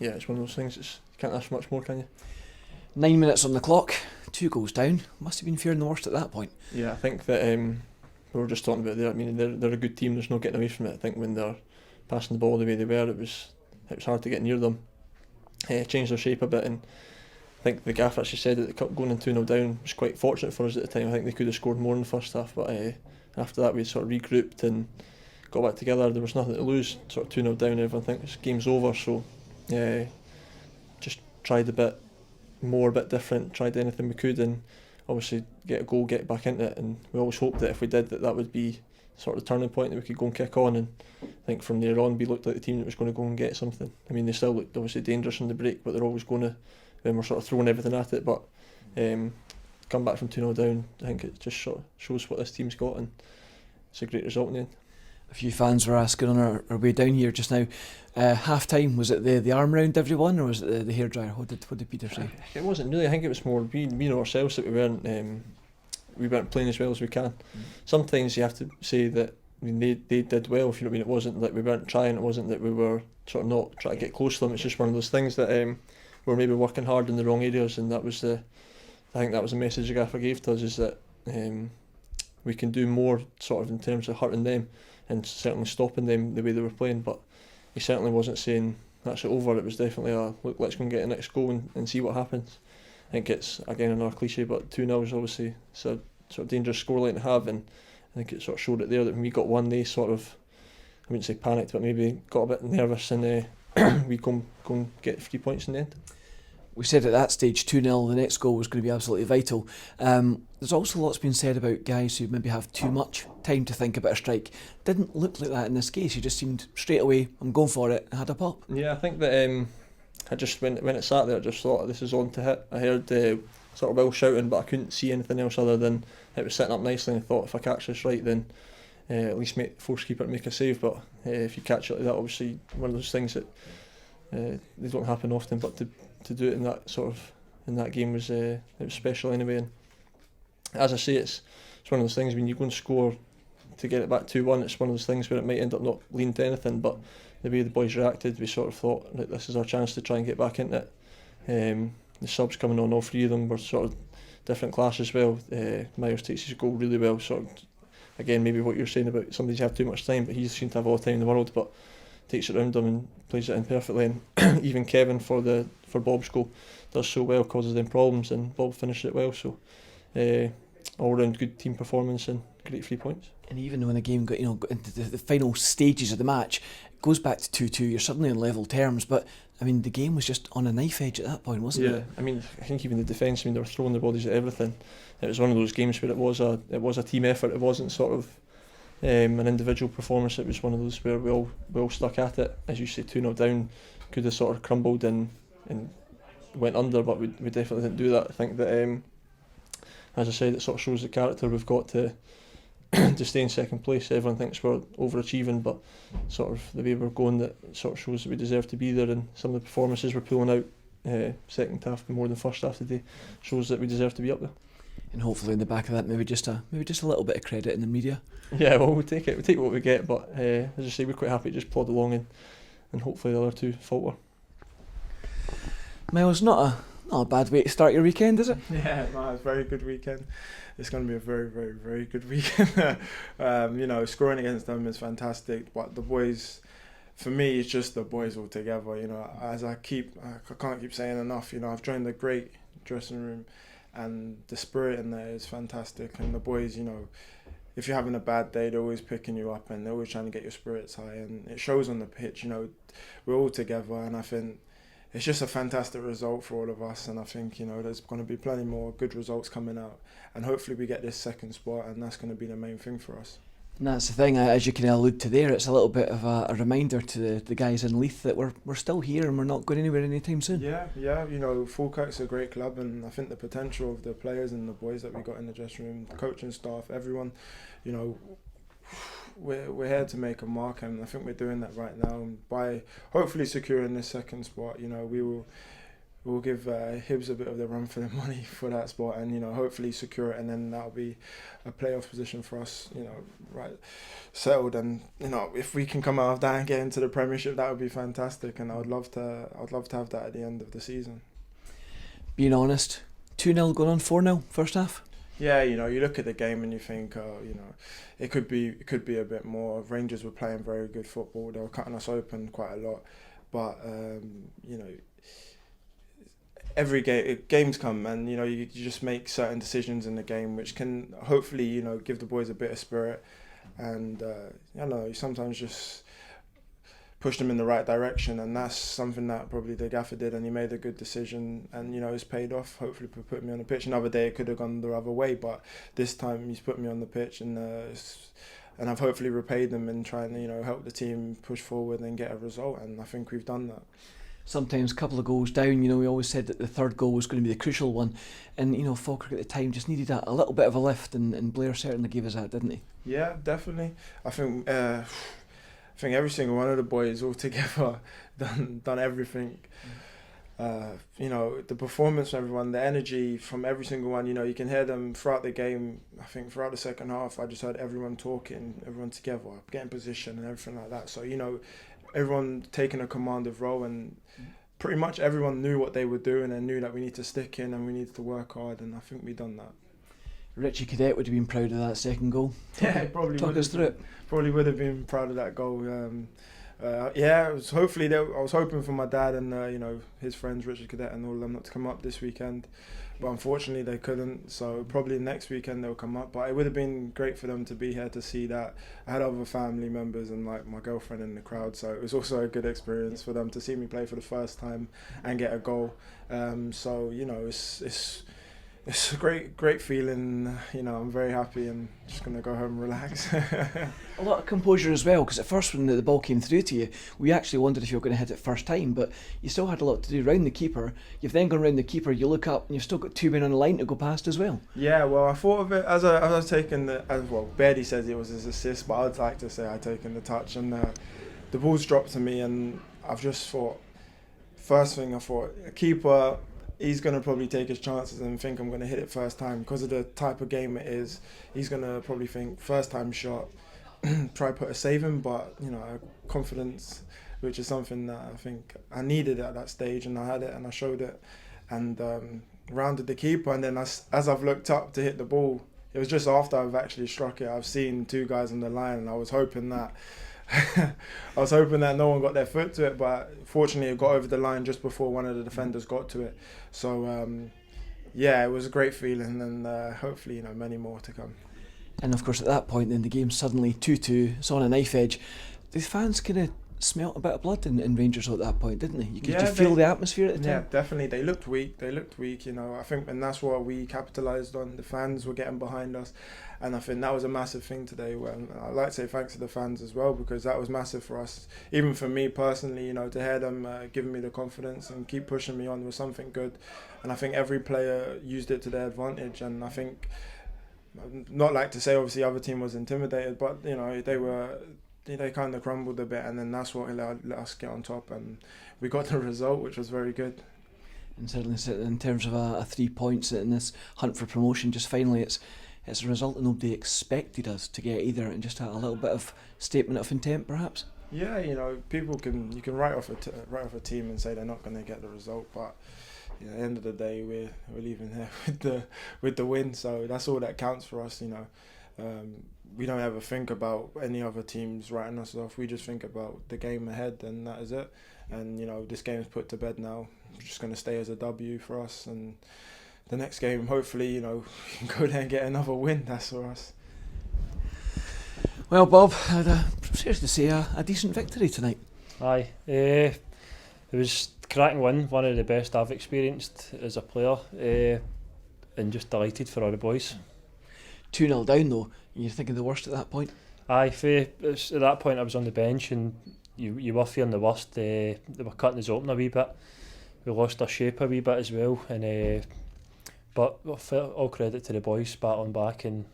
it's one of those things. You can't ask for much more, can you? 9 minutes on the clock, 2 goals down. Must have been fearing the worst at that point. Yeah, I think that we were just talking about there. I mean, they're a good team. There's no getting away from it. I think when they're passing the ball the way they were, it was hard to get near them. Changed their shape a bit, and I think the gaffer actually said that going in 2-0 down was quite fortunate for us at the time. I think they could have scored more in the first half, but after that we sort of regrouped and got back together. There was nothing to lose, sort of 2-0 down, everyone thinks game's over, so just tried a bit more, a bit different, tried anything we could, and obviously get a goal, get back into it. And we always hoped that if we did, that would be sort of the turning point, that we could go and kick on. And I think from there on we looked like the team that was going to go and get something. I mean, they still looked obviously dangerous in the break, but they're always going to, when we're sort of throwing everything at it. But come back from 2-0 down, I think it just sort of shows what this team's got, and it's a great result in the end. A few fans were asking on our way down here just now, half time, was it the arm round everyone, or was it the hairdryer? What did Peter say? It wasn't really. I think it was more we know ourselves that we weren't playing as well as we can. Sometimes you have to say that, I mean, they did well, if you know what I mean. It wasn't that we weren't trying, it wasn't that we were sort of not trying to get close to them. It's just one of those things that we're maybe working hard in the wrong areas, and I think that was the message the gaffer gave to us, is that we can do more sort of in terms of hurting them and certainly stopping them the way they were playing. But he certainly wasn't saying that's it over. It was definitely look, let's go and get the next goal and see what happens. I think it's again another cliche, but 2-0 is obviously it's a sort of dangerous scoreline to have, and I think it sort of showed it there that when we got one, they sort of, I wouldn't say panicked, but maybe got a bit nervous, and we go and get 3 points in the end. We said at that stage 2-0, the next goal was going to be absolutely vital. There's also lots been said about guys who maybe have too much time to think about a strike. Didn't look like that in this case. He just seemed straight away, I'm going for it, and had a pop. Yeah, I think that I just when it sat there, I just thought this is on to hit. I heard sort of Will shouting, but I couldn't see anything else other than it was sitting up nicely, and I thought if I catch this right, then at least force keeper to make a save. But if you catch it like that, obviously one of those things that they don't happen often, but to do it in that game was it was special anyway. And as I say, it's one of those things when you go and score to get it back 2-1, it's one of those things where it might end up not leading to anything, but the way the boys reacted, we sort of thought that this is our chance to try and get back into it. The subs coming on, all 3 of them were sort of different class as well. Myers takes his goal really well, sort of, again, maybe what you're saying about somebody's have too much time, but he seems to have all the time in the world, but takes it round him and plays it in perfectly. And even Kevin for Bob's goal does so well, causes them problems, and Bob finished it well. So all round good team performance and great 3 points. And even when the game got into the final stages of the match, goes back to 2-2, you're suddenly on level terms, but I mean the game was just on a knife edge at that point, wasn't it? Yeah, I mean, I think even the defence, I mean, they were throwing their bodies at everything. It was one of those games where it was a team effort. It wasn't sort of an individual performance. It was one of those where we all stuck at it. As you say, 2-0 down, could have sort of crumbled and went under, but we definitely didn't do that. I think that, as I said, it sort of shows the character we've got to stay in second place. Everyone thinks we're overachieving, but sort of the way we're going, that sort of shows that we deserve to be there, and some of the performances we're pulling out second half more than first half today shows that we deserve to be up there. And hopefully in the back of that, maybe just a little bit of credit in the media. Yeah, well, we take what we get, but as I say, we're quite happy to just plod along and hopefully the other two falter. Miles, not a bad way to start your weekend, is it? Yeah, no, it's a very good weekend. It's going to be a very, very, very good weekend. Scoring against them is fantastic, but the boys, for me, it's just the boys all together. As I can't keep saying enough. I've joined a great dressing room, and the spirit in there is fantastic. And the boys, if you're having a bad day, they're always picking you up, and they're always trying to get your spirits high, and it shows on the pitch. We're all together, and I think it's just a fantastic result for all of us, and I think there's going to be plenty more good results coming out, and hopefully we get this second spot, and that's going to be the main thing for us. And that's the thing, as you can allude to there, it's a little bit of a reminder to the guys in Leith that we're still here and we're not going anywhere anytime soon. Yeah, Falkirk's a great club, and I think the potential of the players and the boys that we got in the dressing room, the coaching staff, everyone, we're here to make a mark, and I think we're doing that right now. And by hopefully securing this second spot, we'll give Hibs a bit of the run for the money for that spot, and hopefully secure it, and then that'll be a playoff position for us, right settled. And if we can come out of that and get into the Premiership, that would be fantastic, and I'd love to have that at the end of the season. Being honest, 2-0 going on 4-0 first half. Yeah, you look at the game and you think, it could be a bit more. Rangers were playing very good football. They were cutting us open quite a lot, but every games come, and you just make certain decisions in the game which can hopefully give the boys a bit of spirit, and you sometimes just push them in the right direction, and that's something that probably the gaffer did, and he made a good decision, and it's paid off. Hopefully put me on the pitch. Another day it could have gone the other way, but this time he's put me on the pitch, and I've hopefully repaid them in trying to help the team push forward and get a result, and I think we've done that. Sometimes a couple of goals down, we always said that the third goal was going to be the crucial one, and Falkirk at the time just needed a little bit of a lift, and Blair certainly gave us that, didn't he? Yeah, definitely. I think every single one of the boys all together done everything. The performance from everyone, the energy from every single one, you can hear them throughout the game. I think throughout the second half, I just heard everyone talking, everyone together, getting position and everything like that. So, everyone taking a commander's role, and pretty much everyone knew what they were doing and knew that we need to stick in and we needed to work hard, and I think we've done that. Richie Cadet would have been proud of that second goal. Talk us through it. Probably would have been proud of that goal. I was hoping for my dad and his friends Richard Cadet and all of them not to come up this weekend, but unfortunately they couldn't. So probably next weekend they'll come up. But it would have been great for them to be here to see that. I had other family members and like my girlfriend in the crowd, so it was also a good experience for them to see me play for the first time and get a goal. It's a great feeling. I'm very happy and just going to go home and relax. A lot of composure as well, because at first when the ball came through to you, we actually wondered if you were going to hit it first time, but you still had a lot to do round the keeper. You've then gone round the keeper, you look up and you've still got two men on the line to go past as well. Yeah, well, I thought of it as I was taking Beardy says it was his assist, but I'd like to say I'd taken the touch, and the ball's dropped to me, and I've just thought, first thing I thought, a keeper, he's going to probably take his chances and think I'm going to hit it first time because of the type of game it is. He's going to probably think first time shot, try put a save in, but confidence, which is something that I think I needed at that stage, and I had it and I showed it, and rounded the keeper. And then as I've looked up to hit the ball, it was just after I've actually struck it. I've seen two guys on the line, and I was hoping that no one got their foot to it, but fortunately it got over the line just before one of the defenders got to it. So it was a great feeling, and hopefully many more to come. And of course at that point then the game suddenly 2-2, it's on a knife edge. The fans kind of smelt a bit of blood in Rangers at that point, didn't they? You could feel the atmosphere at the time. Yeah, definitely. They looked weak. You know, I think, and that's what we capitalised on. The fans were getting behind us, and I think that was a massive thing today. I'd like to say thanks to the fans as well, because that was massive for us. Even for me personally, you know, to hear them giving me the confidence and keep pushing me on was something good. And I think every player used it to their advantage. And I think, not like to say obviously other team was intimidated, but you know, they kind of crumbled a bit, and then that's what let us get on top, and we got the result, which was very good. And certainly in terms of a 3 points in this hunt for promotion, just finally it's a result that nobody expected us to get either, and just a little bit of statement of intent perhaps. Yeah, you know, you can write off a team and say they're not going to get the result, but you know, at the end of the day we're leaving here with the win, so that's all that counts for us. You know, we don't ever think about any other teams writing us off. We just think about the game ahead, and that is it. And you know, this game's put to bed now. It's just going to stay as a W for us, and the next game, hopefully, you know, we can go there and get another win. That's for us. Well, Bob, seriously to say, a decent victory tonight. Aye, it was a cracking win, one of the best I've experienced as a player, and just delighted for all the boys. 2-0 down though, and you're thinking the worst at that point? Aye, at that point I was on the bench, and you were feeling the worst. They were cutting us open a wee bit. We lost our shape a wee bit as well, and but all credit to the boys, battling back, and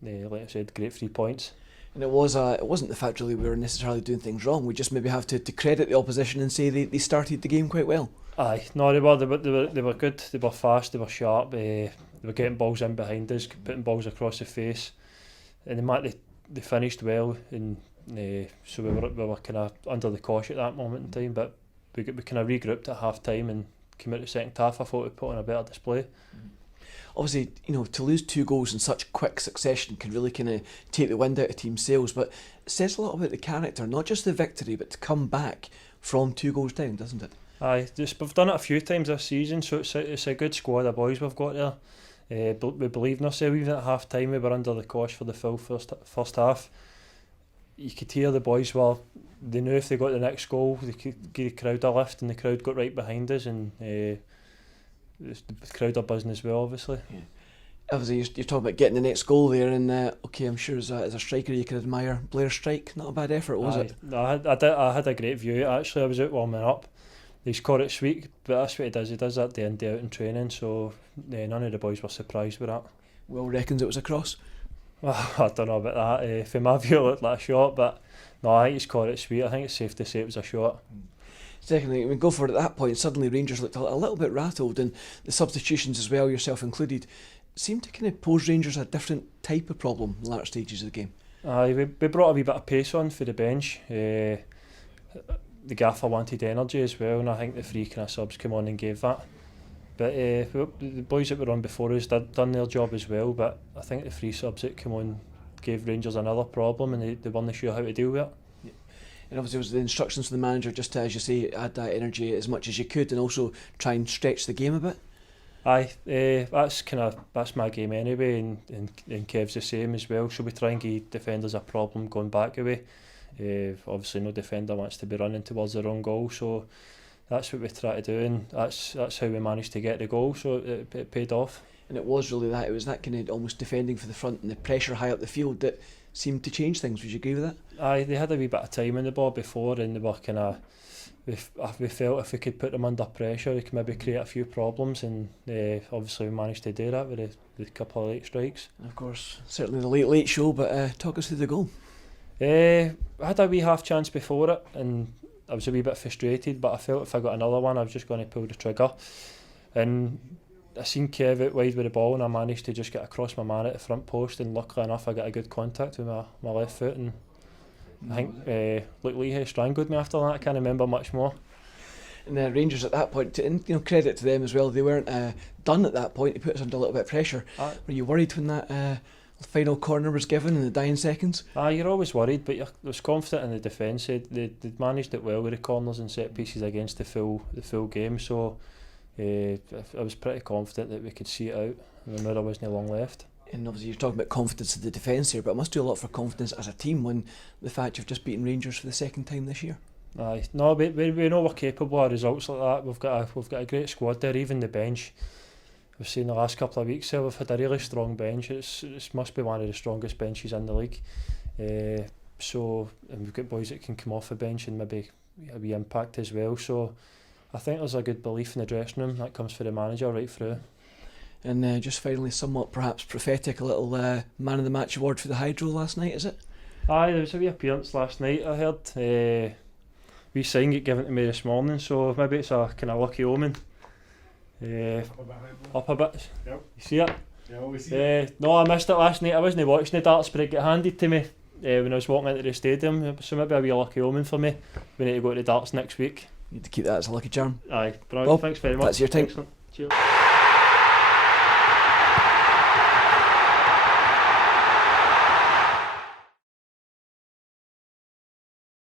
like I said, great 3 points. And it wasn't the fact really we were necessarily doing things wrong. We just maybe have to credit the opposition and say they started the game quite well. Aye, no, they were good. They were fast. They were sharp. They were getting balls in behind us, putting balls across the face, and they finished well. And so we were kind of under the cosh at that moment in time. But we kind of regrouped at half time and came out the second half. I thought we put on a better display. Obviously, you know, to lose 2 goals in such quick succession can really kind of take the wind out of team sails, but it says a lot about the character, not just the victory, but to come back from 2 goals down, doesn't it? Aye, we've done it a few times this season, so it's a good squad of boys we've got there. We believe in ourselves. Even at half time we were under the cosh for the full first half. You could hear the boys they knew if they got the next goal they could give the crowd a lift, and the crowd got right behind us, and the crowd are buzzing as well, obviously. Yeah. Obviously, you're talking about getting the next goal there, and okay, I'm sure as a striker you could admire Blair's strike. Not a bad effort, was it? No, I had a great view. Actually, I was out warming up. He scored it sweet, but that's what he does. He does that day in, day out in training, so none of the boys were surprised with that. Will reckons it was a cross? Well, I don't know about that. From my view, it looked like a shot, but no, I think he scored it sweet. I think it's safe to say it was a shot. Secondly, we go for it at that point. Suddenly Rangers looked a little bit rattled, and the substitutions as well, yourself included, seemed to kind of pose Rangers a different type of problem in the latter stages of the game. We brought a wee bit of pace on for the bench. The gaffer wanted energy as well, and I think the 3 kind of subs came on and gave that. But the boys that were on before us done their job as well, but I think the 3 subs that came on gave Rangers another problem, and they weren't sure how to deal with it. And obviously it was the instructions from the manager just to, as you say, add that energy as much as you could, and also try and stretch the game a bit. Aye, that's my game anyway, and Kev's the same as well. So we try and give defenders a problem going back away. Obviously no defender wants to be running towards their own goal, so that's what we try to do, and that's how we managed to get the goal, so it paid off. And it was that kind of almost defending for the front and the pressure high up the field that seemed to change things. Would you agree with that? Aye, they had a wee bit of time in the ball before, and they were kind of, we felt if we could put them under pressure they could maybe create a few problems, and obviously we managed to do that with a couple of late strikes. And of course, certainly the late show, but talk us through the goal. I had a wee half chance before it, and I was a wee bit frustrated, but I felt if I got another one I was just going to pull the trigger, and I seen Kev out wide with the ball, and I managed to just get across my man at the front post, and luckily enough I got a good contact with my left foot, and I think Luke Leahy strangled me after that. I can't remember much more. And the Rangers at that point, and credit to them as well, they weren't done at that point. They put us under a little bit of pressure. Were you worried when that final corner was given in the dying seconds? You're always worried, but I was confident in the defence. They'd managed it well with the corners and set pieces against the full game, so I was pretty confident that we could see it out, and there wasn't long left. And obviously you're talking about confidence in the defence here, but it must do a lot for confidence as a team when the fact you've just beaten Rangers for the second time this year. Aye, no, we know we're capable of results like that. We've got a great squad there. Even the bench, we've seen the last couple of weeks there, we've had a really strong bench. It must be one of the strongest benches in the league. So, and we've got boys that can come off the bench and maybe a wee impact as well. So I think there's a good belief in the dressing room that comes for the manager right through. And just finally, somewhat perhaps prophetic, a little man of the match award for the Hydro last night, is it? Aye, there was a wee appearance last night, I heard. Wee sign get given to me this morning, so maybe it's a kind of lucky omen. Up a bit. Yep. You see it? Yeah, we see it. No, I missed it last night. I wasn't watching the darts, but it got handed to me when I was walking into the stadium, so maybe a wee lucky omen for me. We need to go to the darts next week. Need to keep that as a lucky charm. Aye, brilliant. Bob, Thanks very much. that's your time. Excellent. Cheers.